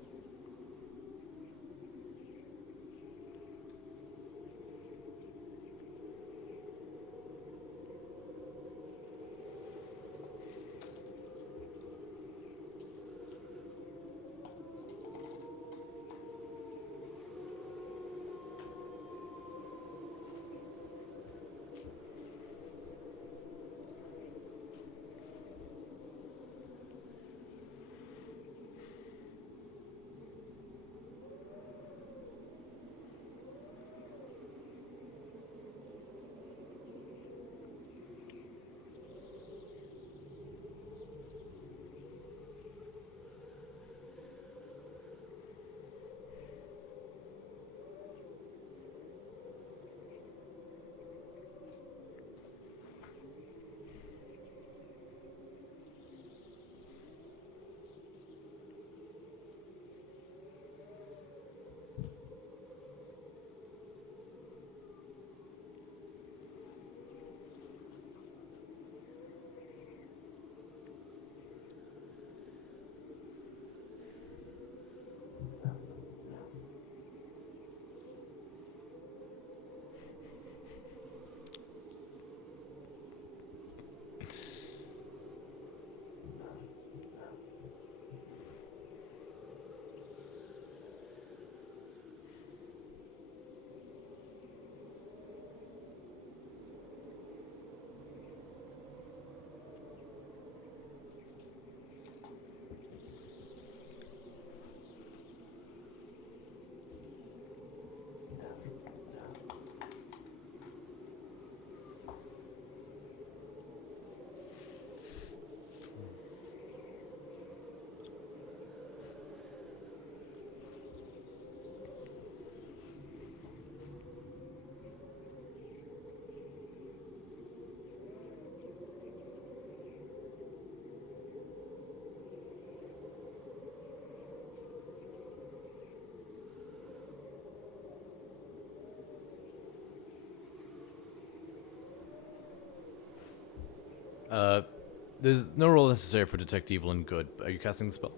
There's no roll necessary for detect evil and good. Are you casting the spell?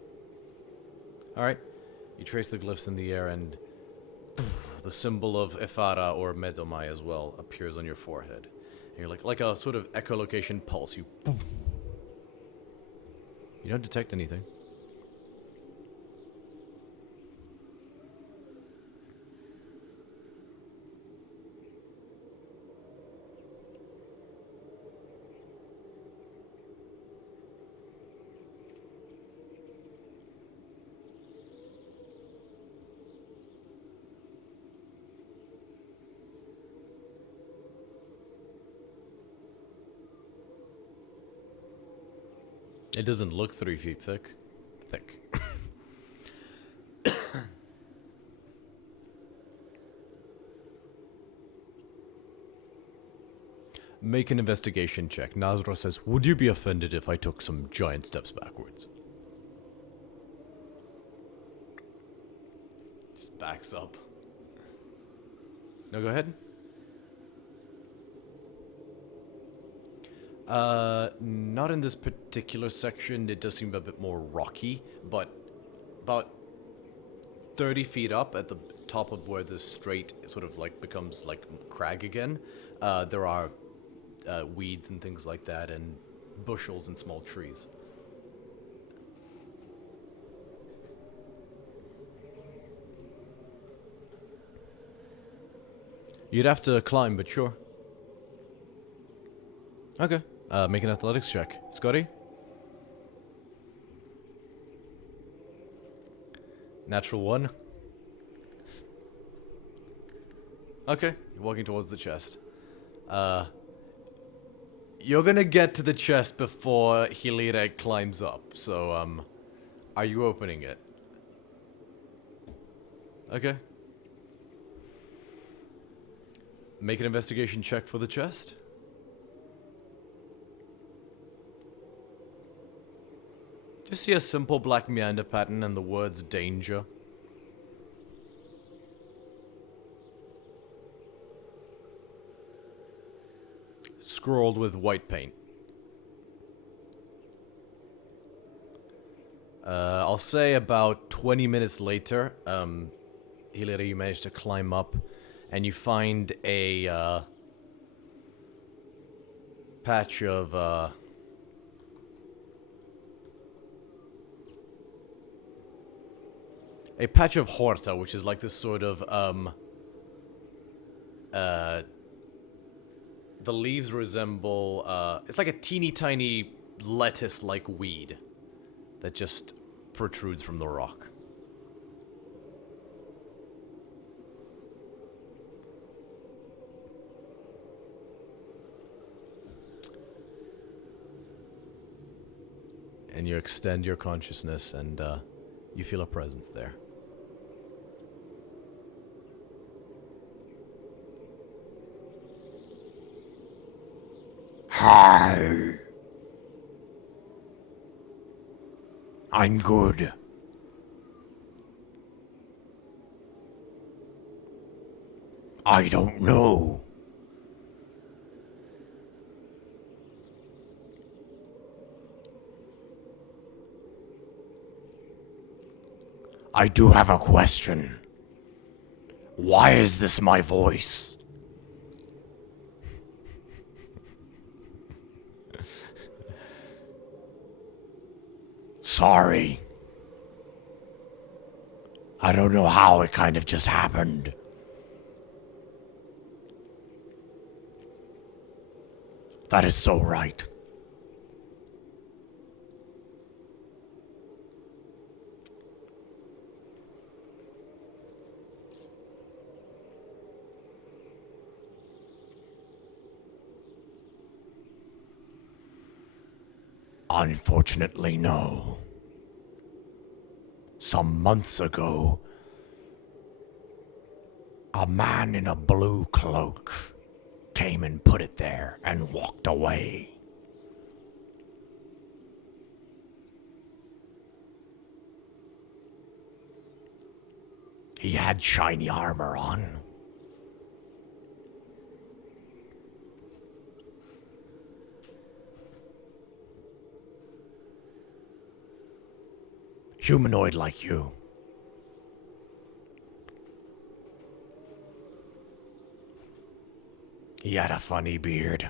Alright. You trace the glyphs in the air, and the symbol of Ifara, or Medomai as well, appears on your forehead. And you're like a sort of echolocation pulse. You don't detect anything. It doesn't look 3 feet thick. Make an investigation check. Nazra says, would you be offended if I took some giant steps backwards? Just backs up. No, go ahead. Not in this particular section. It does seem a bit more rocky, but about 30 feet up at the top of where the strait sort of like becomes like crag again, there are weeds and things like that, and bushels and small trees. You'd have to climb, but sure. Okay. Make an athletics check. Scotty? Natural 1. Okay, you're walking towards the chest. You're gonna get to the chest before Hilire climbs up, so, are you opening it? Okay. Make an investigation check for the chest. Just see a simple black meander pattern and the words danger. Scrawled with white paint. I'll say about 20 minutes later, Hilary, you manage to climb up, and you find a patch of horta, which is like this sort of the leaves resemble it's like a teeny tiny lettuce-like weed that just protrudes from the rock. And you extend your consciousness, and you feel a presence there. Hi. I'm good. I don't know. I do have a question. Why is this my voice? Sorry. I don't know how it kind of just happened. That is so right. Unfortunately, no. Some months ago, a man in a blue cloak came and put it there and walked away. He had shiny armor on. Humanoid like you. He had a funny beard.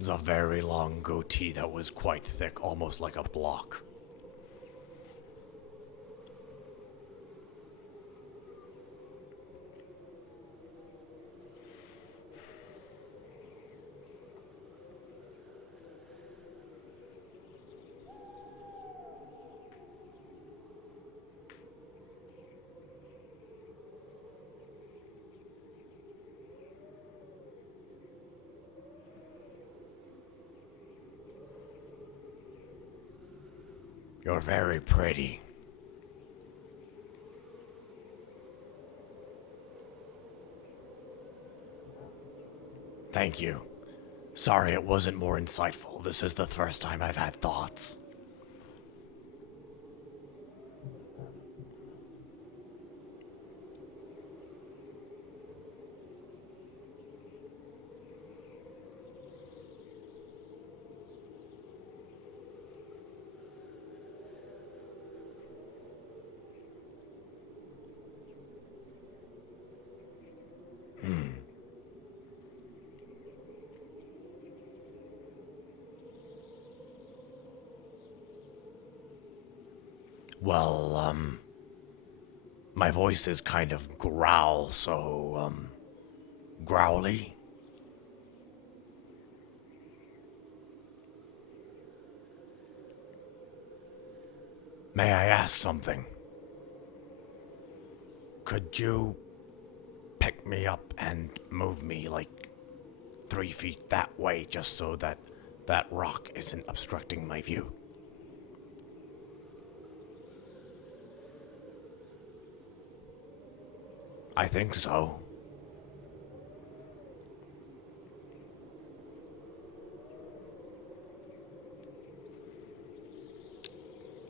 It was a very long goatee that was quite thick, almost like a block. You're very pretty. Thank you. Sorry it wasn't more insightful. This is the first time I've had thoughts. Well, my voice is kind of growl, so, growly. May I ask something? Could you pick me up and move me like 3 feet that way just so that that rock isn't obstructing my view? I think so.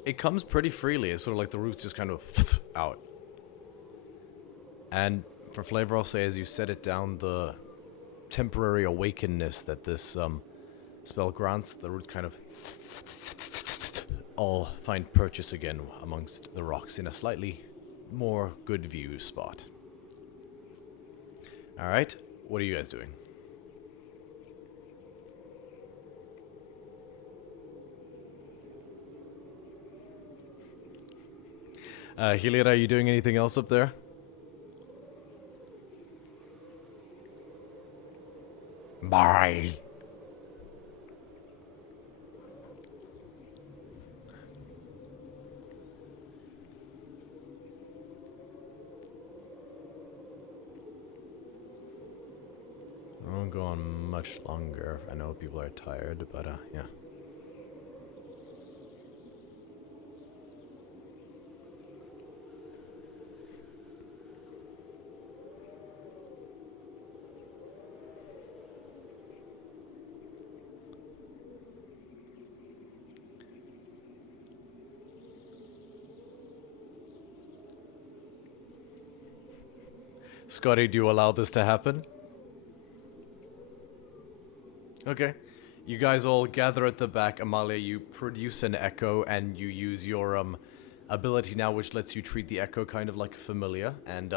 It comes pretty freely. It's sort of like the roots just kind of out. And for flavor, I'll say as you set it down, the temporary awakenedness that this spell grants, the roots kind of all find purchase again amongst the rocks in a slightly more good view spot. Alright, what are you guys doing? Heliod, are you doing anything else up there? Bye. I won't go on much longer. I know people are tired, but yeah. Scotty, do you allow this to happen? Okay. You guys all gather at the back. Amalia, you produce an echo, and you use your ability now, which lets you treat the echo kind of like a familiar. And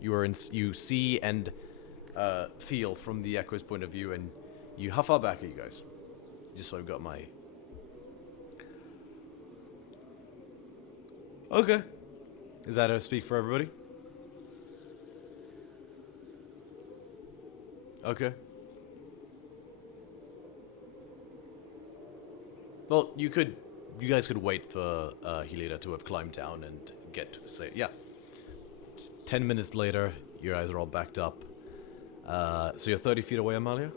you see and feel from the echo's point of view, and you... How far back are you guys? Just so I've got my... Okay. Is that a speak for everybody? Okay. Well, you guys could wait for Helida to have climbed down and get to say, yeah. 10 minutes later, your eyes are all backed up. So you're 30 feet away, Amalia?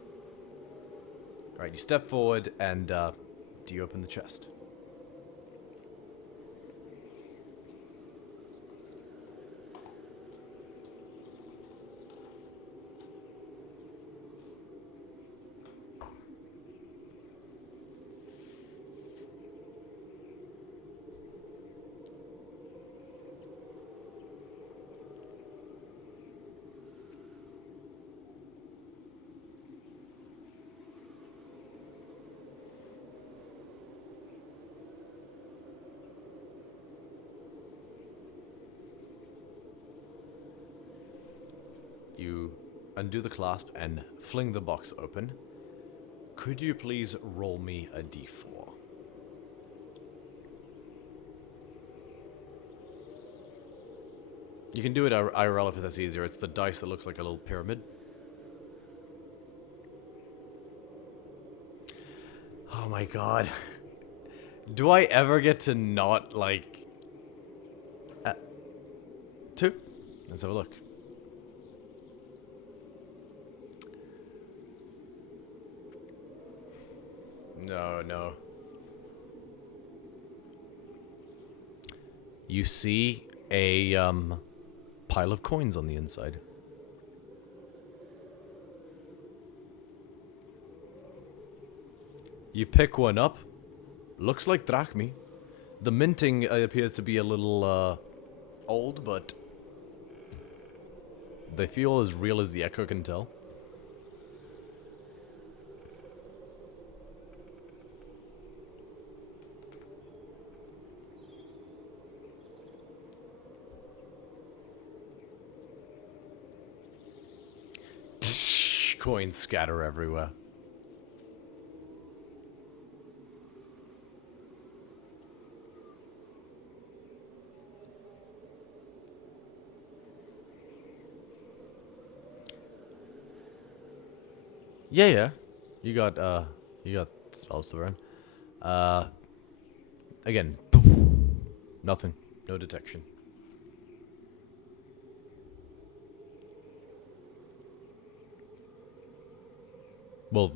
Alright, you step forward and do you open the chest? You undo the clasp and fling the box open. Could you please roll me a d4? You can do it IRL if that's easier. It's the dice that looks like a little pyramid. Oh my god. Do I ever get to not, like... 2? Let's have a look. No, no. you see a pile of coins on the inside. You pick one up. Looks like drachmi. The minting appears to be a little old, but they feel as real as the echo can tell. Coins scatter everywhere. Yeah. You got spells to burn. Again, nothing. No detection. Well,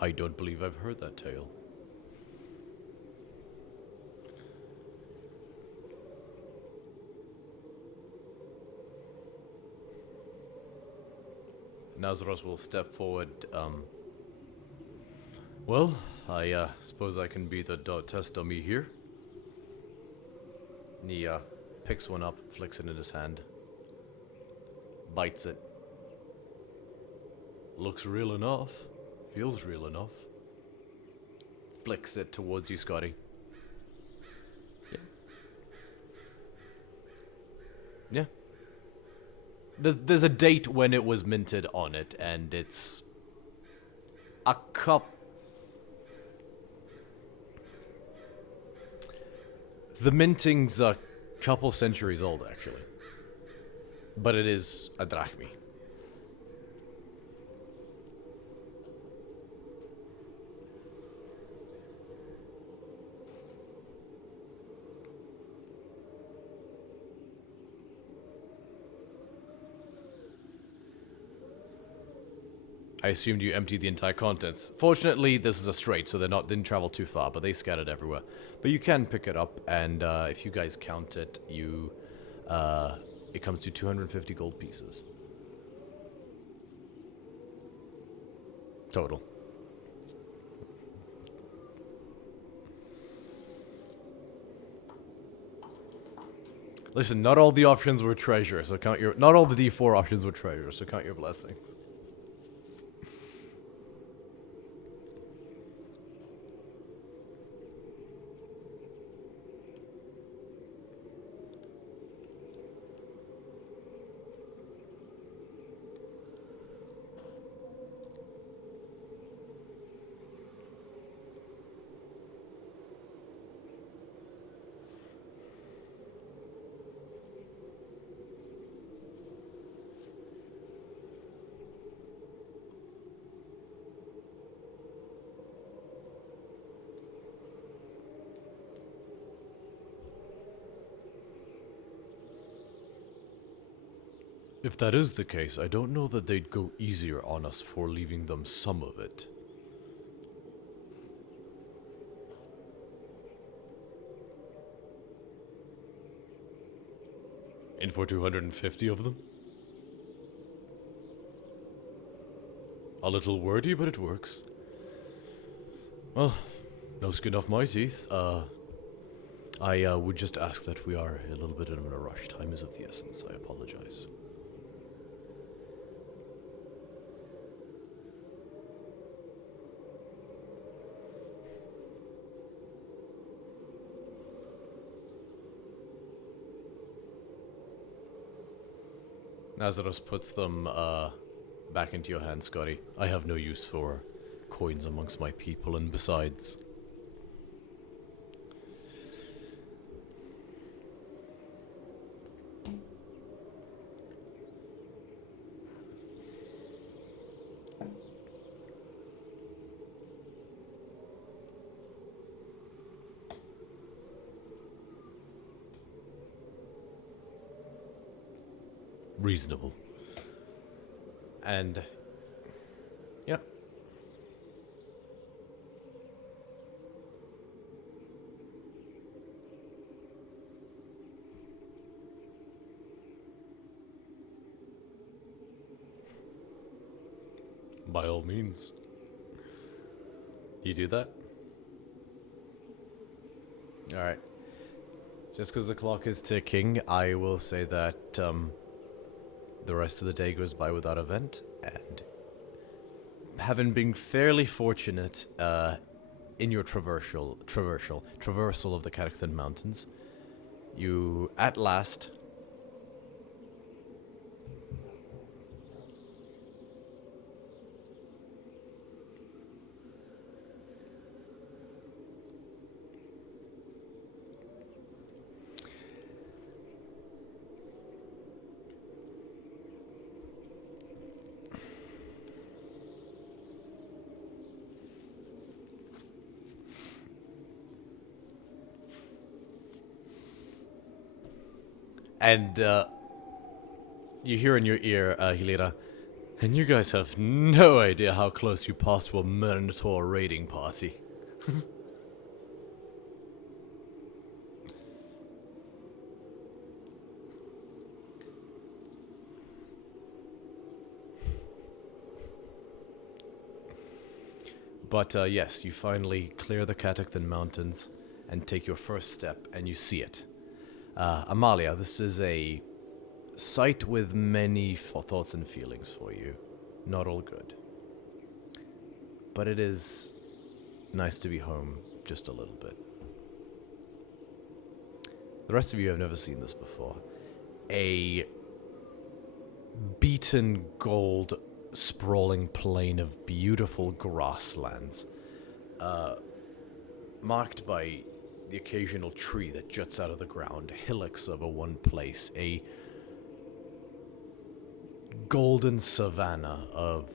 I don't believe I've heard that tale. Nazaros will step forward. Well, I suppose I can be the test dummy here. And he picks one up, flicks it in his hand, bites it. Looks real enough. Feels real enough. Flicks it towards you, Scotty. Yeah. There's a date when it was minted on it, and it's a cup. The minting's a couple centuries old, actually. But it is a drachmi. I assumed you emptied the entire contents. Fortunately, this is a strait, so didn't travel too far, but they scattered everywhere. But you can pick it up, and if you guys count it, it comes to 250 gold pieces. Total. Listen, not all the options were treasure, so count your... Not all the D4 options were treasure, so count your blessings. If that is the case, I don't know that they'd go easier on us for leaving them some of it. In for 250 of them? A little wordy, but it works. Well, no skin off my teeth. I would just ask that we are a little bit in a rush. Time is of the essence. I apologize. Nazaros puts them back into your hand, Scotty. I have no use for coins amongst my people, and besides... reasonable. And Yep. By all means. You do that? Alright. Just because the clock is ticking, I will say that the rest of the day goes by without event, and having been fairly fortunate in your traversal of the Katachthon Mountains, you at last and you hear in your ear, Helena, and you guys have no idea how close you passed to a Minotaur raiding party. But yes, you finally clear the Katachthon Mountains and take your first step, and you see it. Amalia, this is a sight with many thoughts and feelings for you. Not all good. But it is nice to be home just a little bit. The rest of you have never seen this before. A beaten gold sprawling plain of beautiful grasslands, marked by the occasional tree that juts out of the ground, hillocks over one place, a golden savanna of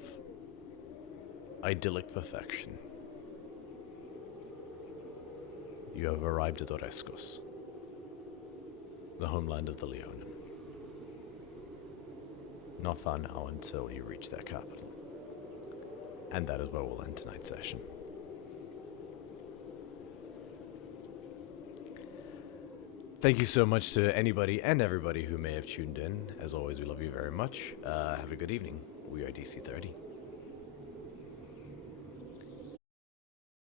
idyllic perfection. You have arrived at Oreskos, the homeland of the Leonin. Not far now until you reach their capital. And that is where we'll end tonight's session. Thank you so much to anybody and everybody who may have tuned in. As always, we love you very much. Have a good evening. We are DC30.